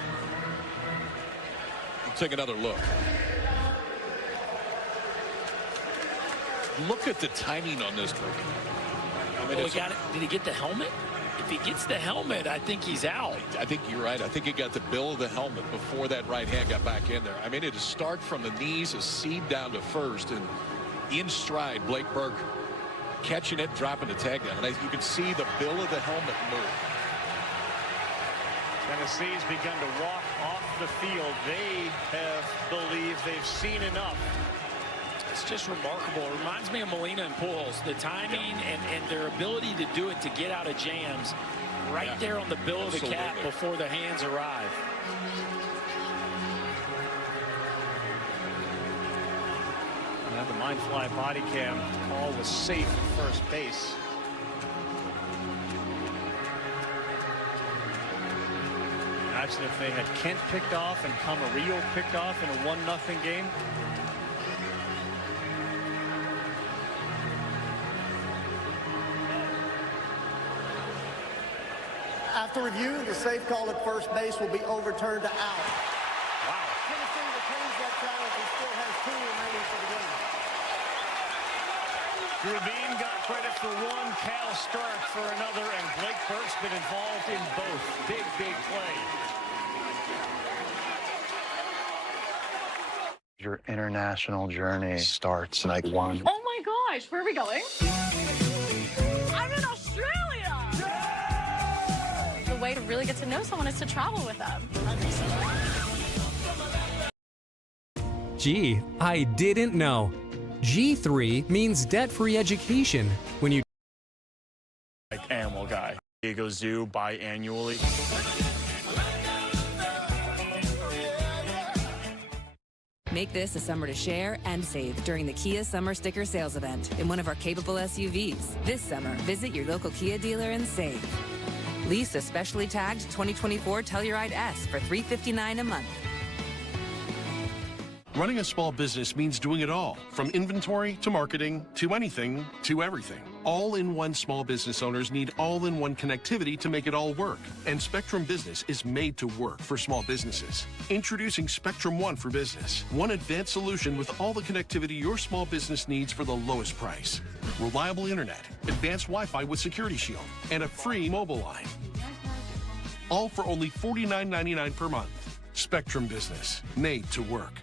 We'll take another look. Look at the timing on this one. I mean, Did he get the helmet? If he gets the helmet, I think he's out. I think you're right. I think he got the bill of the helmet before that right hand got back in there. I mean, it is start from the knees, a seed down to first, and in stride, Blake Burke catching it, dropping the tag down. And you can see the bill of the helmet move. Tennessee's begun to walk off the field. They believe they've seen enough. It's just remarkable. It reminds me of Molina and Pujols. The timing and their ability to do it, to get out of jams right there on the bill of the cap before the hands arrive. Now the Mind Fly body cam call was safe at first base. Imagine if they had Kent picked off and Camarillo picked off in a 1-0 game. After review, the safe call at first base will be overturned to out. Wow. Tennessee retains that challenge and still has 2 remaining for the game. Drew Beam got credit for 1, Cal Stark for another, and Blake Burke's been involved in both. Big play. Your international journey starts night 1. Oh my gosh, where are we going? I'm in Australia! The way to really get to know someone is to travel with them. Gee, I didn't know. G3 means debt-free education when you Like Animal Guy. Diego Zoo biannually. Make this a summer to share and save during the Kia Summer Sticker Sales Event in one of our capable SUVs. This summer, visit your local Kia dealer and save. Lease a specially tagged 2024 Telluride S for $359 a month. Running a small business means doing it all, from inventory to marketing to anything to everything. All-in-one small business owners need all-in-one connectivity to make it all work. And Spectrum Business is made to work for small businesses. Introducing Spectrum One for Business. One advanced solution with all the connectivity your small business needs for the lowest price. Reliable internet, advanced Wi-Fi with Security Shield, and a free mobile line. All for only $49.99 per month. Spectrum Business, made to work.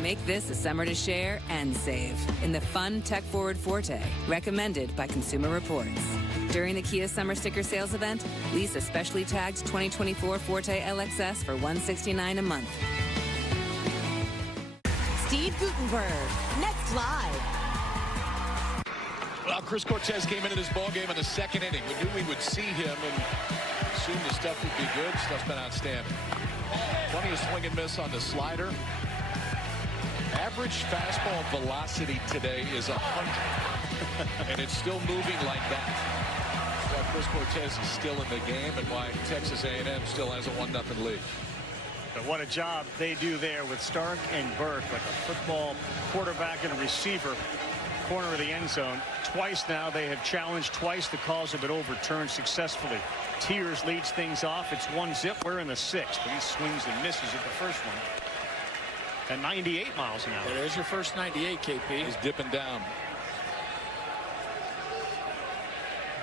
Make this a summer to share and save in the fun tech-forward Forte, recommended by Consumer Reports. During the Kia Summer Sticker Sales event, lease a specially tagged 2024 Forte LXS for $169 a month. Steve Gutenberg, next live. Well, Chris Cortez came into this ballgame in the second inning. We knew we would see him and assumed the stuff would be good. Stuff's been outstanding. Plenty of swing and miss on the slider. Average fastball velocity today is 100, and it's still moving like that. Why Chris Cortez is still in the game and why Texas A&M still has a 1-0 lead. But what a job they do there with Stark and Burke, like a football quarterback and a receiver, corner of the end zone. Twice now they have challenged, twice the calls have been overturned successfully. Tears leads things off. It's 1-0. We're in the 6th, but he swings and misses at the first one. At 98 miles an hour. Yeah, there's your first 98, KP. He's dipping down.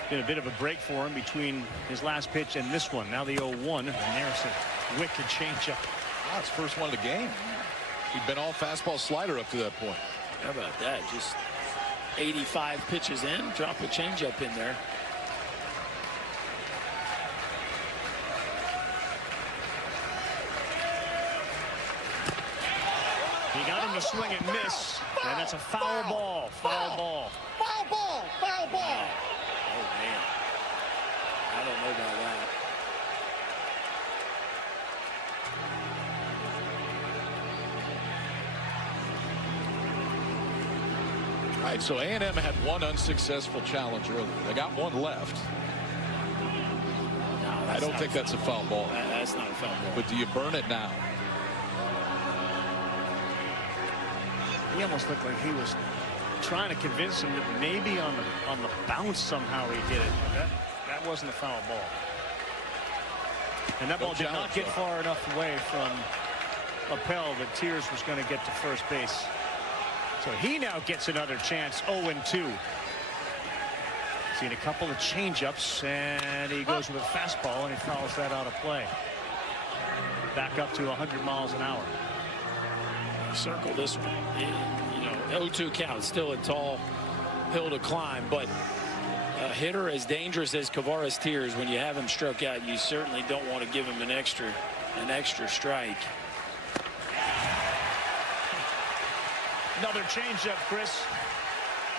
Been a bit of a break for him between his last pitch and this one. Now the 0-1, and there's a wicked changeup. Wow, it's first one of the game. He'd been all fastball slider up to that point. How about that? Just 85 pitches in, drop a changeup in there. He got him to swing and miss, and that's a foul ball. Foul ball. Foul ball. Foul ball. Oh, man. I don't know about that. All right, so A&M had one unsuccessful challenge earlier. They got one left. No, I don't think that's a foul ball. That's not a foul ball. But do you burn it now? He almost looked like he was trying to convince him that maybe on the bounce somehow he did it. That wasn't a foul ball. And that ball did not get far enough away from Appel that Tears was going to get to first base. So he now gets another chance. 0-2. Seen a couple of changeups, and he goes with a fastball, and he fouls that out of play. Back up to 100 miles an hour. Circle this one. You know, 0-2 count, still a tall hill to climb, but a hitter as dangerous as Kavares Tears, when you have him struck out, you certainly don't want to give him an extra strike. Another changeup, Chris.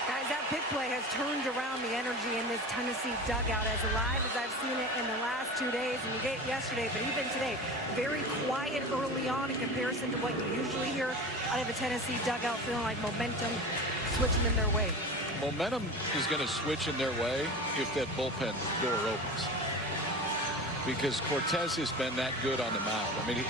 Guys, that big play has turned around the energy in this Tennessee dugout, as alive as I've seen it in the last 2 days, and you get yesterday, but even today, very quiet early on in comparison to what you usually hear out of a Tennessee dugout, feeling like momentum switching in their way. Momentum is going to switch in their way if that bullpen door opens, because Cortez has been that good on the mound. I mean,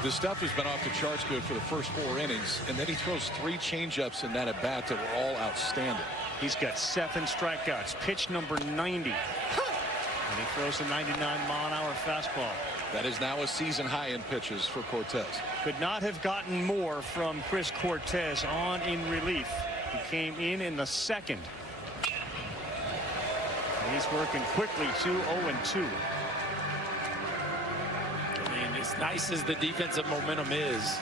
the stuff has been off the charts good for the first 4 innings, and then he throws 3 changeups in that at bat that were all outstanding. He's got 7 strikeouts. Pitch number 90. And he throws a 99-mile-an-hour fastball. That is now a season high in pitches for Cortez. Could not have gotten more from Chris Cortez on in relief. He came in the 2nd. And he's working quickly to 0-2. As nice as the defensive momentum is,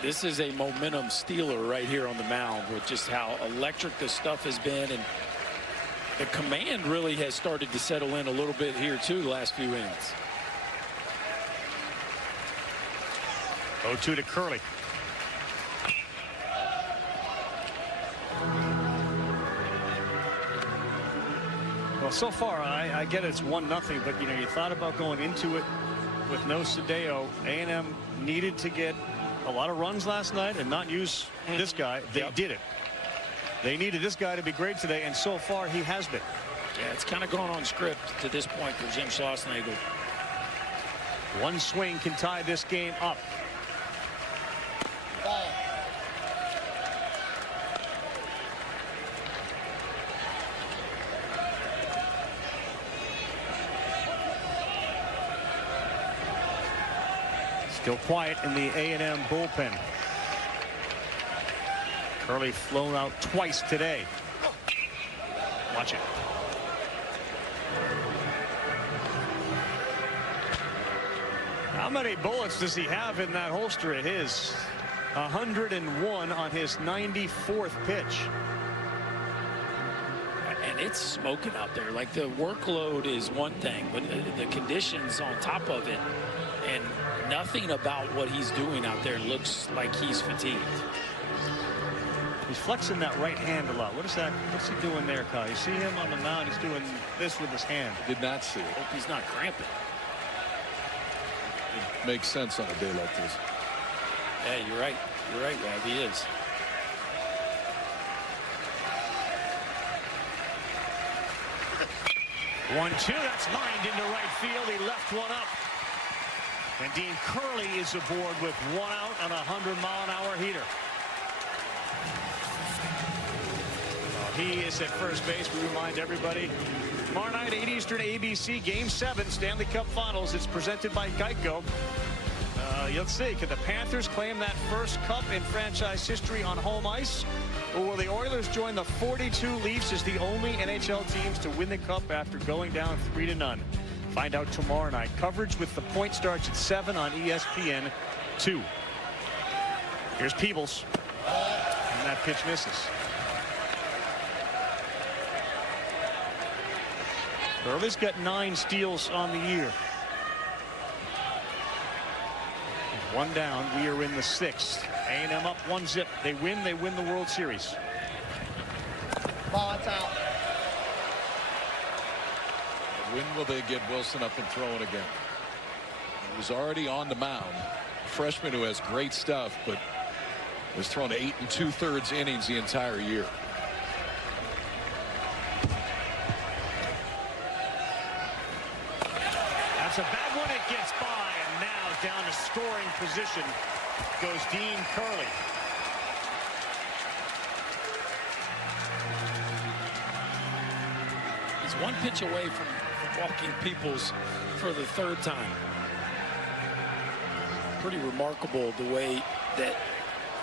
this is a momentum stealer right here on the mound, with just how electric the stuff has been, and the command really has started to settle in a little bit here too the last few innings. 0-2 to Curley. Well, so far I get it's 1-0, but you know, you thought about going into it with no Sadeo. A&M needed to get a lot of runs last night and not use this guy. They did it. They needed this guy to be great today, and so far he has been. Yeah, it's kind of gone on script to this point for Jim Schlossnagle. One swing can tie this game up. Ball. Still quiet in the A&M bullpen. Curley flown out twice today. Watch it. How many bullets does he have in that holster of his? 101 on his 94th pitch. And it's smoking out there. Like, the workload is one thing, but the conditions on top of it, and nothing about what he's doing out there looks like he's fatigued. He's flexing that right hand a lot. What is that? What's he doing there, Kyle? You see him on the mound? He's doing this with his hand. Did not see it. Hope he's not cramping. It makes sense on a day like this. Yeah, you're right. You're right, Rob. He is. One-two. That's lined into right field. He left one up. And Dean Curley is aboard with one out on a 100-mile-an-hour heater. He is at first base. We remind everybody, tomorrow night, 8 Eastern, ABC, Game 7, Stanley Cup Finals. It's presented by Geico. Let's see, could the Panthers claim that first cup in franchise history on home ice? Or will the Oilers join the 42 Leafs as the only NHL teams to win the cup after going down 3-0? Find out tomorrow night. Coverage with the point starts at 7 on ESPN 2. Here's Peebles. And that pitch misses. Curley's got 9 steals on the year. One down. We are in the 6th. A&M up 1-0. They win the World Series. Ball, it's out. When will they get Wilson up and throwing again? He was already on the mound. A freshman who has great stuff, but was thrown 8 2/3 innings the entire year. That's a bad one. It gets by, and now down to scoring position goes Dean Curley. He's one pitch away from walking Peoples for the 3rd time. Pretty remarkable the way that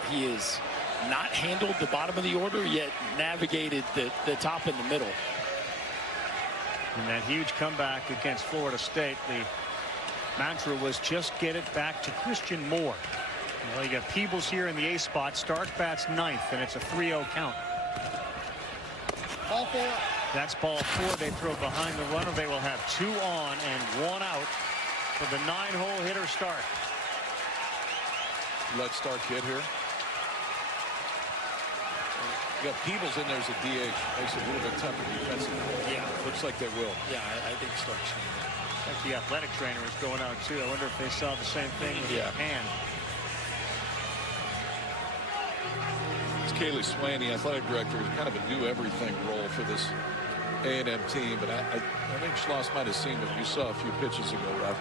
he has not handled the bottom of the order, yet navigated the top and the middle. And that huge comeback against Florida State, the mantra was just get it back to Christian Moore. Well, you got Peebles here in the A spot. Stark bats 9th, and it's a 3-0 count. Ball 4. That's ball 4. They throw behind the runner. They will have 2 on and 1 out for the 9-hole hitter Stark. Let Stark hit here. You got Peebles in there as a DH. Makes it a little bit tougher defensively. Yeah. Looks like they will. Yeah, I think Stark's. Like the athletic trainer is going out too. I wonder if they saw the same thing with the hand. It's Kaylee Swain, the athletic director, is kind of a do everything role for this A&M team. But I think Schloss might have seen what you saw a few pitches ago, Ralph.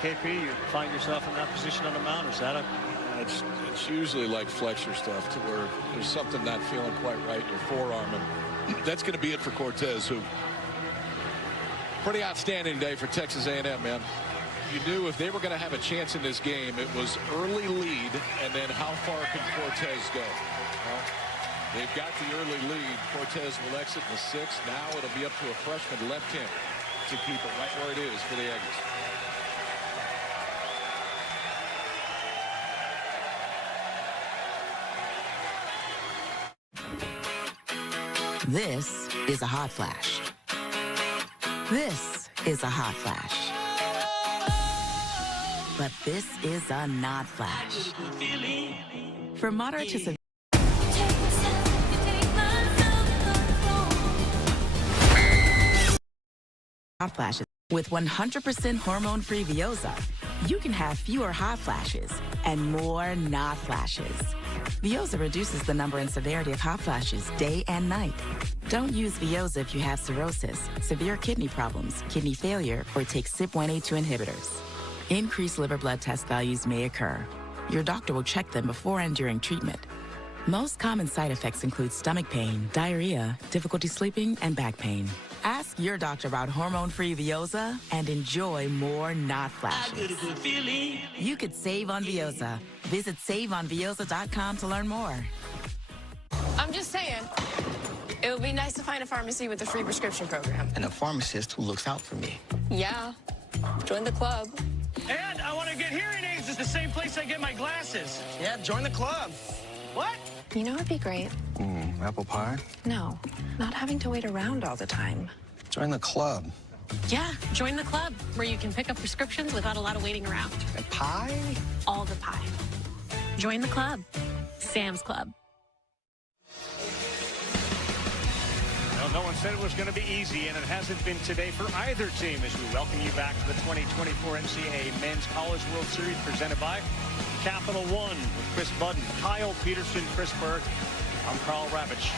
KP, you find yourself in that position on the mound, or is that a... It's usually like flexor stuff, to where there's something not feeling quite right in your forearm, and that's going to be it for Cortez, who pretty outstanding day for Texas A&M, man. You knew if they were going to have a chance in this game, it was early lead, and then how far can Cortez go? Well, they've got the early lead. Cortez will exit in the 6th. Now it'll be up to a freshman left-hander to keep it right where it is for the Aggies. This is a hot flash. This is a hot flash. But this is a not flash. From moderate to severe. Hot flashes. With 100% hormone-free Veoza, you can have fewer hot flashes and more not flashes. Veoza reduces the number and severity of hot flashes day and night. Don't use Veoza if you have cirrhosis, severe kidney problems, kidney failure, or take CYP1A2 inhibitors. Increased liver blood test values may occur. Your doctor will check them before and during treatment. Most common side effects include stomach pain, diarrhea, difficulty sleeping, and back pain. Ask your doctor about hormone-free Veoza and enjoy more not flashes. You could save on Veoza. Visit saveonveoza.com to learn more. I'm just saying, it would be nice to find a pharmacy with a free prescription program. And a pharmacist who looks out for me. Yeah, join the club. And I want to get hearing aids. It's the same place I get my glasses. Yeah, join the club. What? You know what'd be great? Apple pie? No, not having to wait around all the time. Join the club. Yeah, join the club where you can pick up prescriptions without a lot of waiting around. And pie? All the pie. Join the club. Sam's Club. Well, no one said it was going to be easy, and it hasn't been today for either team as we welcome you back to the 2024 NCAA Men's College World Series presented by Capital One with Chris Budden, Kyle Peterson, Chris Berg. I'm Carl Ravitch.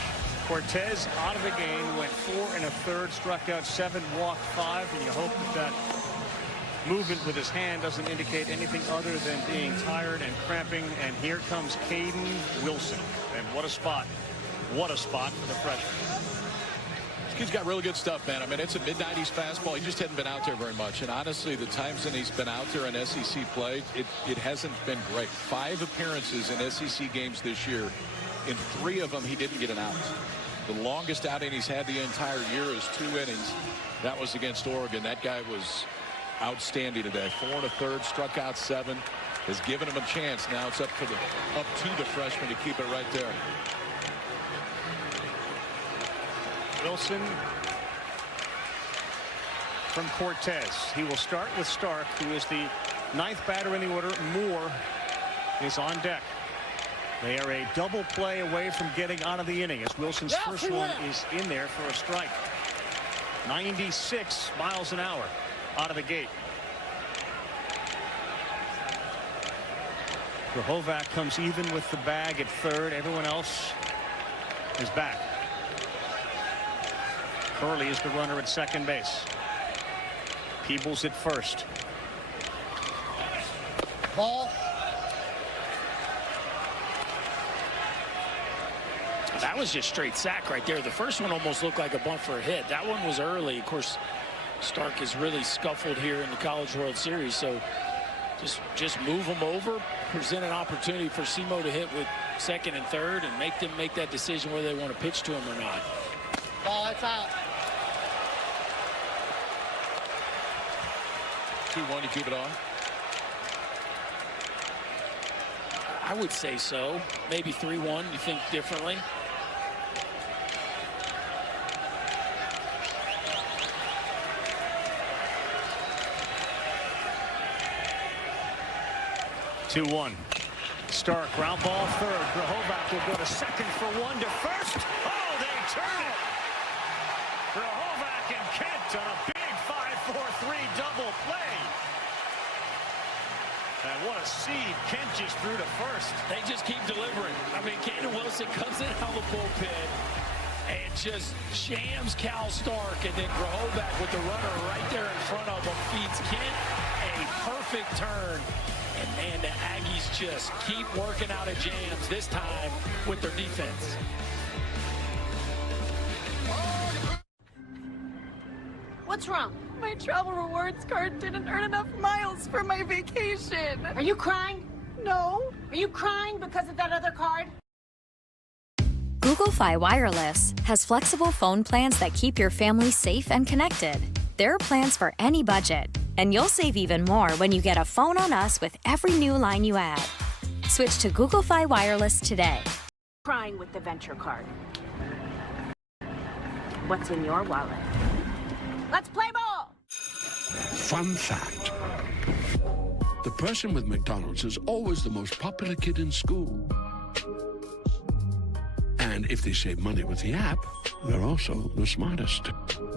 Cortez out of the game, went 4 1/3, struck out 7, walked 5, and you hope that movement with his hand doesn't indicate anything other than being tired and cramping. And here comes Caden Wilson. And what a spot. What a spot for the freshman. He's got really good stuff, man. I mean, it's a mid-90s fastball. He just hadn't been out there very much. And honestly, the times that he's been out there in SEC play, it hasn't been great. 5 appearances in SEC games this year. In 3 of them, he didn't get an out. The longest outing he's had the entire year is 2 innings. That was against Oregon. That guy was outstanding today. 4 1/3, struck out 7. Has given him a chance. Now it's up to the freshman to keep it right there. Wilson from Cortez. He will start with Stark, who is the 9th batter in the order. Moore is on deck. They are a double play away from getting out of the inning as Wilson's first one is in there for a strike. 96 miles an hour out of the gate. Grahovac comes even with the bag at 3rd. Everyone else is back. Curley is the runner at 2nd base. Peebles at 1st. Ball. That was just straight sack right there. The first one almost looked like a bunt for a hit. That one was early. Of course, Stark has really scuffled here in the College World Series, so just move them over, present an opportunity for Simo to hit with 2nd and 3rd, and make them make that decision whether they want to pitch to him or not. Ball, it's out. 2-1, you keep it on? I would say so. Maybe 3-1. You think differently? Stark, ground ball 3rd. Grahovac will go to 2nd for 1 to 1st. Oh, they turn it. Grahovac and Kent on a big 5-4-3 double play. And what a seed Kent just threw to 1st. They just keep delivering. I mean, Caden Wilson comes in out of the bullpen and just jams Cal Stark, and then Grahovac with the runner right there in front of him feeds Kent a perfect turn. And man, the Aggies just keep working out of jams, this time with their defense. What's wrong? My travel rewards card didn't earn enough miles for my vacation. Are you crying? No. Are you crying because of that other card? Google Fi Wireless has flexible phone plans that keep your family safe and connected. There are plans for any budget, and you'll save even more when you get a phone on us with every new line you add. Switch to Google Fi Wireless today. Crying with the Venture card. What's in your wallet? Let's play ball! Fun fact. The person with McDonald's is always the most popular kid in school. And if they save money with the app, they're also the smartest.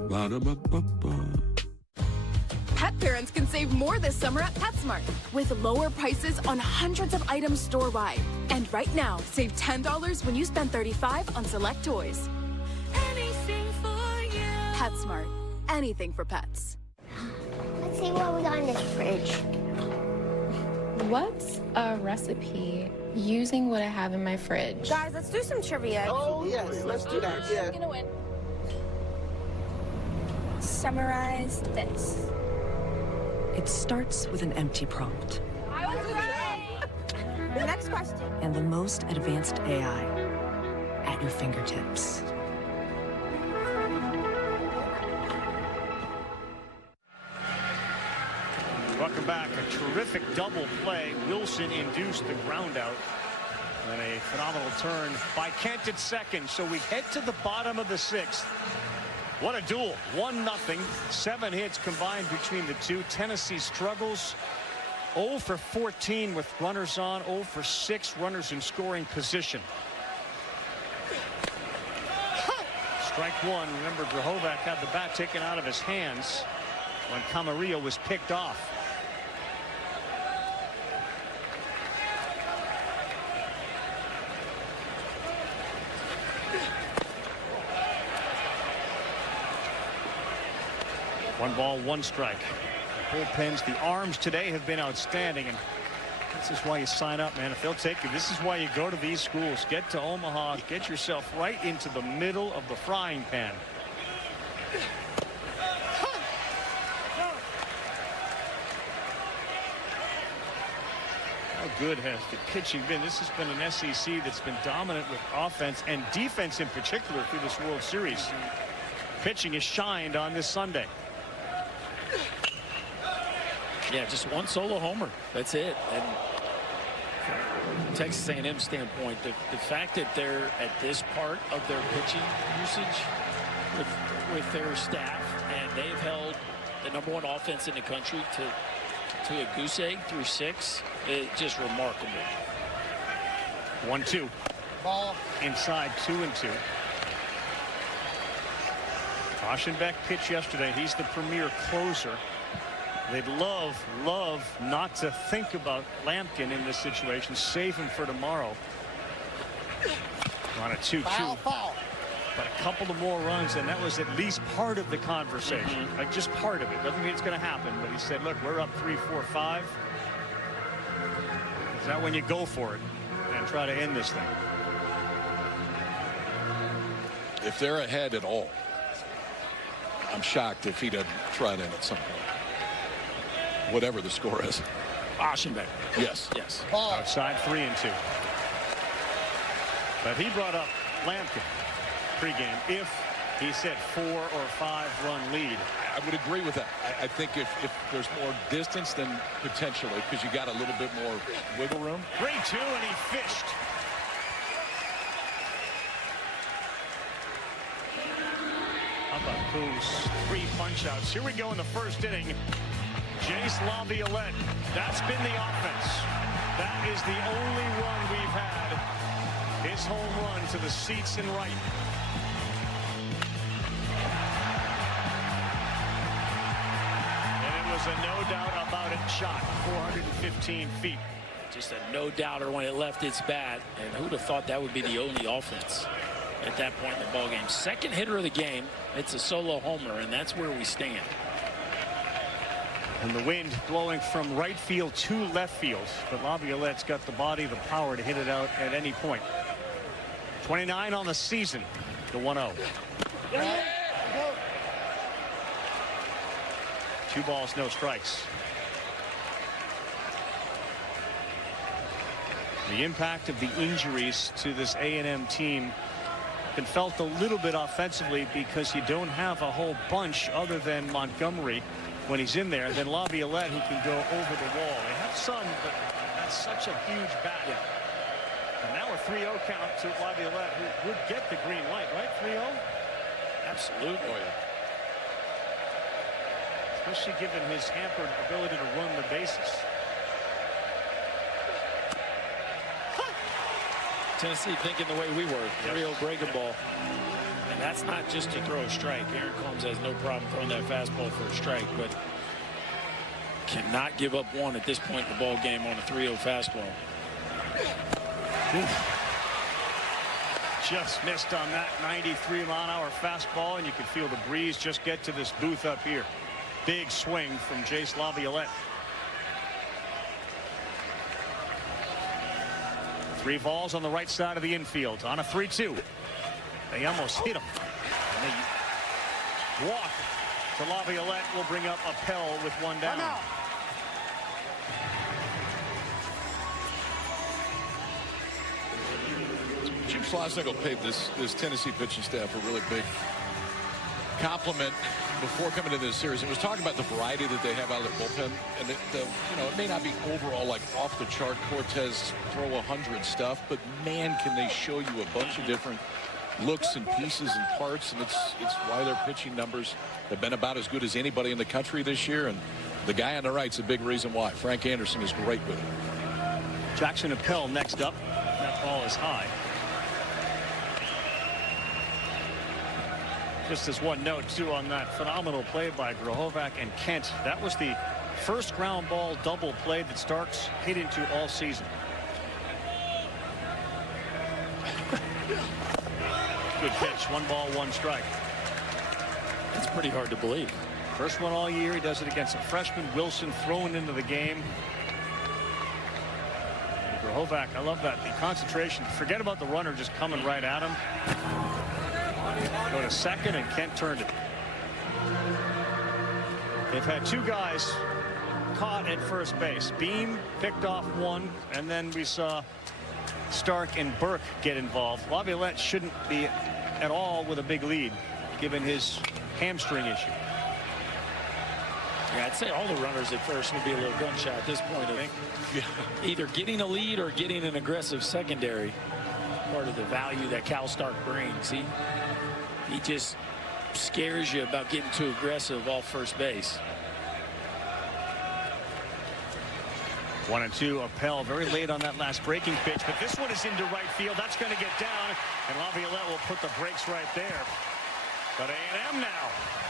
Ba-da-ba-ba-ba. Pet parents can save more this summer at PetSmart with lower prices on hundreds of items store-wide. And right now, save $10 when you spend $35 on select toys. Anything for you. PetSmart. Anything for pets. Let's see what we got in this fridge. What's a recipe using what I have in my fridge? Guys, let's do some trivia. Oh, yes, let's do that. Yeah. I'm gonna win. Summarize this. It starts with an empty prompt. I was right. The next question. And the most advanced AI at your fingertips. Welcome back. A terrific double play. Wilson induced the ground out. And a phenomenal turn by Kent at second. So we head to the bottom of the 6th. What a duel. 1-0. 7 hits combined between the two. Tennessee struggles. 0 for 14 with runners on. 0 for 6 runners in scoring position. Strike one. Remember, Drahovac had the bat taken out of his hands when Camarillo was picked off. One ball, one strike. The bullpens, the arms today have been outstanding, and this is why you sign up, man. If they'll take you, this is why you go to these schools. Get to Omaha, get yourself right into the middle of the frying pan. How good has the pitching been? This has been an SEC that's been dominant with offense and defense in particular through this World Series. Pitching has shined on this Sunday. Yeah, just one solo homer. That's it. And from Texas A&M standpoint, the fact that they're at this part of their pitching usage with their staff, and they've held the #1 offense in the country to a goose egg through 6, is just remarkable. 1-2. Ball. Inside 2-2. Aschenbeck pitched yesterday. He's the premier closer. They'd love not to think about Lampkin in this situation. Save him for tomorrow. On a 2-2. Foul. But a couple of more runs, and that was at least part of the conversation. Like, just part of it. Doesn't mean it's going to happen. But he said, look, we're up 3, 4, 5. Is that when you go for it and try to end this thing? If they're ahead at all, I'm shocked if he doesn't try it in at some point. Whatever the score is. Aschenbeck. Yes. Yes. Ball. Outside 3-2. But he brought up Lampkin pregame if he said 4 or 5 run lead. I would agree with that. I think if there's more distance, then potentially, because you got a little bit more wiggle room. 3-2, and he fished. How about those 3 punch-outs? Here we go in the first inning. Jace Laviolette. That's been the offense. That is the only run we've had. His home run to the seats in right. And it was a no doubt about it shot. 415 feet. Just a no-doubter when it left its bat. And who'd have thought that would be the only offense at that point in the ballgame. Second hitter of the game. It's a solo homer, and that's where we stand. And the wind blowing from right field to left field. But Laviolette's got the body, the power to hit it out at any point. 29 on the season. The 1-0. 2 balls, no strikes. The impact of the injuries to this A&M team been felt a little bit offensively because you don't have a whole bunch other than Montgomery when he's in there, then Laviolette, who can go over the wall. They have some, but that's such a huge bat. And now a 3-0 count to Laviolette, who would get the green light, right? 3-0? Absolutely. Oh, yeah. Especially given his hampered ability to run the bases. Tennessee thinking the way we were. 3-0 breaking ball. And that's not just to throw a strike. Aaron Combs has no problem throwing that fastball for a strike, but cannot give up one at this point in the ball game on a 3-0 fastball. Just missed on that 93-mile-an-hour fastball, and you can feel the breeze just get to this booth up here. Big swing from Jace Laviolette. Three balls on the right side of the infield on a 3-2. They almost hit him. And they walk to Laviolette. Will bring up Appel with one down. Jim Schlosnagel paid this Tennessee pitching staff a really big compliment before coming to this series. It was talking about the variety that they have out of their bullpen, and it may not be overall like off the chart Cortez throw 100 stuff, but man, can they show you a bunch of different looks and pieces and parts, and it's why their pitching numbers have been about as good as anybody in the country this year. And the guy on the right's a big reason why. Frank Anderson is great with it. Jackson Appel next up. That ball is high. Just as one note, too, on that phenomenal play by Grohovac and Kent. That was the first ground ball double play that Starks hit into all season. Good pitch. 1 ball, 1 strike. It's pretty hard to believe. First one all year. He does it against a freshman, Wilson, thrown into the game. And Grohovac, I love that. The concentration. Forget about the runner just coming right at him. Go to second, and Kent turned it. They've had 2 guys caught at first base. Beam picked off 1, and then we saw Stark and Burke get involved. Laviolette shouldn't be at all with a big lead, given his hamstring issue. Yeah, I'd say all the runners at first would be a little gunshot at this point. I think either getting a lead or getting an aggressive secondary. Part of the value that Cal Stark brings. He just scares you about getting too aggressive off first base. 1-2. Appel very late on that last breaking pitch, but this one is into right field. That's going to get down, and Laviolette will put the brakes right there. But A&M now,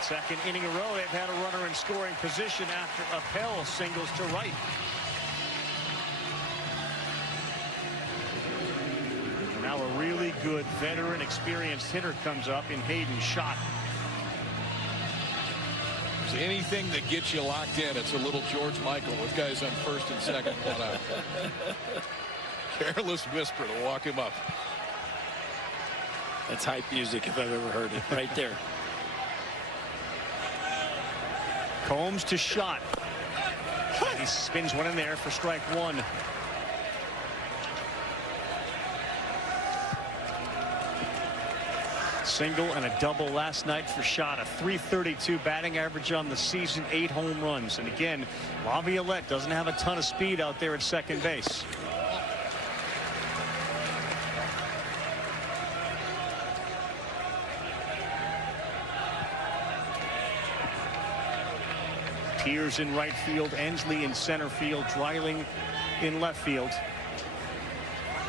second inning in a row, they've had a runner in scoring position after Appel singles to right. Now a really good veteran, experienced hitter comes up in Hayden Schott. Anything that gets you locked in, it's a little George Michael with guys on first and second. One out. Careless whisper to walk him up. That's hype music if I've ever heard it. Right there. Combs to Schott. And he spins one in there for strike 1. Single and a double last night for Schott. A .332 batting average on the season, 8 home runs. And again, Laviolette doesn't have a ton of speed out there at second base. Tears in right field, Ensley in center field, Dreiling in left field.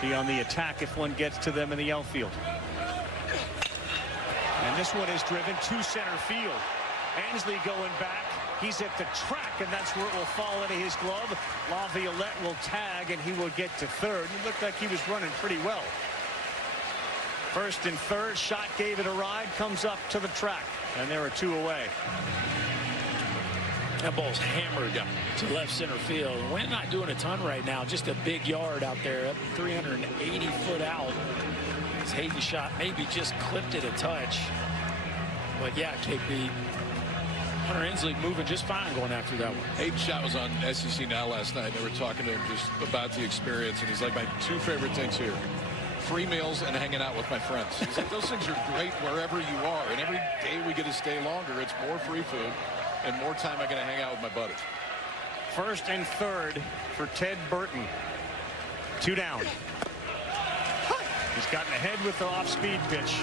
Be on the attack if one gets to them in the outfield. And this one is driven to center field. Ansley going back. He's at the track, and that's where it will fall into his glove. Laviolette will tag, and he will get to third. He looked like he was running pretty well. First and third. Schott gave it a ride. Comes up to the track, and there are 2 away. That ball's hammered to left center field. We're not doing a ton right now. Just a big yard out there, up 380 foot out. Hayden Schott maybe just clipped it a touch. But yeah, KP, Hunter Ensley moving just fine going after that one. Hayden Schott was on SEC Now last night. They were talking to him just about the experience, and he's like, my 2 favorite things here: free meals and hanging out with my friends. He's like, those things are great wherever you are, and every day we get to stay longer, it's more free food and more time I get to hang out with my buddies. First and third for Ted Burton. 2 down. He's gotten ahead with the off-speed pitch.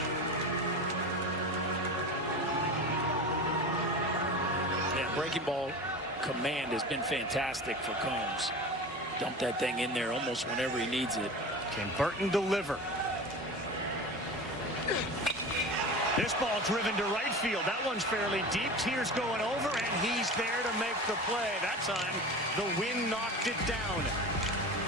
Yeah, breaking ball command has been fantastic for Combs. Dump that thing in there almost whenever he needs it. Can Burton deliver? This ball driven to right field. That one's fairly deep. Tears going over, and he's there to make the play. That time, the wind knocked it down.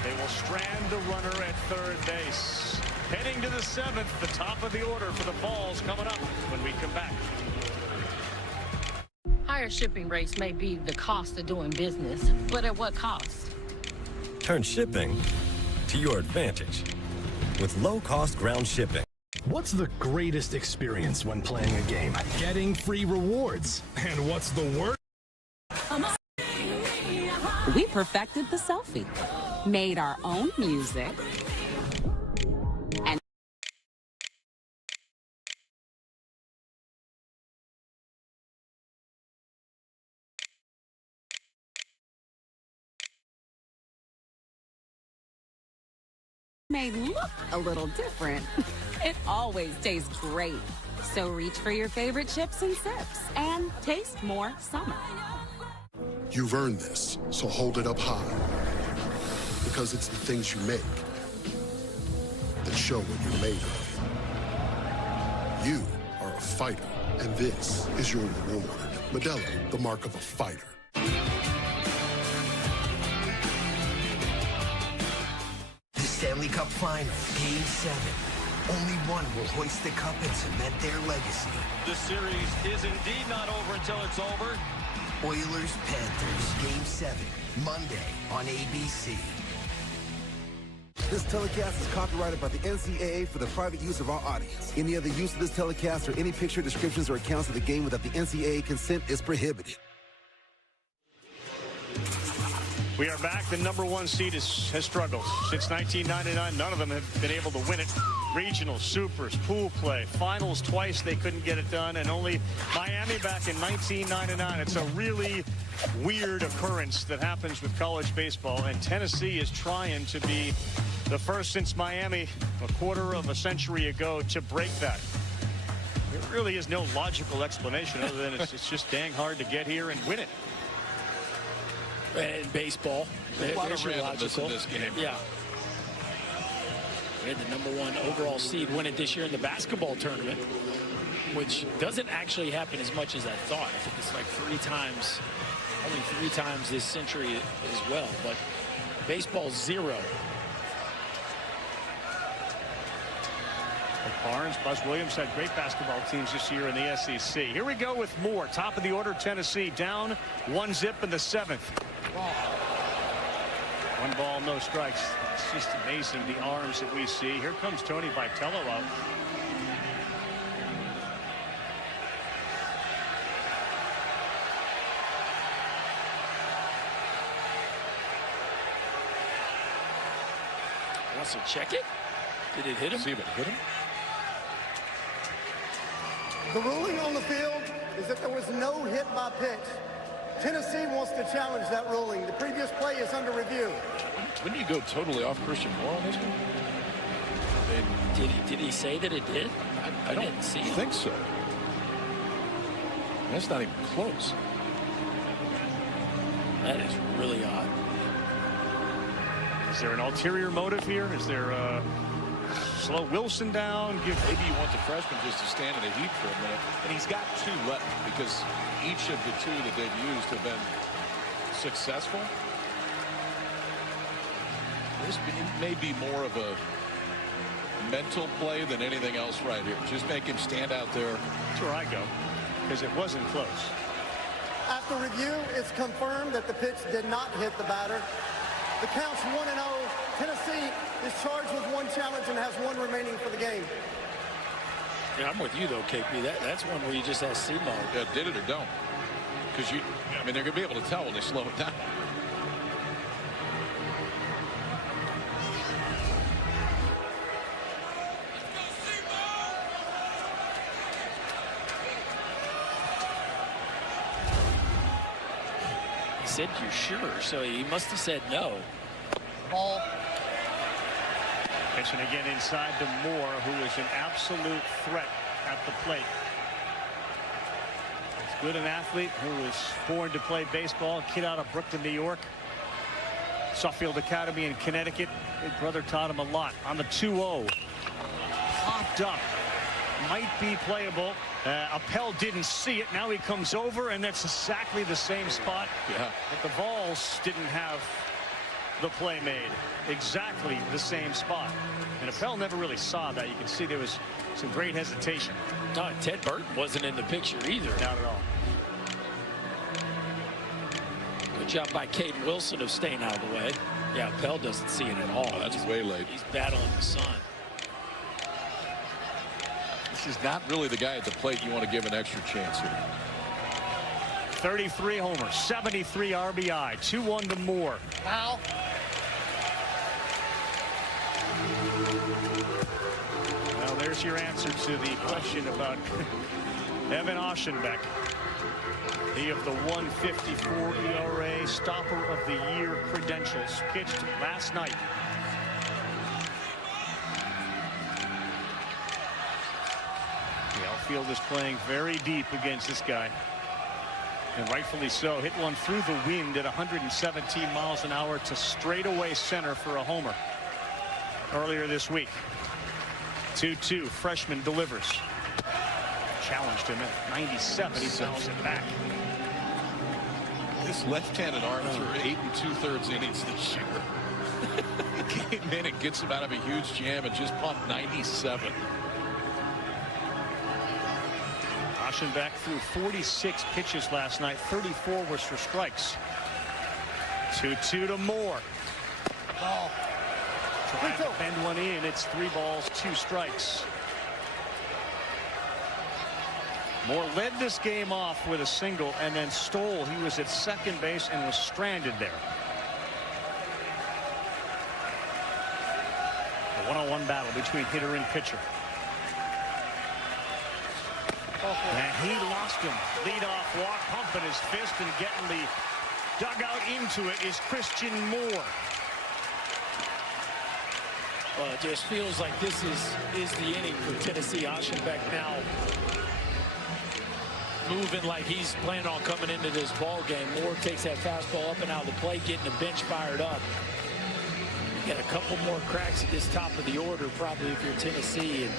They will strand the runner at third base. Heading to the 7th, the top of the order for the Vols coming up when we come back. Higher shipping rates may be the cost of doing business, but at what cost? Turn shipping to your advantage with low-cost ground shipping. What's the greatest experience when playing a game? Getting free rewards. And what's the worst? We perfected the selfie, made our own music, and may look a little different. It always tastes great. So reach for your favorite chips and sips and taste more summer. You've earned this, so hold it up high. Because it's the things you make that show what you're made of. You are a fighter, and this is your reward. Modelo, the mark of a fighter. The Stanley Cup Final, Game 7. Only one will hoist the cup and cement their legacy. The series is indeed not over until it's over. Oilers, Panthers, Game 7, Monday on ABC. This telecast is copyrighted by the NCAA for the private use of our audience. Any other use of this telecast or any picture, descriptions, or accounts of the game without the NCAA consent is prohibited. We are back. The #1 seed has struggled. Since 1999, none of them have been able to win it. Regional, supers, pool play, finals twice, they couldn't get it done, and only Miami back in 1999. It's a really weird occurrence that happens with college baseball, and Tennessee is trying to be the first since Miami a quarter of a century ago to break that. There really is no logical explanation other than it's just dang hard to get here and win it. In baseball, There's a lot of there's your randomness in this game. Yeah. We had the #1 overall seed win it this year in the basketball tournament, which doesn't actually happen as much as I thought. I think it's like only three times this century as well. But baseball, 0. Barnes, Buzz Williams had great basketball teams this year in the SEC. Here we go with more. Top of the order, Tennessee down 1-0 in the 7th. 1 ball, no strikes. It's just amazing the arms that we see. Here comes Tony Vitello out. Wants to check it. Did it hit him? See if it hit him. The ruling on the field is that there was no hit by pitch. Tennessee wants to challenge that ruling. The previous play is under review. Wouldn't you go totally off Christian Moore on this one? Did he say that it did? I don't didn't see it. think so. That's not even close. That is really odd. Is there an ulterior motive here? Is there slow Wilson down? Maybe you want the freshman just to stand in the heat for a minute. And he's got 2 left because each of the 2 that they've used have been successful. This may be more of a mental play than anything else right here. Just make him stand out there. That's where I go, because it wasn't close. After review, it's confirmed that the pitch did not hit the batter. The count's 1-0. Tennessee is charged with 1 challenge and has 1 remaining for the game. Yeah, I'm with you though, KP. That's one where you just ask Simo. Yeah, did it or don't. Because I mean, they're going to be able to tell when they slow it down. He said, "You sure?" So he must have said no. Ball. Pitching again inside to Moore, who is an absolute threat at the plate. He's good an athlete who was born to play baseball. Kid out of Brooklyn, New York. Suffield Academy in Connecticut. Big brother taught him a lot. On the 2-0. Popped up. Might be playable. Appel didn't see it. Now he comes over, and that's exactly the same spot. Yeah. But the Vols didn't have the play made. Exactly the same spot. And Appel never really saw that. You can see there was some great hesitation. No, Ted Burton wasn't in the picture either. Not at all. Good job by Caden Wilson of staying out of the way. Yeah, Appel doesn't see it at all. Oh, that's way late. He's battling the sun. This is not really the guy at the plate you want to give an extra chance here. 33 homers, 73 RBI, 2-1 to Moore. Foul. Well, there's your answer to the question about Evan Aschenbeck. He of the 154 ERA, stopper of the year credentials, pitched last night. The outfield is playing very deep against this guy. And rightfully so. Hit one through the wind at 117 miles an hour to straightaway center for a homer earlier this week. 2-2. Freshman delivers. Challenged him at 97. He fouls it back. This left-handed arm through 8 2/3 innings this year. He came in and gets him out of a huge jam and just pumped 97. Aschenbeck threw 46 pitches last night. 34 was for strikes. 2-2 to Moore. Ball. Trying to bend one in. It's 3 balls, 2 strikes. Moore led this game off with a single and then stole. He was at second base and was stranded there. A one-on-one battle between hitter and pitcher. And he lost him. Leadoff walk, pumping his fist and getting the dugout into it is Christian Moore. Well, it just feels like this is the inning for Tennessee. Aschenbeck now moving like he's planning on coming into this ball game. Moore takes that fastball up and out of the plate, getting the bench fired up. You get a couple more cracks at this top of the order, probably, if you're Tennessee. And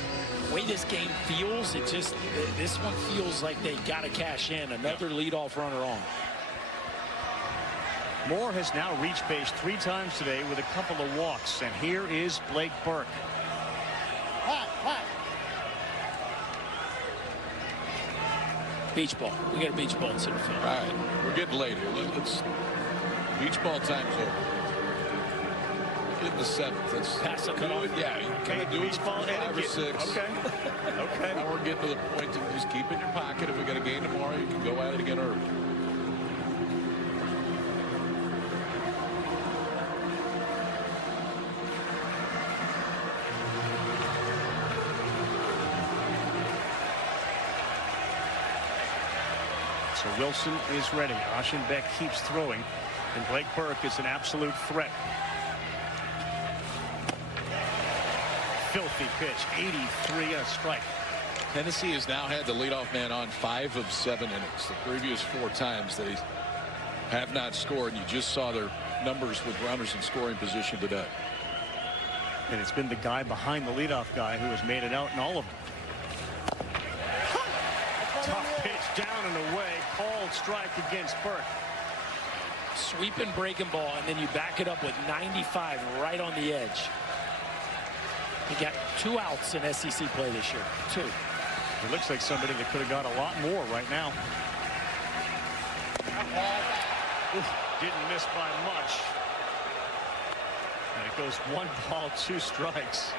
the way this game feels, this one feels like they got to cash in. Another leadoff runner on. Moore has now reached base 3 times today with a couple of walks. And here is Blake Burke. Beach ball. We got a beach ball in center field. All right, we're getting late here. Let's beach ball time's over. Get the 7th. Let's pass the cutoff. Yeah, you kind of do beach it ball 5 or 6. Okay. Okay. Now we're getting to the point to just keep it in your pocket. If we got a game tomorrow, you can go at it again early. So Wilson is ready. Aschenbeck keeps throwing, and Blake Burke is an absolute threat. Filthy pitch, 83 and a strike. Tennessee has now had the leadoff man on 5 of 7 innings. The previous 4 times they have not scored. You just saw their numbers with runners in scoring position today. And it's been the guy behind the leadoff guy who has made it out in all of them. Tough pitch down and away. Called strike against Burke. Sweeping, breaking ball, and then you back it up with 95 right on the edge. He got 2 outs in SEC play this year. 2. It looks like somebody that could have got a lot more right now. Didn't miss by much. And it goes 1 ball, 2 strikes.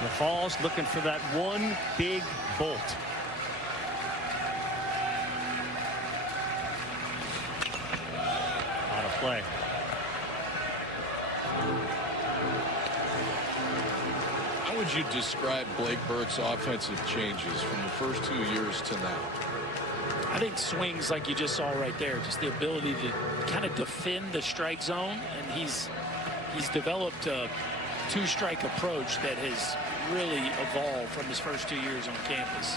The Falls looking for that one big bolt. Out of play. How would you describe Blake Burke's offensive changes from the first 2 years to now? I think swings like you just saw right there, just the ability to kind of defend the strike zone, and he's developed a 2-strike approach that has really evolved from his first 2 years on campus.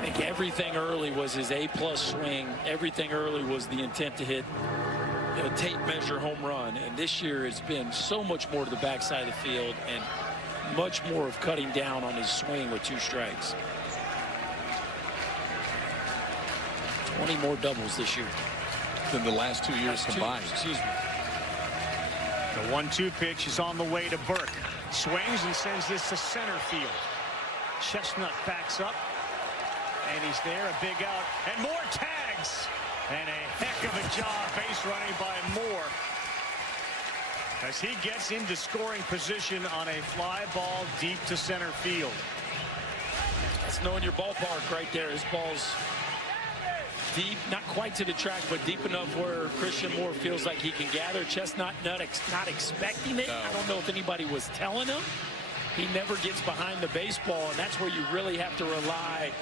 I think everything early was his A+ swing. Everything early was the intent to hit a tape measure home run. And this year it's been so much more to the backside of the field and much more of cutting down on his swing with 2 strikes. 20 more doubles this year than the last 2 years combined. Excuse me. The 1-2 pitch is on the way to Burke. Swings and sends this to center field. Chestnut backs up. and he's there, a big out, and more tags. And a heck of a job base running by Moore as he gets into scoring position on a fly ball deep to center field. That's knowing your ballpark right there. His ball's deep, not quite to the track, but deep enough where Christian Moore feels like he can gather. Chestnut not expecting it. No. I don't know if anybody was telling him. He never gets behind the baseball, and that's where you really have to rely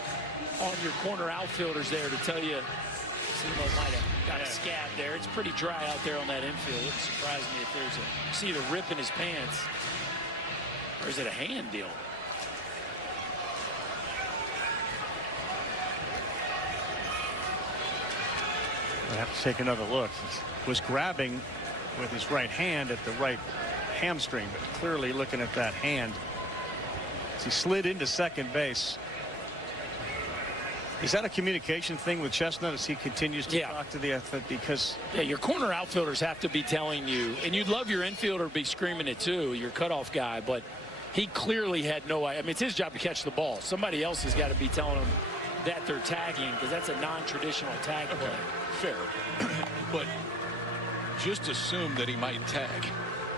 on your corner outfielders there to tell you. Simo might have got a scab there. It's pretty dry out there on that infield. It wouldn't surprise me if there's a, see the rip in his pants, or is it a hand deal? I have to take another look. He was grabbing with his right hand at the right hamstring, but clearly looking at that hand as he slid into second base. Is that a communication thing with Chestnut as he continues to talk to the athlete? Because your corner outfielders have to be telling you, and you'd love your infielder to be screaming it too, your cutoff guy, but he clearly had no idea. I mean, it's his job to catch the ball. Somebody else has got to be telling him that they're tagging, because that's a non-traditional tag play. Fair. But just assume that he might tag.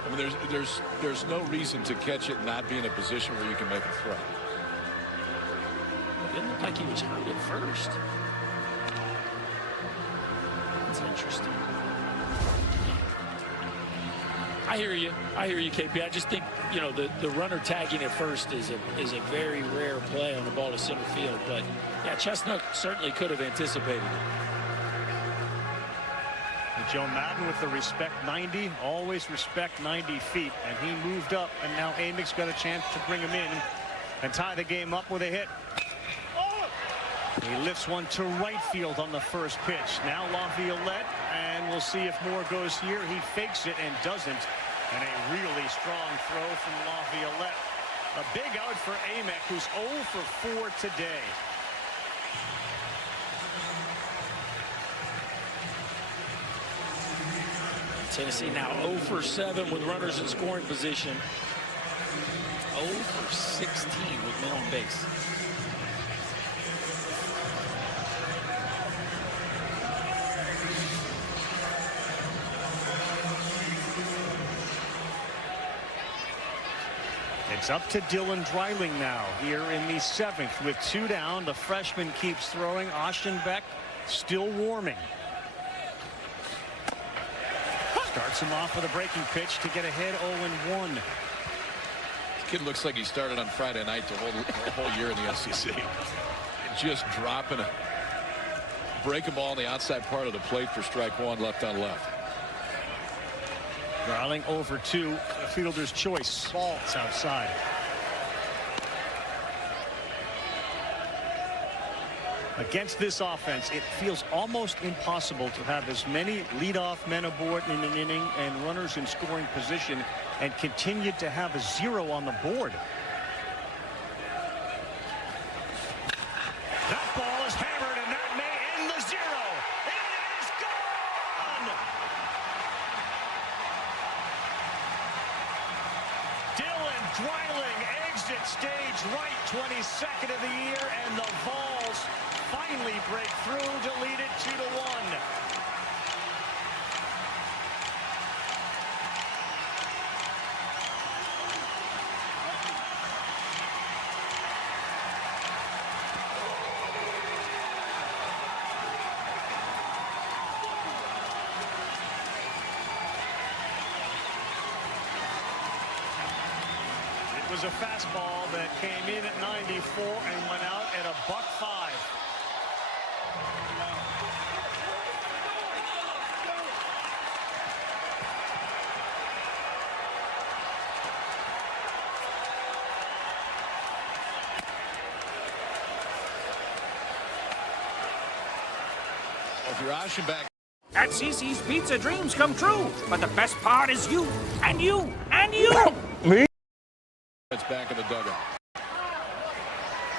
I mean, there's no reason to catch it and not be in a position where you can make a throw. It didn't look like he was hurt at first. That's interesting. I hear you, KP. I just think, you know, the runner tagging at first is a very rare play on the ball to center field. But yeah, Chestnut certainly could have anticipated it. Joe Madden with the respect 90, always respect 90 feet, and he moved up, and now Amick's got a chance to bring him in and tie the game up with a hit. He lifts one to right field on the first pitch. Now Laviolette, and we'll see if Moore goes here. He fakes it and doesn't, and a really strong throw from Laviolette. A big out for Amick, who's 0 for 4 today. Tennessee now 0 for 7 with runners in scoring position. 0 for 16 with men on base. It's up to Dylan Dreiling now here in the 7th with 2 down. The freshman keeps throwing. Ostenbeck still warming. Starts him off with a breaking pitch to get ahead 0-1. This kid looks like he started on Friday night the whole year in the SEC. Just dropping a breaking ball on the outside part of the plate for strike 1, left on left. Dreiling over 2. The fielder's choice. Ball. It's outside. Against this offense, it feels almost impossible to have as many leadoff men aboard in an inning and runners in scoring position and continue to have a 0 on the board. That ball is hammered, and that may end the 0. It is gone! Dylan Dreiling exits stage right, 22nd of the year, and the Vols finally break through to lead it 2-1. It was a fastball that came in at 94 and went out at $105. If you're Ostenbeck. At CC's Pizza, dreams come true, but the best part is you, and you, and you! Me? It's back in the dugout.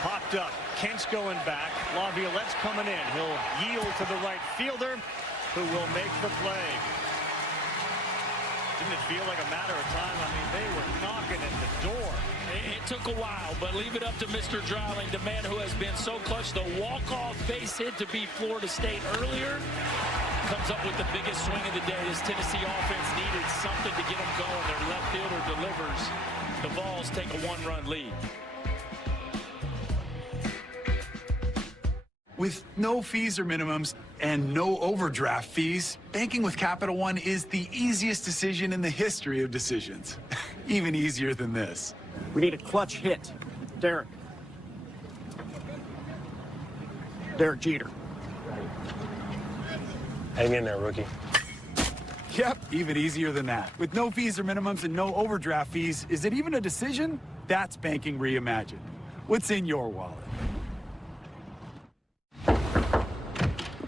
Popped up. Kent's going back. Laviolette's coming in. He'll yield to the right fielder, who will make the play. Didn't it feel like a matter of time? I mean, they were knocking at the door. It took a while, but leave it up to Mr. Dreiling, the man who has been so clutch. The walk-off base hit to beat Florida State earlier comes up with the biggest swing of the day. This Tennessee offense needed something to get them going. Their left fielder delivers. The Vols take a one-run lead. With no fees or minimums and no overdraft fees, banking with Capital One is the easiest decision in the history of decisions. Even easier than this. We need a clutch hit. Derek Jeter. Hang in there, rookie. Yep, even easier than that. With no fees or minimums and no overdraft fees, is it even a decision? That's banking reimagined. What's in your wallet?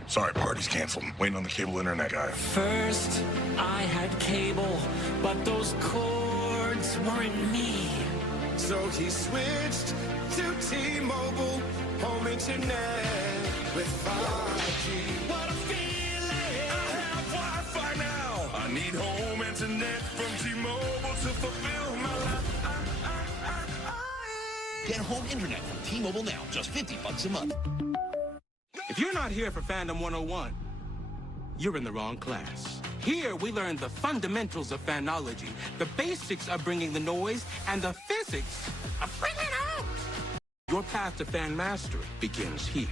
Sorry, party's canceled. Waiting on the cable internet guy. First, I had cable, but those cords weren't me. So he switched to T-Mobile home internet with 5G. What a feeling! I have Wi-Fi now. I need home internet from T-Mobile to fulfill my life. Get home internet from T-Mobile now, just $50 a month. If you're not here for Fandom 101, you're in the wrong class. Here, we learn the fundamentals of fanology, the basics of bringing the noise, and the physics of bringing it out. Your path to fan mastery begins here.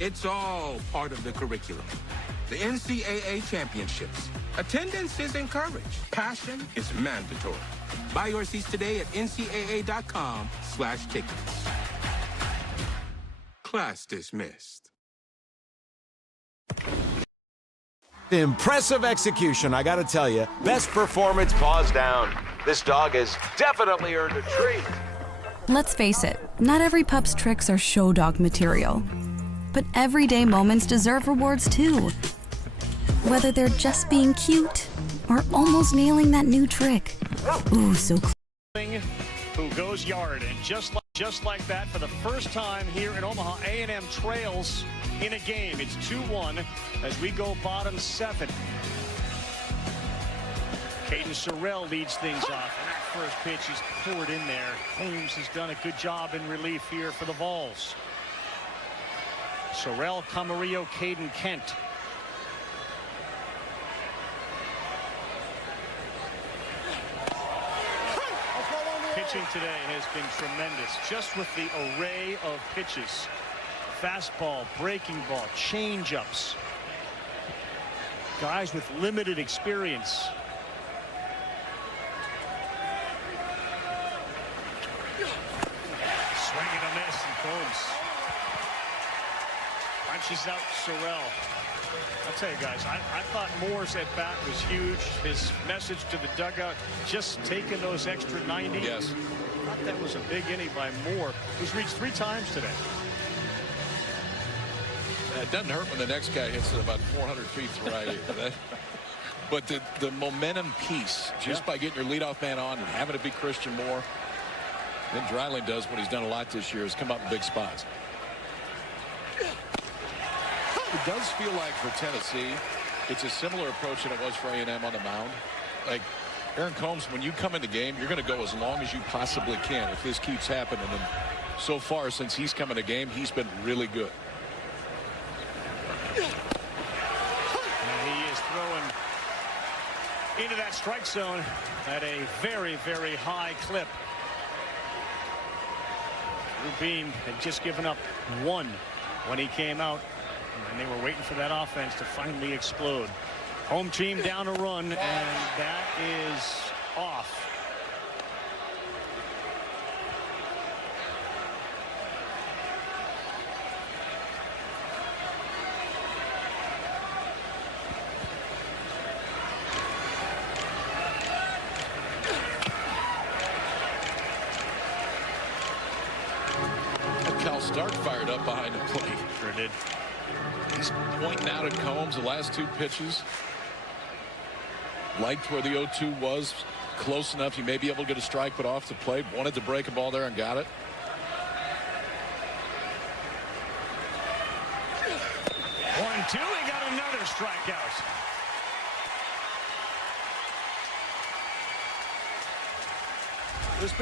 It's all part of the curriculum. The NCAA Championships. Attendance is encouraged. Passion is mandatory. Buy your seats today at ncaa.com/tickets. Class dismissed. Impressive execution, I gotta tell you. Best performance, paws down. This dog has definitely earned a treat. Let's face it, not every pup's tricks are show dog material. But everyday moments deserve rewards too. Whether they're just being cute or almost nailing that new trick. Ooh, so close. Who goes yard, and just like that, for the first time here in Omaha, A&M trails in a game. It's 2-1 as we go bottom 7. Caden Sorrell leads things off, and that first pitch is poured in there. Holmes has done a good job in relief here for the Vols. Sorrell, Camarillo, Caden Kent. Pitching today has been tremendous, just with the array of pitches. Fastball, breaking ball, change-ups. Guys with limited experience. Swing and a miss, and Combs punches out Sorrell. I'll tell you guys, I thought Moore's at bat was huge. His message to the dugout, just taking those extra 90. Yes. I thought that was a big inning by Moore, who's reached 3 times today. It doesn't hurt when the next guy hits it about 400 feet to right. But the momentum piece, just by getting your leadoff man on and having it be Christian Moore, then Dreiling does what he's done a lot this year, is come up in big spots. It does feel like for Tennessee, it's a similar approach than it was for A&M on the mound. Like Aaron Combs, when you come in the game, you're going to go as long as you possibly can if this keeps happening. And so far, since he's come in the game, he's been really good. And he is throwing into that strike zone at a very, very high clip. Rubin had just given up 1 when he came out, and they were waiting for that offense to finally explode. Home team down a run, and that is off. Stark fired up behind the plate. Sure did. He's pointing out at Combs the last 2 pitches. Liked where the 0-2 was. Close enough. He may be able to get a strike, but off the plate. Wanted to break a ball there and got it. 1-2. He got another strikeout. This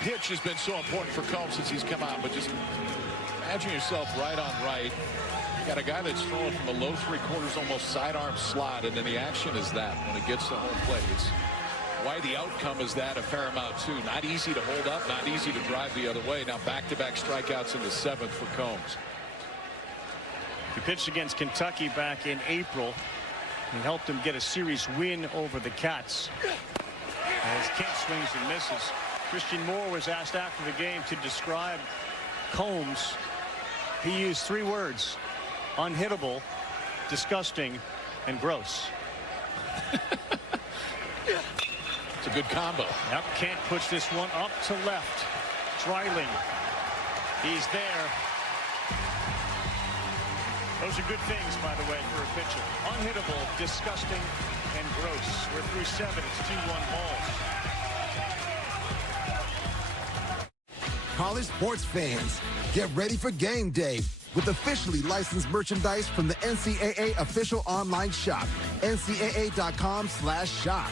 pitch has been so important for Combs since he's come out, but just imagine yourself right on right. You got a guy that's throwing from a low three-quarters, almost sidearm slide, and then the action is that when it gets to home plate. It's why the outcome is that a fair amount too. Not easy to hold up, not easy to drive the other way. Now back-to-back strikeouts in the 7th for Combs. He pitched against Kentucky back in April. He helped him get a series win over the Cats. As Kent swings and misses. Christian Moore was asked after the game to describe Combs. He used 3 words: unhittable, disgusting, and gross. It's a good combo. Yep, Kent puts this one up to left. Dreiling. He's there. Those are good things, by the way, for a pitcher. Unhittable, disgusting, and gross. We're through 7. It's 2-1 balls. College sports fans, get ready for game day with officially licensed merchandise from the NCAA official online shop, ncaa.com/shop.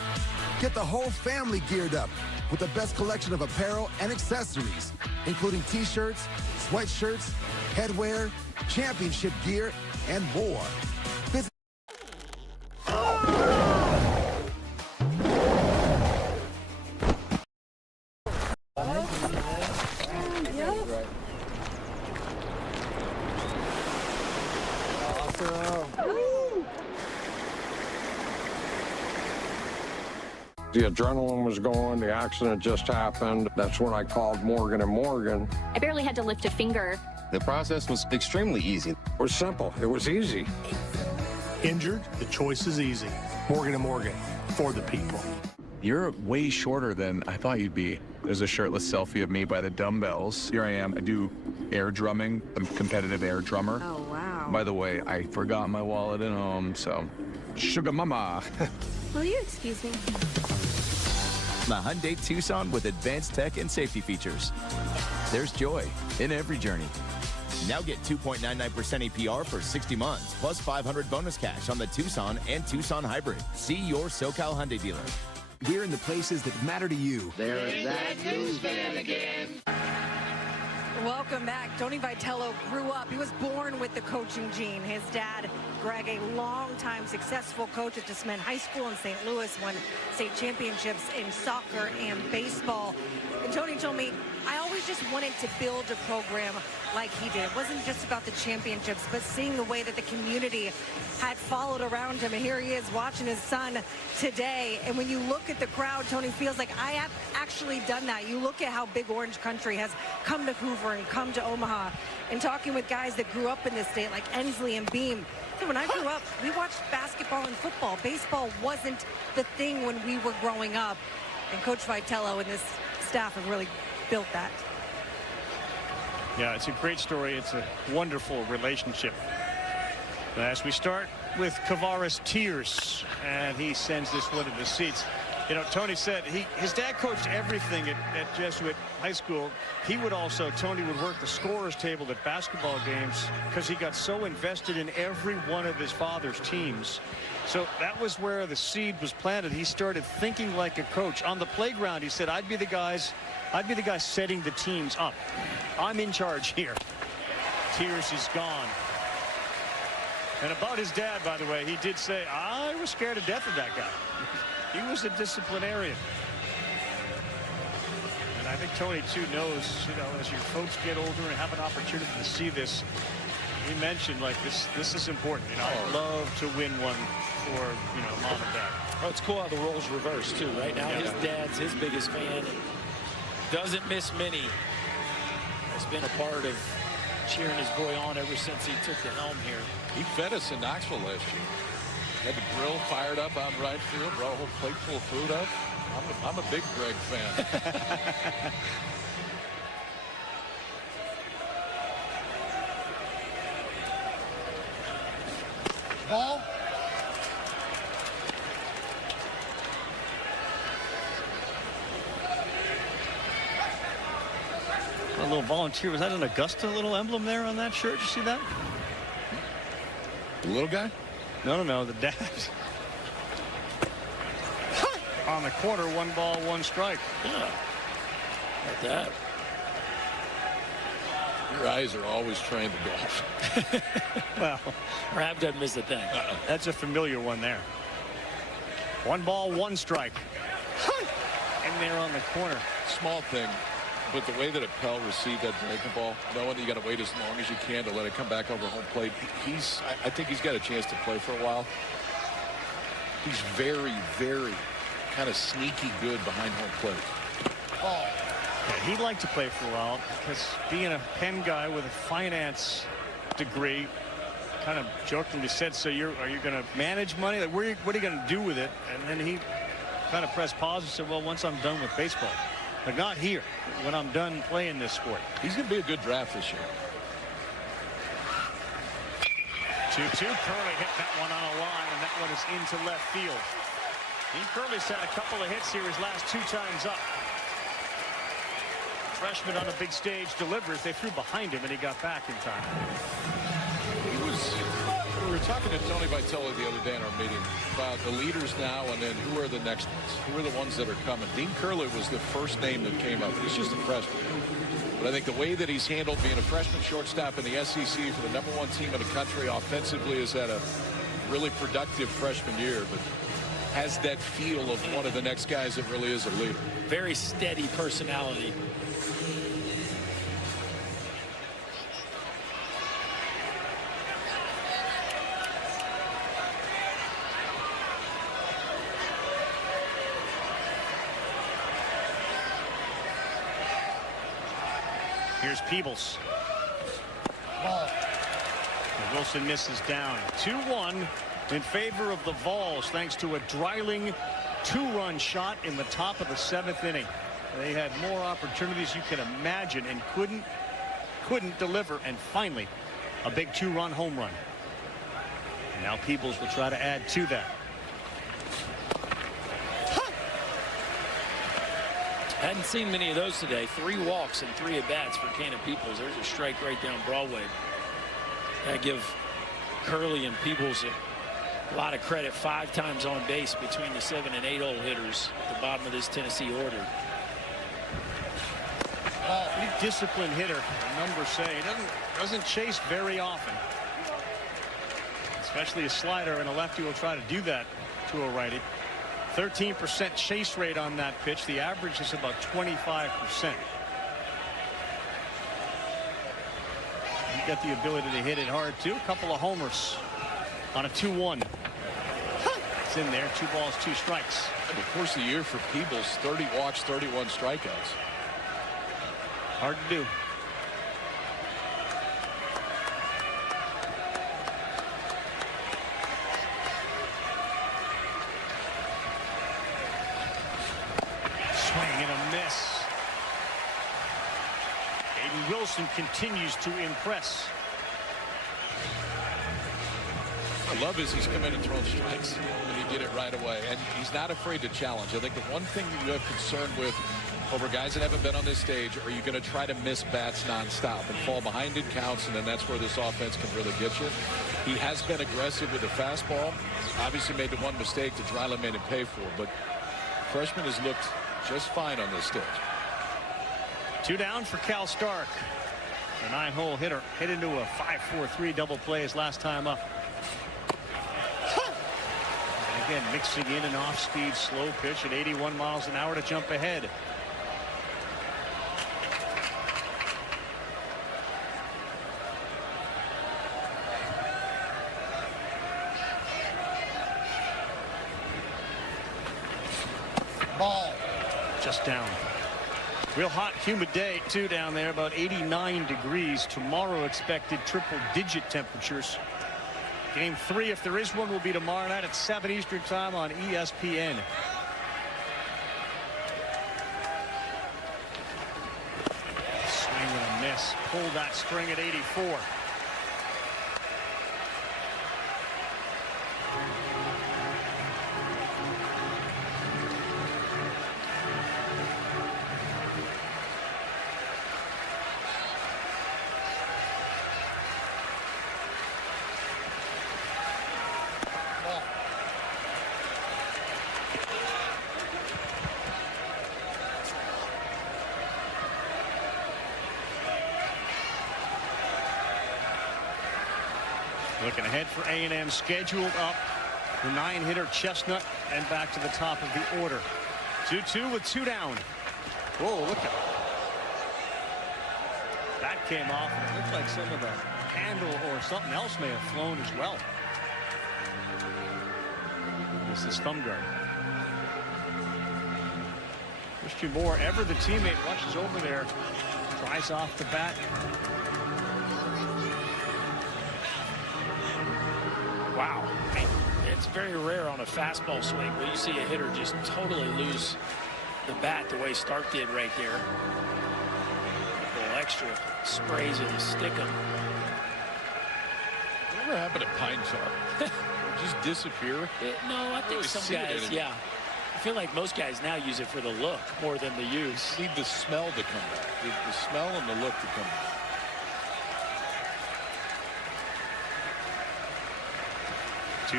Get the whole family geared up with the best collection of apparel and accessories, including t-shirts, sweatshirts, headwear, championship gear, and more. Visit The adrenaline was going. The accident just happened. That's when I called Morgan & Morgan. I barely had to lift a finger. The process was extremely easy. It was simple. It was easy. Injured, the choice is easy. Morgan & Morgan, for the people. You're way shorter than I thought you'd be. There's a shirtless selfie of me by the dumbbells. Here I am. I do air drumming. I'm a competitive air drummer. Oh, wow. By the way, I forgot my wallet at home, so sugar mama. Will you excuse me? The Hyundai Tucson with advanced tech and safety features. There's joy in every journey. Now get 2.99% APR for 60 months, plus $500 bonus cash on the Tucson and Tucson Hybrid. See your SoCal Hyundai dealer. We're in the places that matter to you. There's that news van again. Welcome back. Tony Vitello grew up. He was born with the coaching gene. His dad, Greg, a longtime successful coach at DeSmet High School in St. Louis, won state championships in soccer and baseball. And Tony told me, I always just wanted to build a program like he did. It wasn't just about the championships, but seeing the way that the community had followed around him. And here he is watching his son today. And when you look at the crowd, Tony feels like I have actually done that. You look at how big Orange Country has come to Hoover and come to Omaha, and talking with guys that grew up in this state like Ensley and Beam. So when I grew up, we watched basketball and football. Baseball wasn't the thing when we were growing up. And Coach Vitello and this staff have really built that. Yeah, it's a great story. It's a wonderful relationship. As we start with Kavaris tears, and he sends this one to the seats. You know, Tony said his dad coached everything at Jesuit High School. He would also, Tony would work the scorer's table at basketball games because he got so invested in every one of his father's teams. So that was where the seed was planted. He started thinking like a coach. On the playground, he said, I'd be the guy setting the teams up. I'm in charge here. Tears is gone. And about his dad, by the way, he did say, I was scared to death of that guy. He was a disciplinarian. And I think Tony, too, knows, you know, as your folks get older and have an opportunity to see this, he mentioned, like, this is important. You know, I'd love to win one for, you know, mom and dad. Oh, it's cool how the roles reverse, too. Right now, his dad's his biggest fan. Doesn't miss many. Has been a part of cheering his boy on ever since he took the helm here. He fed us in Knoxville last year. Had the grill fired up on right field, brought a whole plate full of food up. I'm a big Greg fan. Ball. A little volunteer. Was that an Augusta little emblem there on that shirt? You see that? The little guy? No, the dad. On the corner, 1 ball, 1 strike. Like that. Your eyes are always trained to golf. Well, Rav doesn't miss a thing. That's a familiar one there. 1 ball, 1 strike. In there on the corner. Small thing, but the way that Appel received that breaking ball, knowing that you got to wait as long as you can to let it come back over home plate, I think he's got a chance to play for a while. He's very, very kind of sneaky good behind home plate. Yeah, he'd like to play for a while because being a Penn guy with a finance degree, kind of jokingly said, so are you going to manage money? Like, what are you going to do with it? And then he kind of pressed pause and said, well, once I'm done with baseball. But not here, when I'm done playing this sport. He's going to be a good draft this year. 2-2. Curley hit that one on a line, and that one is into left field. Dean Curley's had a couple of hits here his last 2 times up. Freshman on a big stage delivers. They threw behind him, and he got back in time. We were talking to Tony Vitello the other day in our meeting about the leaders now and then who are the next ones. Who are the ones that are coming? Dean Curley was the first name that came up. He's just a freshman. But I think the way that he's handled being a freshman shortstop in the SEC for the #1 team in the country offensively has had a really productive freshman year, but has that feel of one of the next guys that really is a leader. Very steady personality. Here's Peebles. Ball. And Wilson misses down. 2-1 in favor of the Vols thanks to a Dreiling 2-run shot in the top of the 7th inning. They had more opportunities you can imagine and couldn't deliver, and finally a big 2-run home run. And now Peebles will try to add to that. Hadn't seen many of those today. 3 walks and 3 at-bats for Cannon Peebles. There's a strike right down Broadway. I give Curley and Peebles a lot of credit. 5 times on base between the 7 and 8 hole hitters at the bottom of this Tennessee order. Pretty disciplined hitter, the numbers say. He doesn't chase very often. Especially a slider, and a lefty will try to do that to a righty. 13% chase rate on that pitch. The average is about 25%. He's got the ability to hit it hard too. A couple of homers on a 2-1. It's in there. 2 balls, 2 strikes. In the course of the year for Peebles, 30 walks, 31 strikeouts. Hard to do. Wilson continues to impress. I love is he's come in and thrown strikes and he did it right away, and he's not afraid to challenge. I think the one thing that you have concern with over guys that haven't been on this stage, are you going to try to miss bats nonstop and fall behind in counts, and then that's where this offense can really get you. He has been aggressive with the fastball. Obviously made the one mistake that Dreiling made him pay for, but freshman has looked just fine on this stage. 2 down for Cal Stark. The 9-hole hitter hit into a 5-4-3 double play his last time up. And again, mixing in an off-speed slow pitch at 81 miles an hour to jump ahead. Ball. Just down. Real hot, humid day, too, down there. About 89 degrees. Tomorrow expected triple-digit temperatures. Game 3, if there is one, will be tomorrow night at 7 Eastern time on ESPN. Swing and a miss. Pull that string at 84. Looking ahead for A&M, scheduled up the 9-hitter Chestnut and back to the top of the order. 2-2 with 2 down. Whoa, look at that came off, and it looked like some of the handle or something else may have flown as well. This is thumb guard. Christian Moore, ever the teammate, rushes over there, tries off the bat. Wow. It's very rare on a fastball swing where you see a hitter just totally lose the bat the way Stark did right there. A little extra sprays of the stickum. Whatever happened to pine tar? Just disappear? No, I think some guys, yeah. I feel like most guys now use it for the look more than the use. Need the smell to come back. The smell and the look to come back.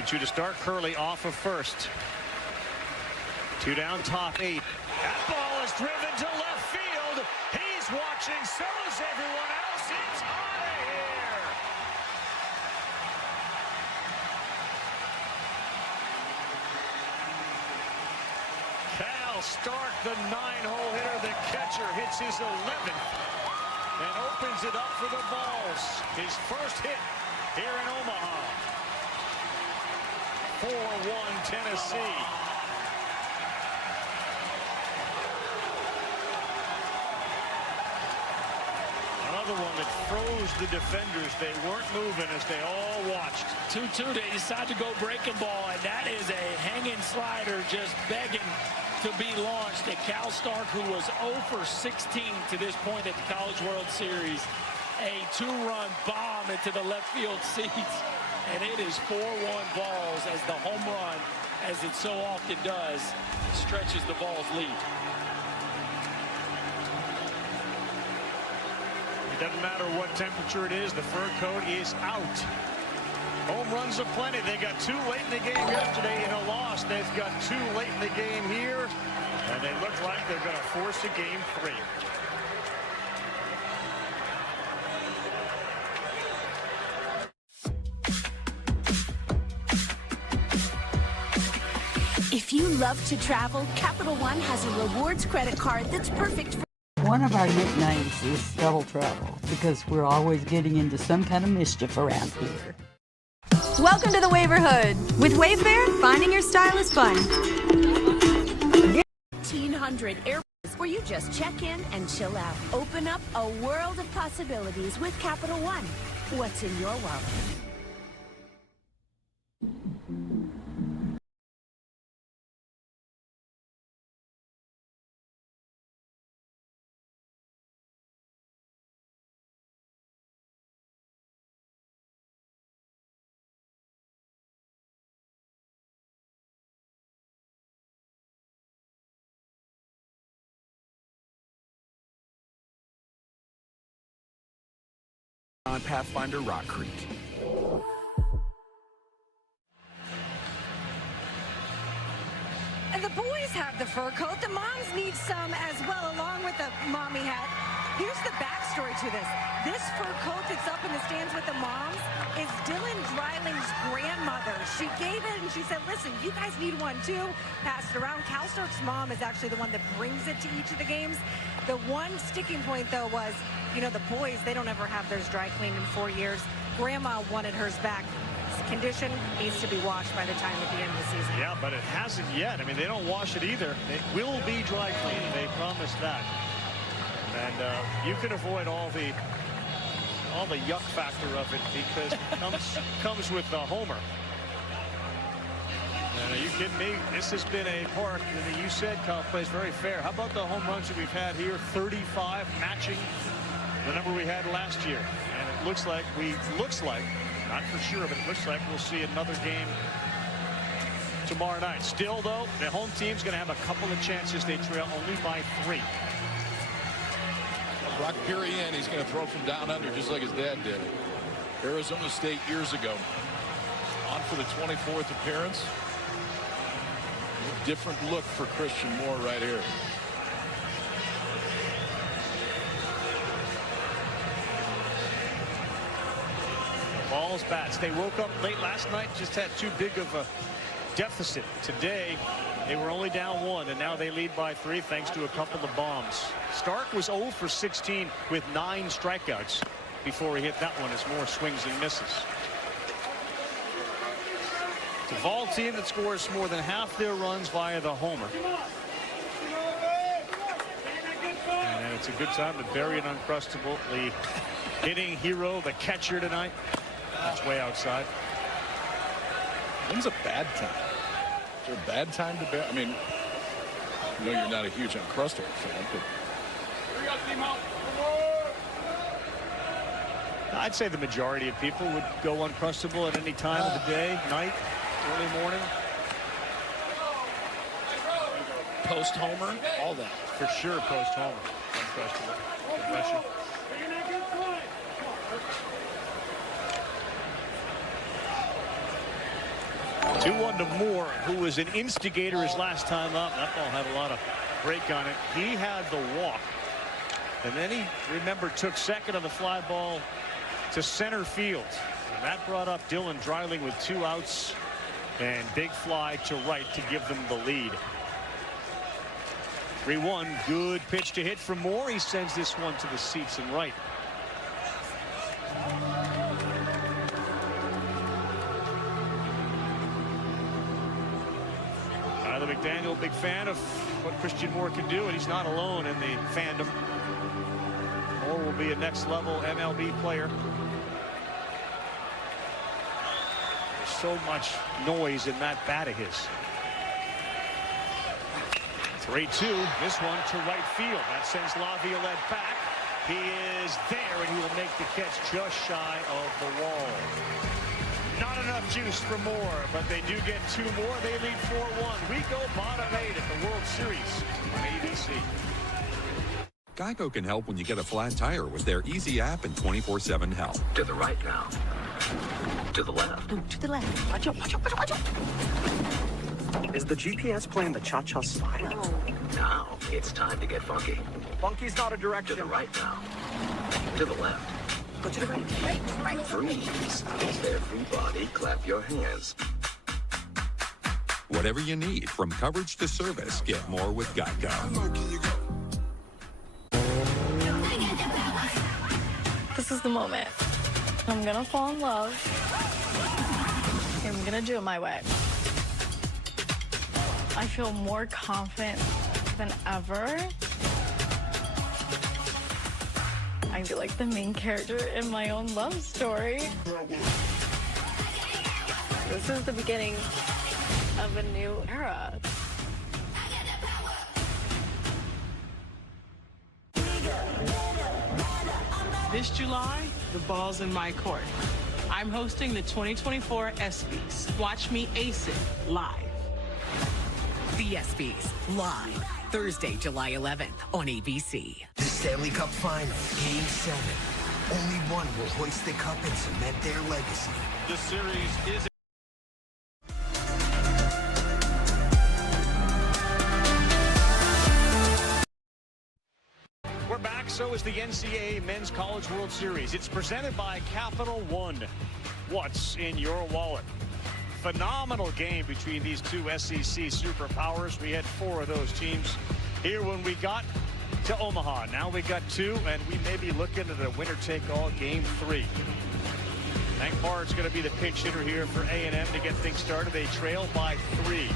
Two to start. Curley off of first. 2 down, top 8. That ball is driven to left field. He's watching. So is everyone else. It's out of here. Cal Stark, the 9-hole hitter, the catcher, hits his 11th and opens it up for the Vols. His first hit here in Omaha. 4-1 Tennessee. Another one that froze the defenders. They weren't moving as they all watched. 2-2. They decide to go breaking ball, and that is a hanging slider just begging to be launched at Cal Stark, who was 0 for 16 to this point at the College World Series. A 2-run bomb into the left field seats. And it is 4-1 Vols as the home run, as it so often does, stretches the Vols lead. It doesn't matter what temperature it is, the fur coat is out. Home runs aplenty. They got 2 late in the game yesterday in a loss. They've got 2 late in the game here, and they look like they're going to force a game 3. If you love to travel, Capital One has a rewards credit card that's perfect for... One of our nicknames is Double Trouble because we're always getting into some kind of mischief around here. Welcome to the Waiverhood. With Wavebear, finding your style is fun. 1,500 airports where you just check in and chill out. Open up a world of possibilities with Capital One. What's in your wallet? On Pathfinder Rock Creek. And the boys have the fur coat. The moms need some as well, along with the mommy hat. Here's the backstory to this. This fur coat that's up in the stands with the moms is Dylan Dreiling's grandmother. She gave it and she said, listen, you guys need one too. Passed it around. Cal Stark's mom is actually the one that brings it to each of the games. The one sticking point, though, was, you know, the boys, they don't ever have theirs dry cleaned in 4 years. Grandma wanted hers back. Condition needs to be washed by the time at the end of the season. Yeah, but it hasn't yet. I mean, they don't wash it either. It will be dry cleaned. They promised that. And you can avoid all the yuck factor of it because it comes with the homer. And are you kidding me? This has been a park that you said, Kyle, plays very fair. How about the home runs that we've had here? 35, matching the number we had last year. And it looks like not for sure, but it looks like we'll see another game tomorrow night. Still, though, the home team's going to have a couple of chances. They trail only by 3. Brock Perrier, he's going to throw from down under just like his dad did. Arizona State years ago. On for the 24th appearance. A different look for Christian Moore right here. Balls, bats. They woke up late last night, just had too big of a deficit. Today, they were only down 1, and now they lead by 3 thanks to a couple of bombs. Stark was 0 for 16 with 9 strikeouts before he hit that one, as more swings and misses. The Vol team that scores more than half their runs via the homer. And it's a good time to bury an Uncrustable, the hitting hero, the catcher tonight. That's way outside. When's a bad time? Is there a bad time to bury? I mean, I know you're not a huge Uncrustable fan, but I'd say the majority of people would go Uncrustable at any time of the day, night, early morning. Post-homer, all that. For sure, post-homer. Uncrustable. Confession. 2-1 to Moore, who was an instigator his last time up. That ball had a lot of break on it. He had the walk. And then he, remember, took second on the fly ball to center field. And that brought up Dylan Dreiling with 2 outs. And big fly to right to give them the lead. 3-1. Good pitch to hit from Moore. He sends this one to the seats and right. Tyler McDaniel, big fan of what Christian Moore can do, and he's not alone in the fandom. Moore will be a next level MLB player. There's so much noise in that bat of his. 3-2. This one to right field. That sends Laviolette back. He is there, and he will make the catch just shy of the wall. Not enough juice for Moore, but they do get 2 more. They lead 4-1. We go bottom 8 at the World Series on ABC. Geico can help when you get a flat tire with their easy app and 24/7 help. To the right now. To the left. No, to the left. Watch out, watch out, watch out, watch out. Is the GPS playing the cha-cha slide? No. Now it's time to get funky. Funky's not a direction. To the right now. To the left. Go to the right. Freeze. Everybody clap your hands. Whatever you need, from coverage to service, get more with Geico. This is the moment. I'm gonna fall in love. I'm gonna do it my way. I feel more confident than ever. I feel like the main character in my own love story. This is the beginning of a new era. This July, the ball's in my court. I'm hosting the 2024 ESPYs. Watch me ace it live. The ESPYs, live, Thursday, July 11th on ABC. The Stanley Cup Final, Game 7. Only one will hoist the cup and cement their legacy. The series is... We're back. So is the NCAA Men's College World Series. It's presented by Capital One. What's in your wallet? Phenomenal game between these two SEC superpowers. We had 4 of those teams here when we got to Omaha. Now we got 2, and we may be looking at a winner-take-all Game 3. Hank Bard's going to be the pinch hitter here for A&M to get things started. They trail by 3.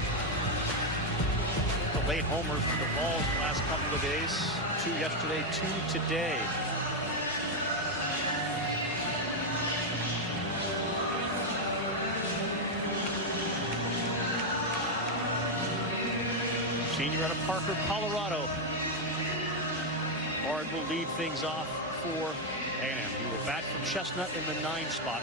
The late homers from the Vols the last couple of days. 2 yesterday, 2 today. Senior out of Parker, Colorado. Bard will lead things off for A&M. He will bat from Chestnut in the 9 spot.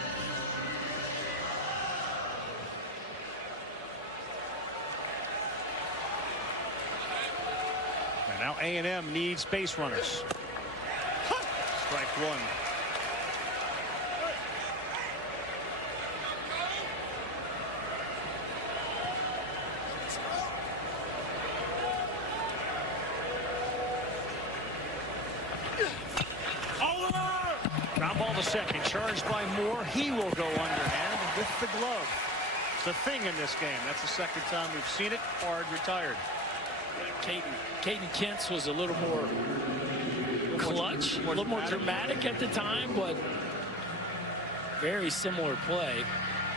And now A&M needs base runners. Strike 1. Ground ball the second, charged by Moore. He will go underhand with the glove. It's a thing in this game. That's the second time we've seen it. Hard retired. Caden Kent's was a little more clutch, a little more dramatic at the time, but very similar play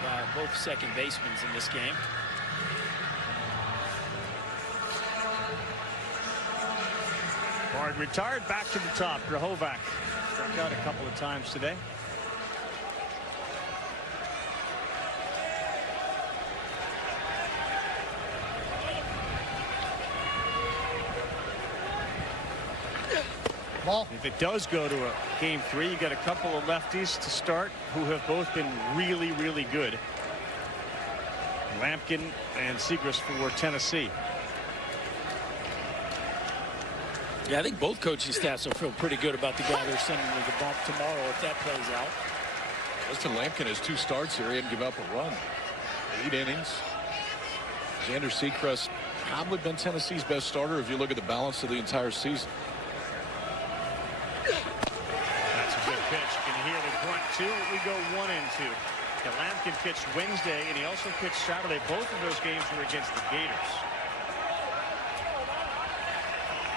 by both second basemen in this game. Hard retired, back to the top. Grahovac struck out a couple of times today. Ball. If it does go to a game 3, you got a couple of lefties to start who have both been really, really good. Lampkin and Segrist for Tennessee. Yeah, I think both coaching staffs will feel pretty good about the guy they're sending to the bump tomorrow if that plays out. Justin Lampkin has 2 starts here. He didn't give up a run. 8 innings. Xander Seacrest probably been Tennessee's best starter if you look at the balance of the entire season. That's a good pitch. You can hear the grunt too. We go 1-2. And Lampkin pitched Wednesday, and he also pitched Saturday. Both of those games were against the Gators.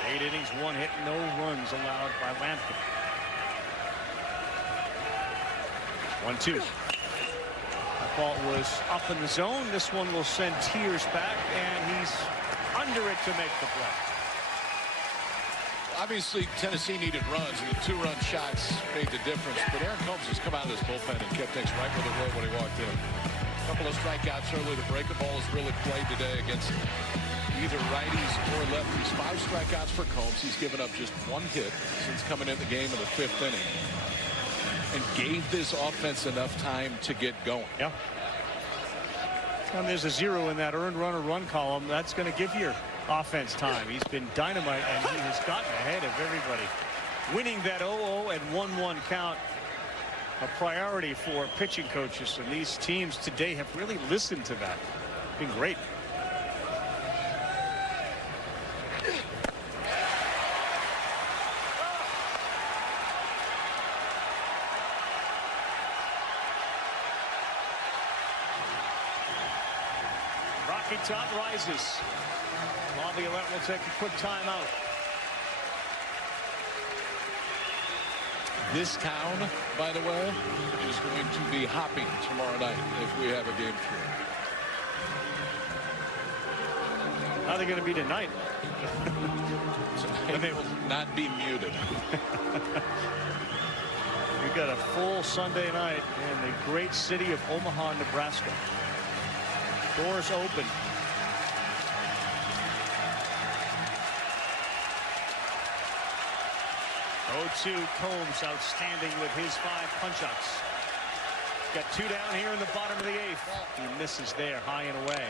8 innings, 1 hit, no runs allowed by Lampkin. 1-2. That ball was up in the zone. This one will send Tears back, and he's under it to make the play. Obviously, Tennessee needed runs, and the 2-run shots made the difference. But Aaron Combs has come out of this bullpen and kept things right where they were when he walked in. A couple of strikeouts early. The breaking ball has really played today against either righties or lefties. 5 strikeouts for Combs. He's given up just 1 hit since coming in the game in the 5th inning. And gave this offense enough time to get going. Yeah. And there's a 0 in that earned run or run column. That's going to give your offense time. He's been dynamite, and he has gotten ahead of everybody. Winning that 0-0 and 1-1 count, a priority for pitching coaches, and these teams today have really listened to that. It's been great. Rocky Top rises. Laviolette will take a quick timeout. This town, by the way, is going to be hopping tomorrow night if we have a game 3. How are they going to be tonight? And they will not be muted. We've got a full Sunday night in the great city of Omaha, Nebraska. Doors open. Combs outstanding with his 5 punch-outs. Got 2 down here in the bottom of the 8th. He misses there, high and away.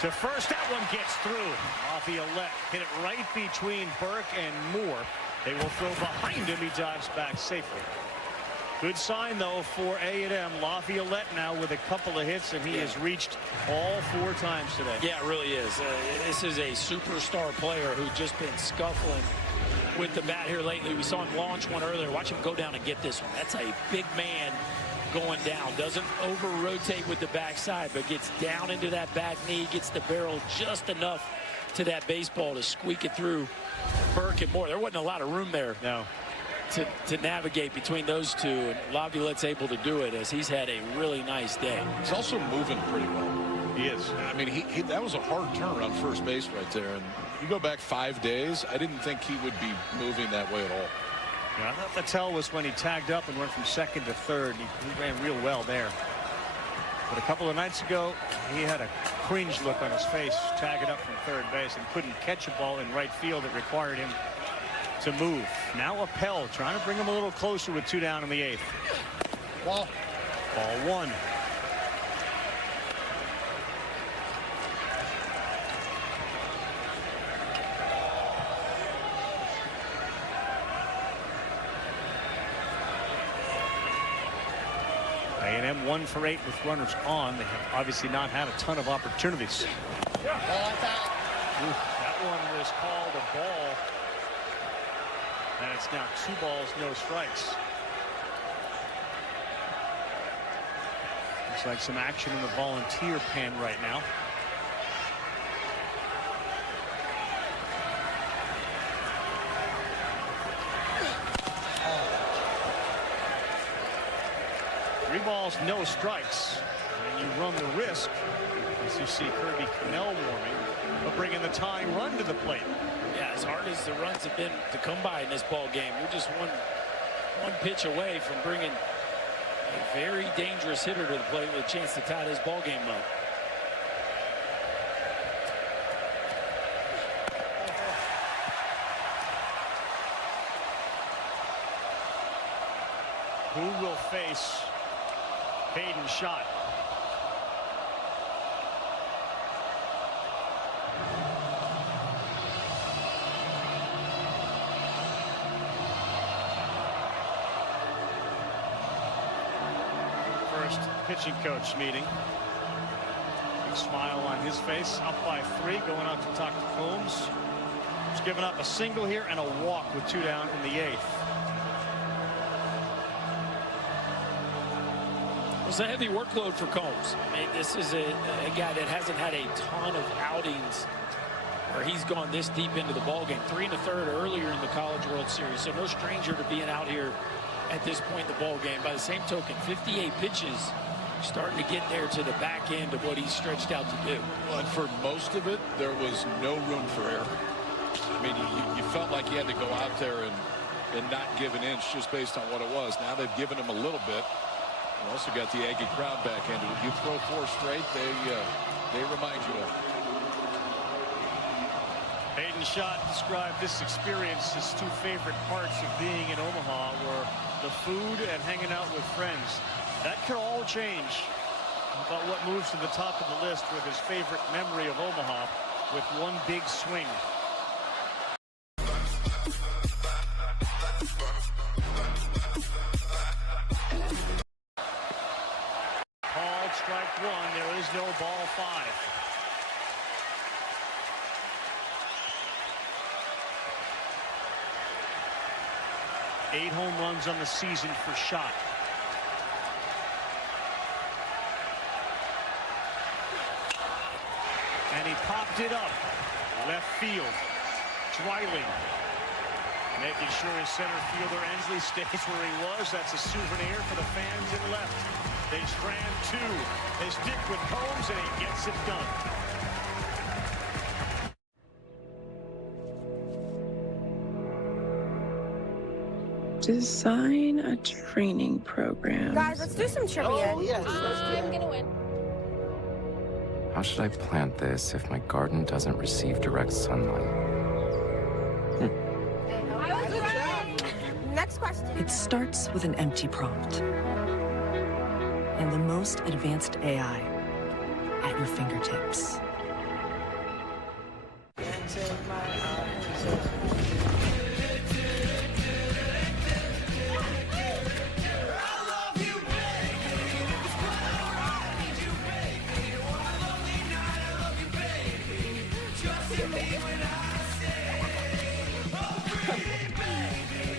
To first, that one gets through. Laviolette hit it right between Burke and Moore. They will throw behind him. He dives back safely. Good sign, though, for A&M. Laviolette now with a couple of hits, and he has reached all 4 times today. Yeah, it really is. This is a superstar player who's just been scuffling with the bat here lately. We saw him launch one earlier. Watch him go down and get this one. That's a big man going down. Doesn't over-rotate with the backside, but gets down into that back knee, gets the barrel just enough to that baseball to squeak it through Burke and Moore. There wasn't a lot of room there. No. To navigate between those two, and Laviolette's able to do it as he's had a really nice day. He's also moving pretty well. He is. I mean, he that was a hard turn around first base right there. And you go back 5 days, I didn't think he would be moving that way at all. Yeah, I thought the tell was when he tagged up and went from 2nd to 3rd. He ran real well there. But a couple of nights ago, he had a cringe look on his face, tagging up from 3rd base, and couldn't catch a ball in right field that required him to move. Now Appel trying to bring him a little closer with 2 down in the 8th. Ball 1. A&M 1 for 8 with runners on. They have obviously not had a ton of opportunities. That one was called a ball. And it's now 2 balls, no strikes. Looks like some action in the volunteer pen right now. Three balls, no strikes. And you run the risk, as you see Kirby Connell warming, of bringing the tying run to the plate. Yeah, as hard as the runs have been to come by in this ball game, we're just one pitch away from bringing a very dangerous hitter to the plate with a chance to tie this ball game up. Who will face Hayden Schott? First pitching coach meeting. Big smile on his face. Up by 3, going out to talk to Combs. He's given up a single here and a walk with 2 down in the 8th. It's a heavy workload for Combs. I mean, this is a guy that hasn't had a ton of outings where he's gone this deep into the ballgame. 3 1/3 earlier in the College World Series, so no stranger to being out here at this point in the ballgame. By the same token, 58 pitches, starting to get there to the back end of what he's stretched out to do. Well, and for most of it, there was no room for error. I mean, you felt like you had to go out there and not give an inch just based on what it was. Now they've given him a little bit. You also got the Aggie crowd back into it. You throw 4 straight, they remind you of it. Hayden Schott described this experience. His 2 favorite parts of being in Omaha were the food and hanging out with friends. That could all change. But what moves to the top of the list with his favorite memory of Omaha with 1 big swing. Called strike 1. There is no ball 5. Eight home runs on the season for Schott. And he popped it up. Left field. Dreiling. Making sure his center fielder Ensley stays where he was. That's a souvenir for the fans in left. They strand 2. They stick with Combs, and he gets it done. Design a training program. Guys, let's do some trivia. Oh, yes, let's do it. I'm gonna win. How should I plant this if my garden doesn't receive direct sunlight? I was right. Next question. It starts with an empty prompt. And the most advanced AI at your fingertips.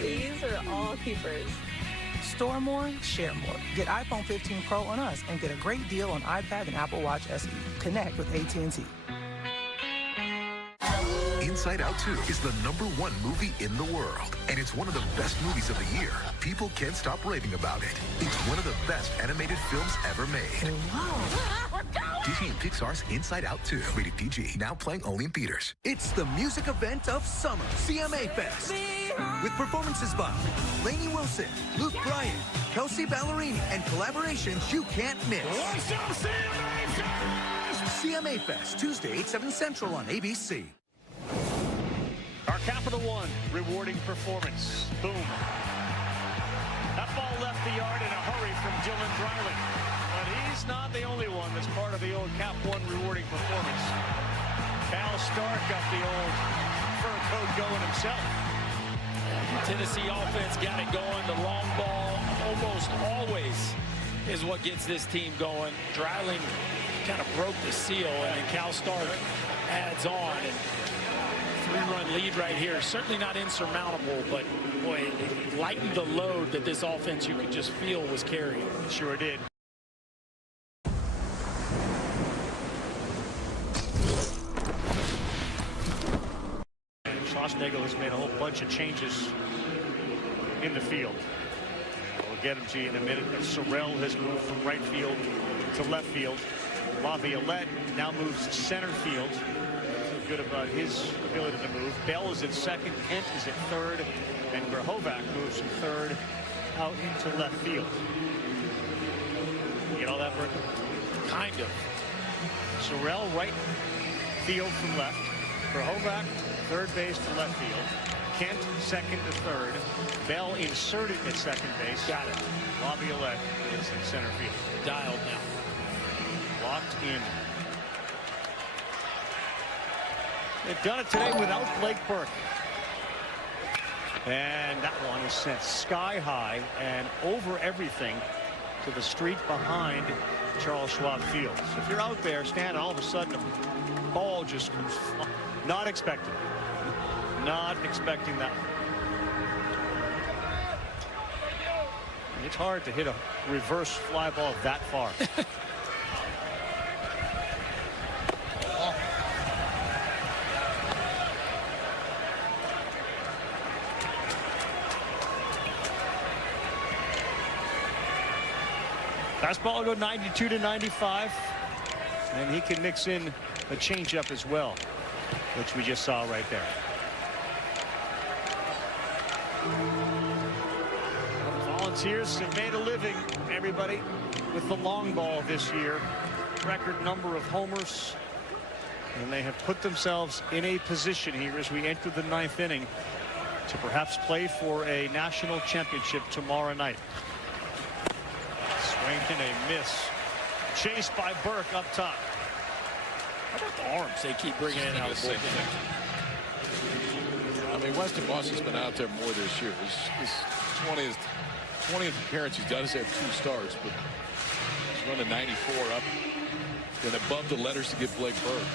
These are all keepers. Store more, share more. Get iPhone 15 Pro on us and get a great deal on iPad and Apple Watch SE. Connect with AT&T. Inside Out 2 is the #1 movie in the world, and it's one of the best movies of the year. People can't stop raving about it. It's one of the best animated films ever made. Disney and Pixar's Inside Out 2, rated PG, now playing only in theaters. It's the music event of summer, CMA Fest, with performances by Lainey Wilson, Luke Bryan, Kelsey Ballerini, and collaborations you can't miss. CMA Fest, Tuesday, 8/7 Central on ABC. Our Capital One rewarding performance. Boom. That ball left the yard in a hurry from Dylan Dreiling. But he's not the only one that's part of the old Cap One rewarding performance. Cal Stark got the old fur coat going himself. Tennessee offense got it going. The long ball almost always is what gets this team going. Dreiling kind of broke the seal, and then Cal Stark adds on. And 3-run lead right here. Certainly not insurmountable, but boy, it lightened the load that this offense you could just feel was carrying. Sure did. Schlossnagle has made a whole bunch of changes in the field. We'll get him to you in a minute. Sorrell has moved from right field to left field. Laviolette now moves to center field. Good about his ability to move. Bell is at second, Kent is at third, and Grahovac moves from third out into left field. You get all that, Burke? Kind of. Sorrell right field from left. Grahovac third base to left field. Kent second to third. Bell inserted at second base. Got it. Laviolette is in center field. Dialed now. Locked in. They've done it today without Blake Burke. And that one is sent sky high and over everything to the street behind Charles Schwab Field. So if you're out there standing, all of a sudden the ball just comes flying. Not expected. Not expecting that. It's hard to hit a reverse fly ball that far. Fastball will go 92 to 95, and he can mix in a changeup as well, which we just saw right there. The Volunteers have made a living, everybody, with the long ball this year. Record number of homers, and they have put themselves in a position here as we enter the 9th inning to perhaps play for a national championship tomorrow night. And a miss. Chased by Burke up top. How about the arms they keep bringing in out of the bullpen? I mean, Weston Boston's been out there more this year. His 20th appearance. He does have 2 starts, but he's running 94 up and above the letters to get Blake Burke.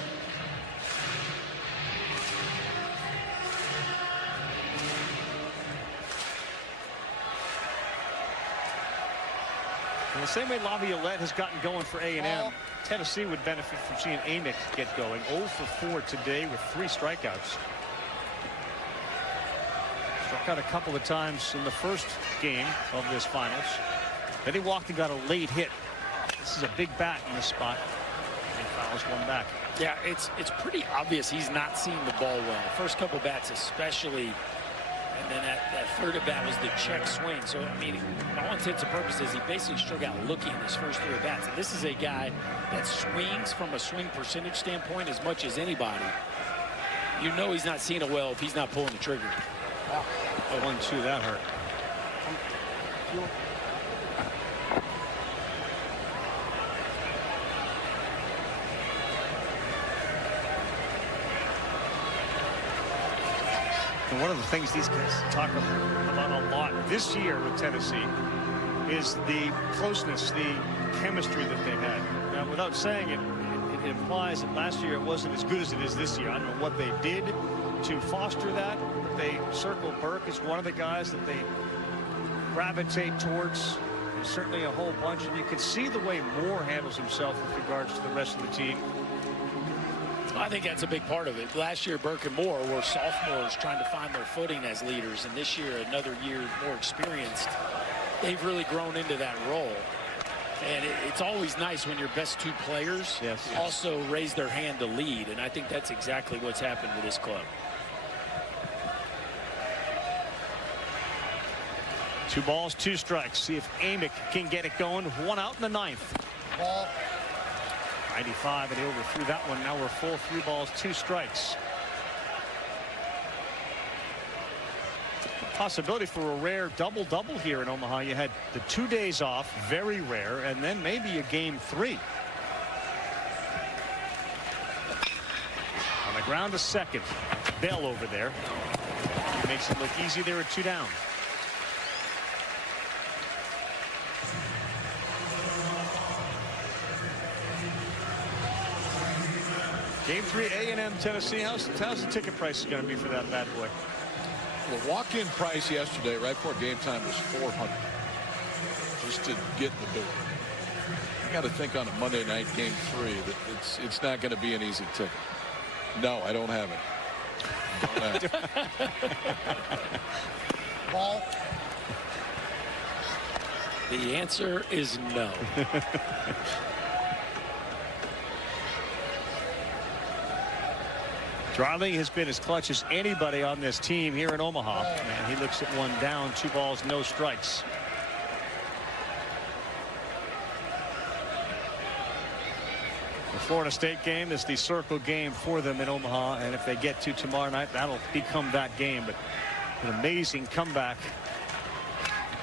In the same way Laviolette has gotten going for A&M, Tennessee would benefit from seeing Amick get going. 0 for 4 today with 3 strikeouts. Struck out a couple of times in the first game of this finals. Then he walked and got a late hit. This is a big bat in this spot. And fouls one back. Yeah, it's pretty obvious he's not seeing the ball well. First couple bats especially. And then that third at bat was the check swing. So, I mean, all intents and purposes, he basically struck out looking his first 3 at bats. And this is a guy that swings from a swing percentage standpoint as much as anybody. You know he's not seeing it well if he's not pulling the trigger. Wow. 1-2, that hurt. And one of the things these guys talk about a lot this year with Tennessee is the closeness, the chemistry that they had. Now, without saying it, it implies that last year it wasn't as good as it is this year. I don't know what they did to foster that. They circle Burke as one of the guys that they gravitate towards. There's certainly a whole bunch, and you can see the way Moore handles himself with regards to the rest of the team. I think that's a big part of it. Last year, Burke and Moore were sophomores trying to find their footing as leaders, and this year, another year more experienced. They've really grown into that role. And it's always nice when your best 2 players also raise their hand to lead, and I think that's exactly what's happened with this club. 2 balls, 2 strikes. See if Amick can get it going. 1 out in the 9th. Ball. 95, and he overthrew that one. Now we're full 3 balls, 2 strikes. Possibility for a rare double-double here in Omaha. You had the 2 days off, very rare, and then maybe a game 3. On the ground to second. Bell over there. He makes it look easy there at 2 down. Game 3, A&M, Tennessee. How's the ticket price going to be for that bad boy? The walk-in price yesterday, right before game time, was $400 just to get in the door. You got to think on a Monday night game 3 that it's not going to be an easy ticket. No, I don't have it. Ball. The answer is no. Dreiling has been as clutch as anybody on this team here in Omaha. And he looks at one down, 2 balls, no strikes. The Florida State game is the circle game for them in Omaha. And if they get to tomorrow night, that'll become that game. But an amazing comeback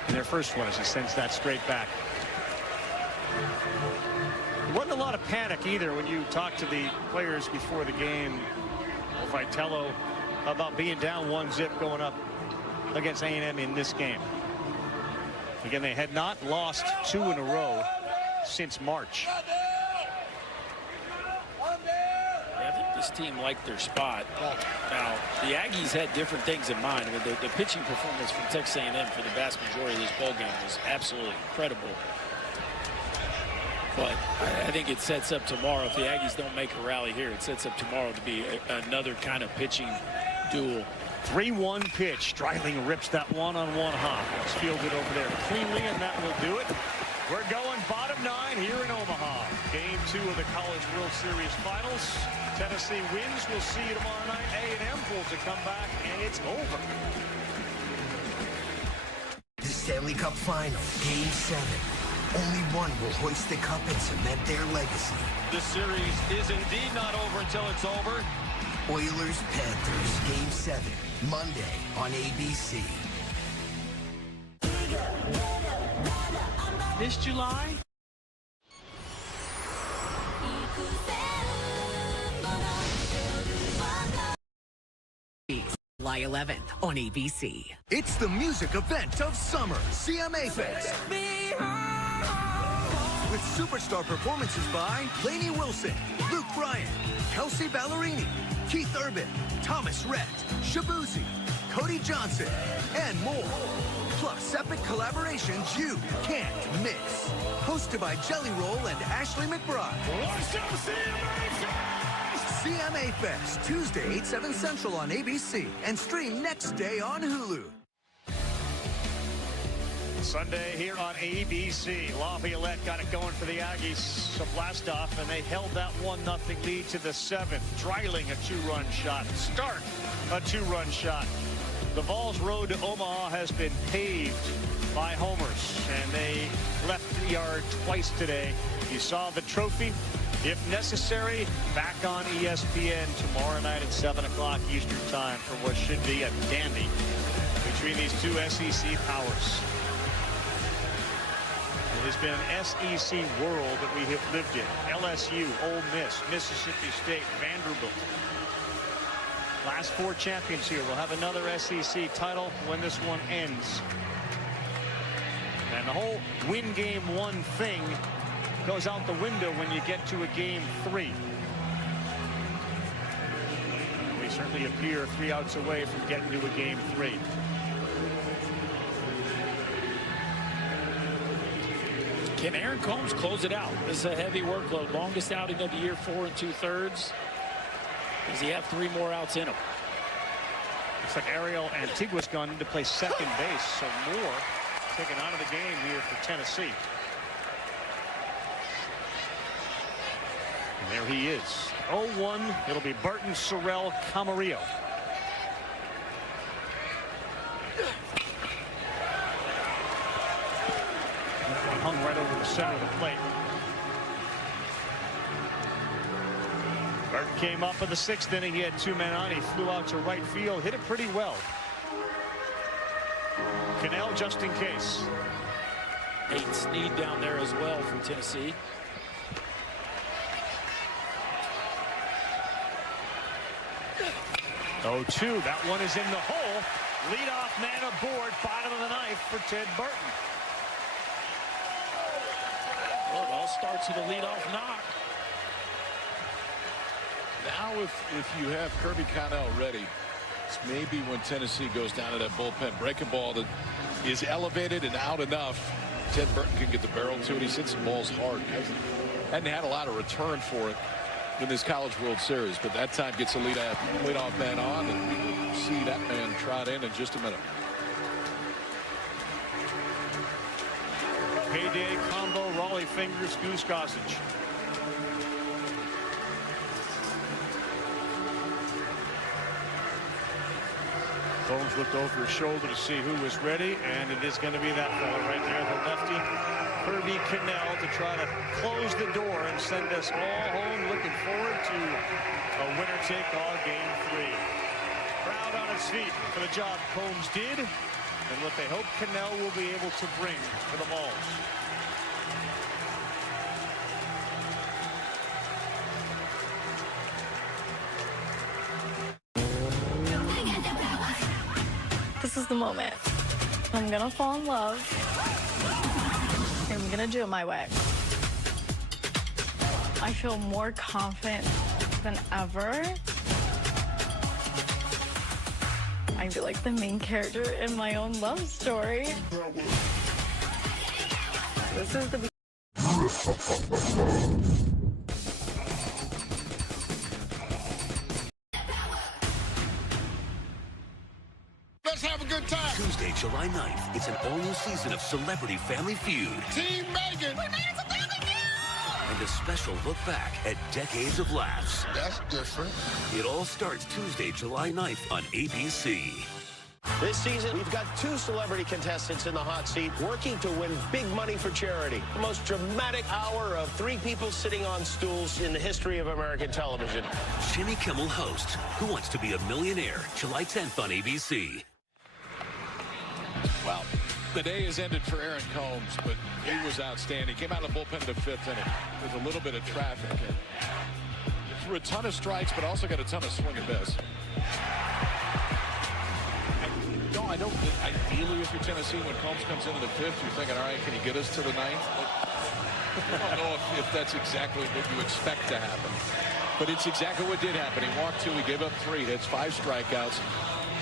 in their first one as he sends that straight back. There wasn't a lot of panic either when you talk to the players before the game. Vitello about being down 1-0 going up against A&M in this game. Again, they had not lost 2 in a row since March. I think this team liked their spot. Now, the Aggies had different things in mind. I mean, the pitching performance from Texas A&M for the vast majority of this ball game was absolutely incredible. But I think it sets up tomorrow. If the Aggies don't make a rally here, it sets up tomorrow to be another kind of pitching duel. 3-1 pitch. Dreiling rips that one-on-one hop. It's fielded over there cleanly, and that will do it. We're going bottom 9 here in Omaha. Game 2 of the College World Series Finals. Tennessee wins. We'll see you tomorrow night. A&M pulls a comeback, and it's over. The Stanley Cup Final, Game 7. Only one will hoist the cup and cement their legacy. This series is indeed not over until it's over. Oilers Panthers, Game 7, Monday on ABC. This July? July 11th on ABC. It's the music event of summer, CMA Fest. With superstar performances by Lainey Wilson, Luke Bryan, Kelsey Ballerini, Keith Urban, Thomas Rhett, Shabuzi, Cody Johnson, and more. Plus epic collaborations you can't miss. Hosted by Jelly Roll and Ashley McBride. CMA Fest, Tuesday, 8/7 Central on ABC, and stream next day on Hulu. Sunday here on ABC. Laviolette got it going for the Aggies. So blast off, and they held that 1-0 lead to the 7th. Dreiling a 2-run shot. Stark a 2-run shot. The Vols' road to Omaha has been paved by homers, and they left the yard twice today. You saw the trophy. If necessary, back on ESPN tomorrow night at 7 o'clock Eastern time for what should be a dandy between these two SEC powers. It has been an SEC world that we have lived in. LSU, Ole Miss, Mississippi State, Vanderbilt. Last 4 champions here. We'll have another SEC title when this one ends. And the whole win game 1 thing goes out the window when you get to a game 3. We certainly appear 3 outs away from getting to a game 3. Can Aaron Combs close it out? This is a heavy workload. Longest outing of the year, 4 2/3. Does he have 3 more outs in him? Looks like Ariel Antigua's gone in to play second base, so Moore taken out of the game here for Tennessee. And there he is. 0-1. It'll be Burton, Sorrell, Camarillo. Hung right over the center of the plate. Burton came up in the 6th inning. He had 2 men on. He flew out to right field, hit it pretty well. Cannell just in case. Nate Snead down there as well from Tennessee. Oh, 2. That one is in the hole. Leadoff man aboard. Bottom of the 9th for Ted Burton. Well, it all starts with a leadoff knock. Now if you have Kirby Connell ready, it's maybe when Tennessee goes down to that bullpen breaking ball that is elevated and out enough, Ted Burton can get the barrel to it. He's hit some balls hard. Hadn't had a lot of return for it in this College World Series, but that time gets a leadoff man on, and we'll see that man trot in just a minute. Payday combo, Raleigh fingers, Goose Gossage. Bones looked over his shoulder to see who was ready, and it is going to be that fella right there, the lefty, Kirby Connell, to try to close the door and send us all home. Looking forward to a winner-take-all Game 3. Crowd on its feet for the job Combs did, and what they hope Connell will be able to bring to the balls. This is the moment. I'm gonna fall in love. And I'm gonna do it my way. I feel more confident than ever. I feel like the main character in my own love story. This is the Let's have a good time. Tuesday, July 9th, it's an all-new season of Celebrity Family Feud. Team Megan. We made it to Family Feud. And a special look back at decades of laughs. That's different. It all starts Tuesday, July 9th on ABC. This season, we've got 2 celebrity contestants in the hot seat working to win big money for charity. The most dramatic hour of 3 people sitting on stools in the history of American television. Jimmy Kimmel hosts Who Wants to Be a Millionaire, July 10th on ABC. Well, the day has ended for Aaron Combs, but he was outstanding. Came out of the bullpen in the 5th inning with a little bit of traffic. And threw a ton of strikes, but also got a ton of swing and miss. I don't. Ideally, if you're Tennessee, when Combs comes into the 5th, you're thinking, all right, can he get us to the 9th? I don't know if that's exactly what you expect to happen. But it's exactly what did happen. He walked 2, he gave up 3 hits, 5 strikeouts.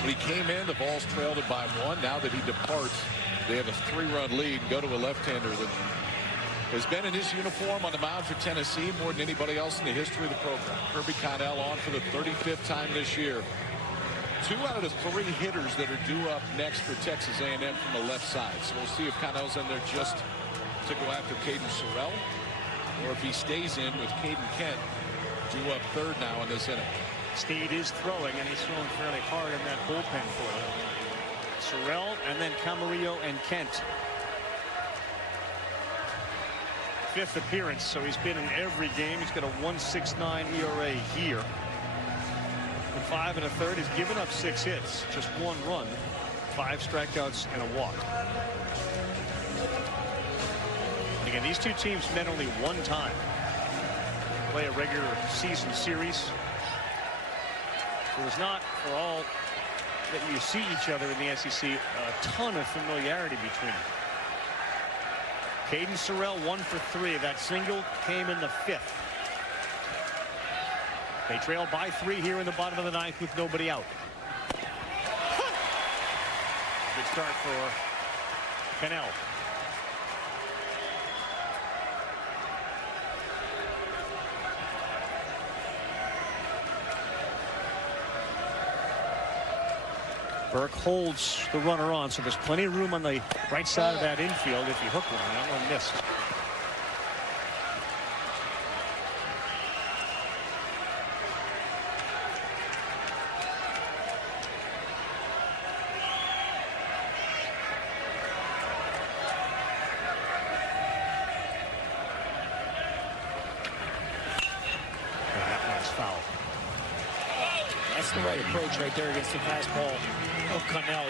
When he came in, the Vols trailed it by 1. Now that he departs, they have a 3-run lead and go to a left-hander that has been in his uniform on the mound for Tennessee more than anybody else in the history of the program. Kirby Connell on for the 35th time this year. 2 out of the 3 hitters that are due up next for Texas A&M from the left side. So we'll see if Connell's in there just to go after Caden Sorrell, or if he stays in with Caden Kent, due up 3rd now in this inning. Steed is throwing, and he's throwing fairly hard in that bullpen for him. Sorrell, and then Camarillo and Kent. 5th appearance, so he's been in every game. He's got a 1.69 ERA here. In 5 1/3, he's given up 6 hits, just 1 run, 5 strikeouts, and a walk. Again, these 2 teams met only 1 time. Play a regular season series. It was not, for all that you see each other in the SEC, a ton of familiarity between them. Caden Sorrell 1 for 3. That single came in the 5th. They trail by 3 here in the bottom of the 9th with nobody out. Good start for Connell. Burke holds the runner on, so there's plenty of room on the right side of that infield if you hook one. That one missed. And that one's foul. That's the right approach right there against the fastball of Connell.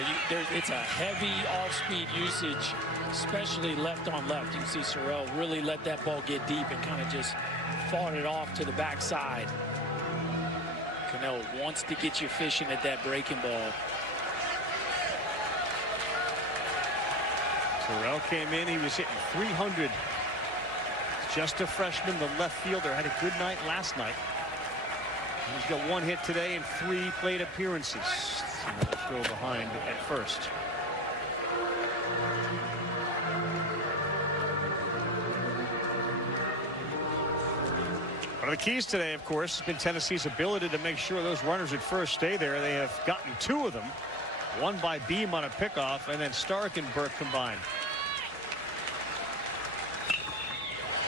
It's a heavy off-speed usage, especially left on left. You can see Sorrell really let that ball get deep and kind of just fought it off to the backside. Connell wants to get you fishing at that breaking ball. Sorrell came in. He was hitting 300. Just a freshman. The left fielder had a good night last night. He's got 1 hit today in 3 plate appearances. Throw behind at first. One of the keys today, of course, has been Tennessee's ability to make sure those runners at first stay there. They have gotten 2 of them. One by Beam on a pickoff, and then Stark and Burke combined.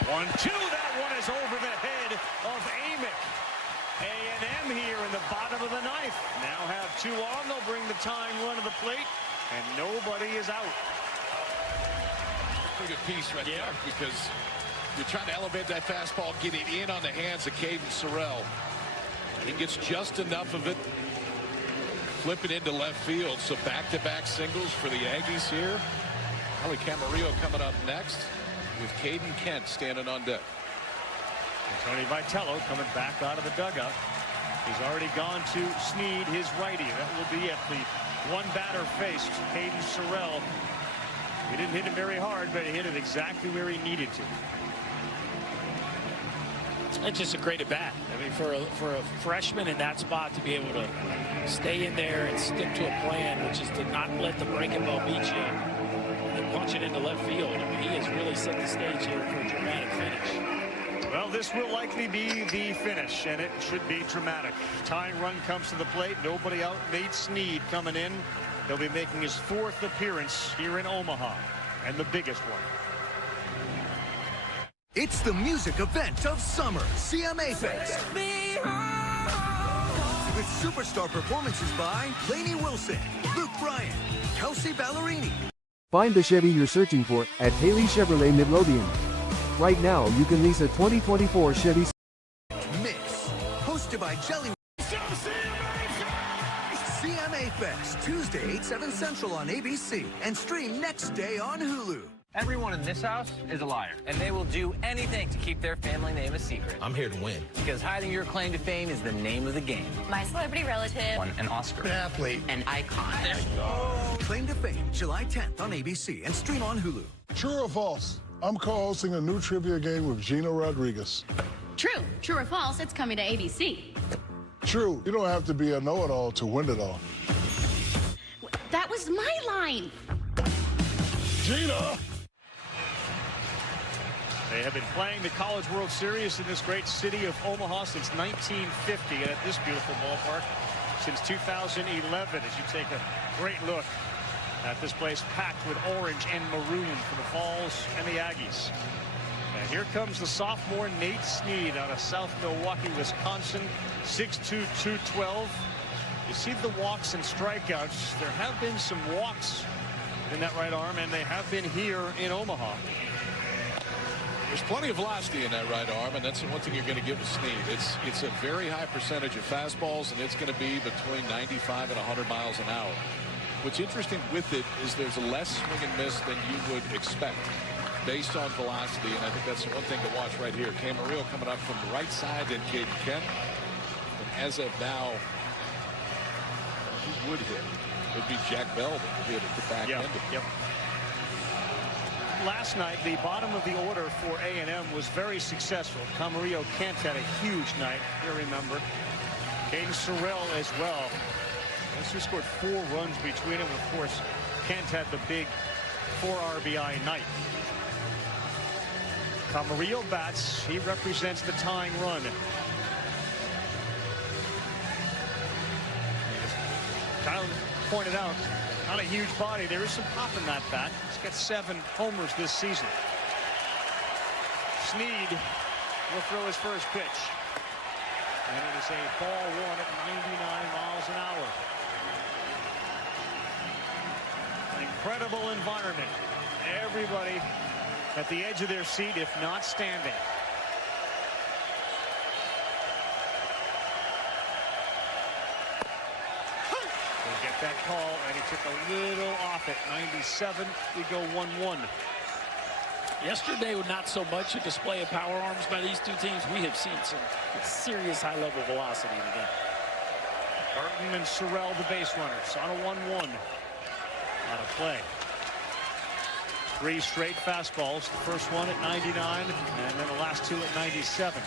1-2. That one is over the head of Amick. A&M here in the bottom of the 9th. Now have 2 on. They'll bring the tying run to the plate, and nobody is out. Pretty good piece right there, because you're trying to elevate that fastball, get it in on the hands of Caden Sorrell. And he gets just enough of it. Flip it into left field. So back-to-back singles for the Aggies here. Ellie Camarillo coming up next with Caden Kent standing on deck. And Tony Vitello coming back out of the dugout. He's already gone to Snead, his righty. That will be at the one batter faced, Caden Sorrell. He didn't hit him very hard, but he hit it exactly where he needed to. It's just a great at bat. I mean, for a freshman in that spot to be able to stay in there and stick to a plan, which is to not let the breaking ball beat you and punch it into left field. I mean, he has really set the stage here for a dramatic finish. Well, this will likely be the finish, and it should be dramatic. Tying run comes to the plate. Nobody out. Nate Snead coming in. He'll be making his 4th appearance here in Omaha, and the biggest one. It's the music event of summer, CMA Fest. With superstar performances by Lainey Wilson, Luke Bryan, Kelsey Ballerini. Find the Chevy you're searching for at Haley Chevrolet Midlothian. Right now, you can lease a 2024 Chevy Mix, hosted by Jelly. CMA Fest, Tuesday, 8/7 Central on ABC, and stream next day on Hulu. Everyone in this house is a liar, and they will do anything to keep their family name a secret. I'm here to win. Because hiding your claim to fame is the name of the game. My celebrity relative won an Oscar. An athlete. An icon. Claim to Fame, July 10th on ABC, and stream on Hulu. True or false? I'm co-hosting a new trivia game with Gina Rodriguez. True. True or false, it's coming to ABC. True. You don't have to be a know-it-all to win it all. That was my line. Gina! They have been playing the College World Series in this great city of Omaha since 1950, and at this beautiful ballpark since 2011, as you take a great look at this place packed with orange and maroon for the Vols and the Aggies. And here comes the sophomore Nate Snead out of South Milwaukee, Wisconsin, 6'2", 212. You see the walks and strikeouts. There have been some walks in that right arm, and they have been here in Omaha. There's plenty of velocity in that right arm, and that's the one thing you're going to get with Snead. It's a very high percentage of fastballs, and it's going to be between 95 and 100 miles an hour. What's interesting with it is there's less swing and miss than you would expect based on velocity, and I think that's the one thing to watch right here. Camarillo coming up from the right side, then Caden Kent. And as of now, who would hit? It would be Jack Bell that would hit at the back end. Yep. Last night, the bottom of the order for A&M was very successful. Camarillo Kent had a huge night, you remember. Caden Sorrell as well. Those two scored 4 runs between them. Of course, Kent had the big 4 RBI night. Camarillo bats. He represents the tying run. As Kyle pointed out, not a huge body. There is some pop in that bat. He's got 7 homers this season. Snead will throw his first pitch. And it is a ball 1 at 99 miles an hour. An incredible environment. Everybody at the edge of their seat, if not standing. That call, and he took a little off at 97. We go 1-1. Yesterday, not so much a display of power arms by these two teams. We have seen some serious high-level velocity in the game. Burton and Sorrell, the base runners, on a 1-1. Out of play. 3 straight fastballs. The first one at 99, and then the last 2 at 97.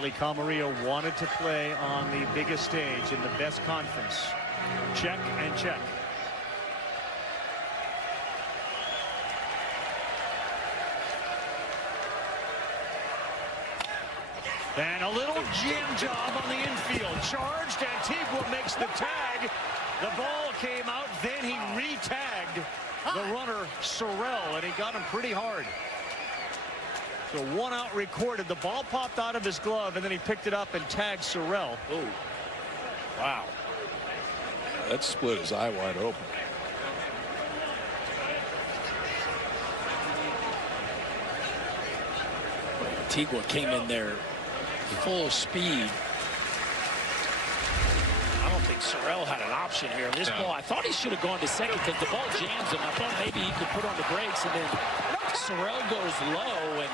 Ali Camarillo wanted to play on the biggest stage in the best conference. Check and check. And a little jam job on the infield. Charged. Antigua makes the tag. The ball came out. Then he re-tagged the runner, Sorrell, and he got him pretty hard. So 1 out recorded. The ball popped out of his glove, and then he picked it up and tagged Sorrell. Oh, wow. That split his eye wide open. Antigua came in there full speed. I don't think Sorrell had an option here. This ball, I thought he should have gone to second because the ball jams him. I thought maybe he could put on the brakes, and then Sorrell goes low, and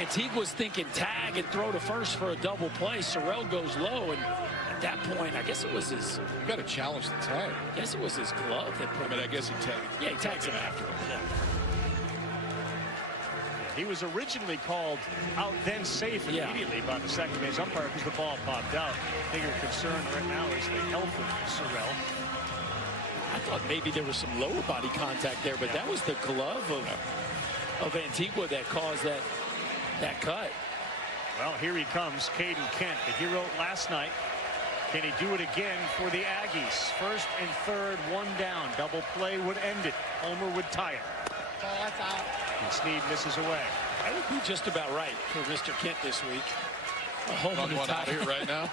Antigua's thinking tag and throw to first for a double play. Sorrell goes low, and at that point, I guess it was his... You got to challenge the tag. I guess it was his glove that put him. I guess he tagged. Yeah, he tags him after him. Yeah. He was originally called out, then safe immediately by the second base umpire because the ball popped out. Bigger concern right now is the health of Sorrell. I thought maybe there was some lower body contact there, but that was the glove of Antigua that caused that cut. Well, here he comes, Caden Kent, the hero last night. Can he do it again for the Aggies? First and third, 1 down. Double play would end it. Homer would tie it. Oh, that's out. And Snead misses away. That would be just about right for Mr. Kent this week. A home One out here right now.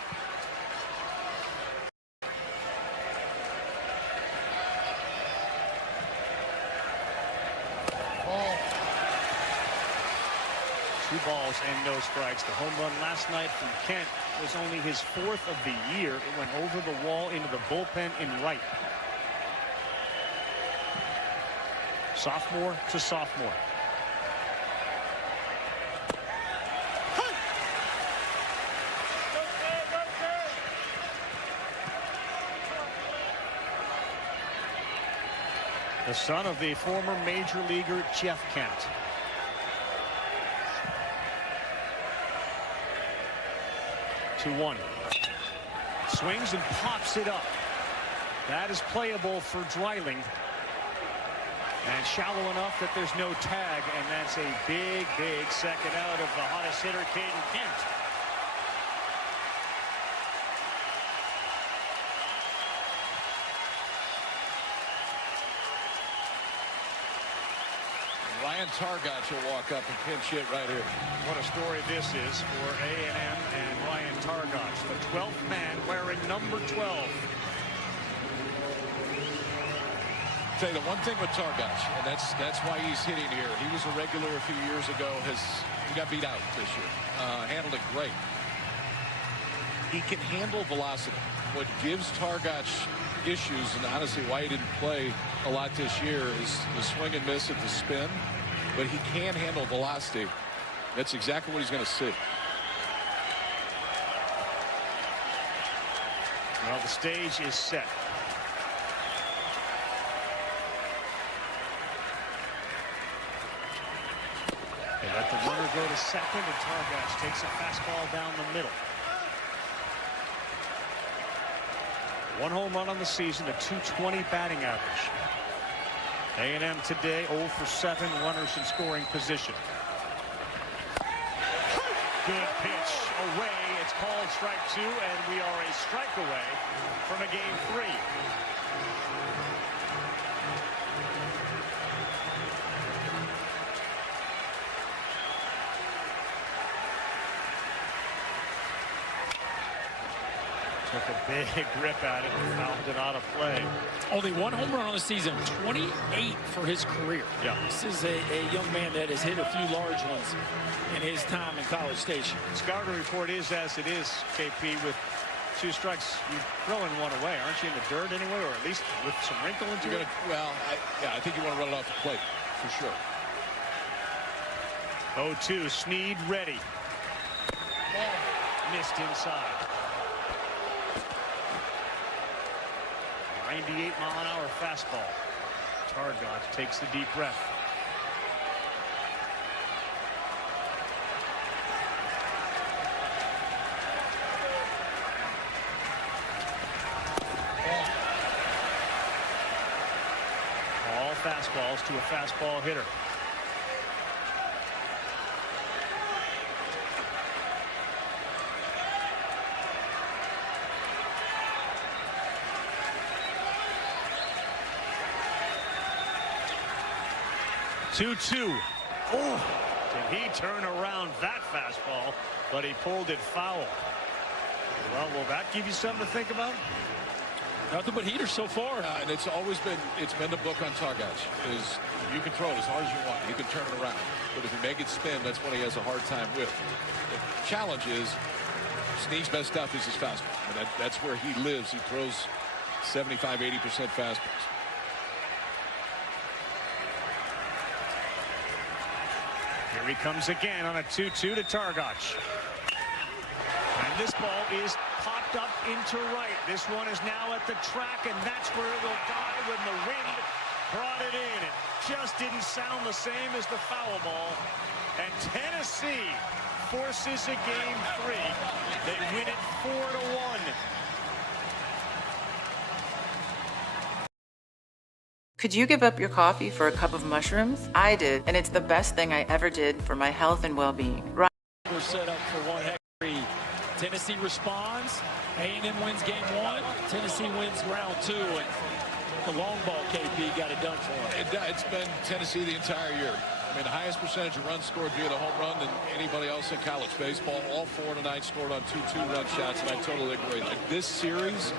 Two balls and no strikes. The home run last night from Kent was only his 4th of the year. It went over the wall into the bullpen in right. Sophomore to sophomore. The son of the former major leaguer Jeff Kent. Two one. Swings and pops it up. That is playable for Dreiling. And shallow enough that there's no tag, and that's a big, big second out of the hottest hitter, Caden Kent. Ryan Targach will walk up and pinch hit right here. What a story this is for A&M and Ryan Targach, the 12th man wearing number 12. Tell you the one thing with Targach, and that's why he's hitting here. He was a regular a few years ago. He got beat out this year. Handled it great. He can handle velocity. What gives Targach issues, and honestly why he didn't play a lot this year, is the swing and miss at the spin. But he can handle velocity. That's exactly what he's going to see. Well, the stage is set. They let the runner go to second, and Targach takes a fastball down the middle. 1 home run on the season, a .220 batting average. A&M today 0 for 7, runners in scoring position. Good pitch away. It's called strike 2, and we are a strike away from a game 3. Took a big grip at it and fouled it out of play. Only 1 home run on the season, 28 for his career. Yeah. This is a young man that has hit a few large ones in his time in College Station. Scouting report is as it is, KP, with 2 strikes. You're throwing 1 away. Aren't you in the dirt anyway, or at least with some wrinkle into it? Well, I think you want to run it off the plate, for sure. 0-2, Snead ready. Missed inside. 98-mile-an-hour fastball. Targach takes the deep breath. fastballs to a fastball hitter. Two. Oh, did he turn around that fastball? But he pulled it foul. Well, will that give you something to think about? Nothing but heaters so far. And it's been the book on Targac is you can throw it as hard as you want. You can turn it around. But if you make it spin, that's when he has a hard time with. The challenge is Snead's best stuff is his fastball. And that's where he lives. He throws 75-80% fastballs. Here he comes again on a 2-2 to Targac. And this ball is popped up into right. This one is now at the track, and that's where it will die when the wind brought it in. It just didn't sound the same as the foul ball. And Tennessee forces a game 3. They win it 4-1. Could you give up your coffee for a cup of mushrooms? I did, and it's the best thing I ever did for my health and well-being. Right. We're set up for one heck of a read. Tennessee responds. A&M wins game 1. Tennessee wins round 2. And the long ball, KP, got it done for him. It's been Tennessee the entire year. I mean, the highest percentage of runs scored via the home run than anybody else in college baseball. All 4 tonight scored on 2 2-run shots, and I totally agree. Like, this series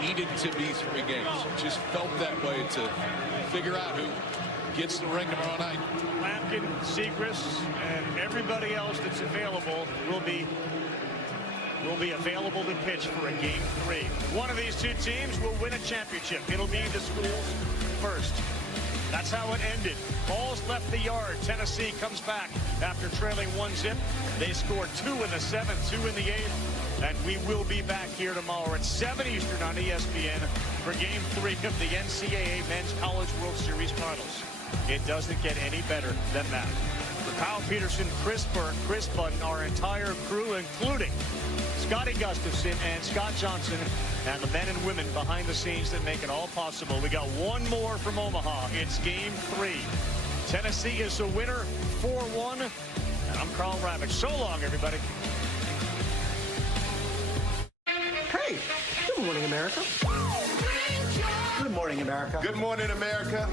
needed to be 3 games. It just felt that way to figure out who gets the ring tomorrow night. Lampkin, Segras, and everybody else that's available will be available to pitch for a game 3. One of these 2 teams will win a championship. It'll be the school's first. That's how it ended. Balls left the yard. Tennessee comes back after trailing 1-0. They scored 2 in the 7th, 2 in the 8th. And we will be back here tomorrow at 7 Eastern on ESPN for Game 3 of the NCAA Men's College World Series Finals. It doesn't get any better than that. For Kyle Peterson, Chris Burke, Chris Button, our entire crew, including Scotty Gustafson and Scott Johnson, and the men and women behind the scenes that make it all possible. We got one more from Omaha. It's Game 3. Tennessee is the winner, 4-1. And I'm Carl Ravitch. So long, everybody. Hey, good morning, America. Good morning, America. Good morning, America.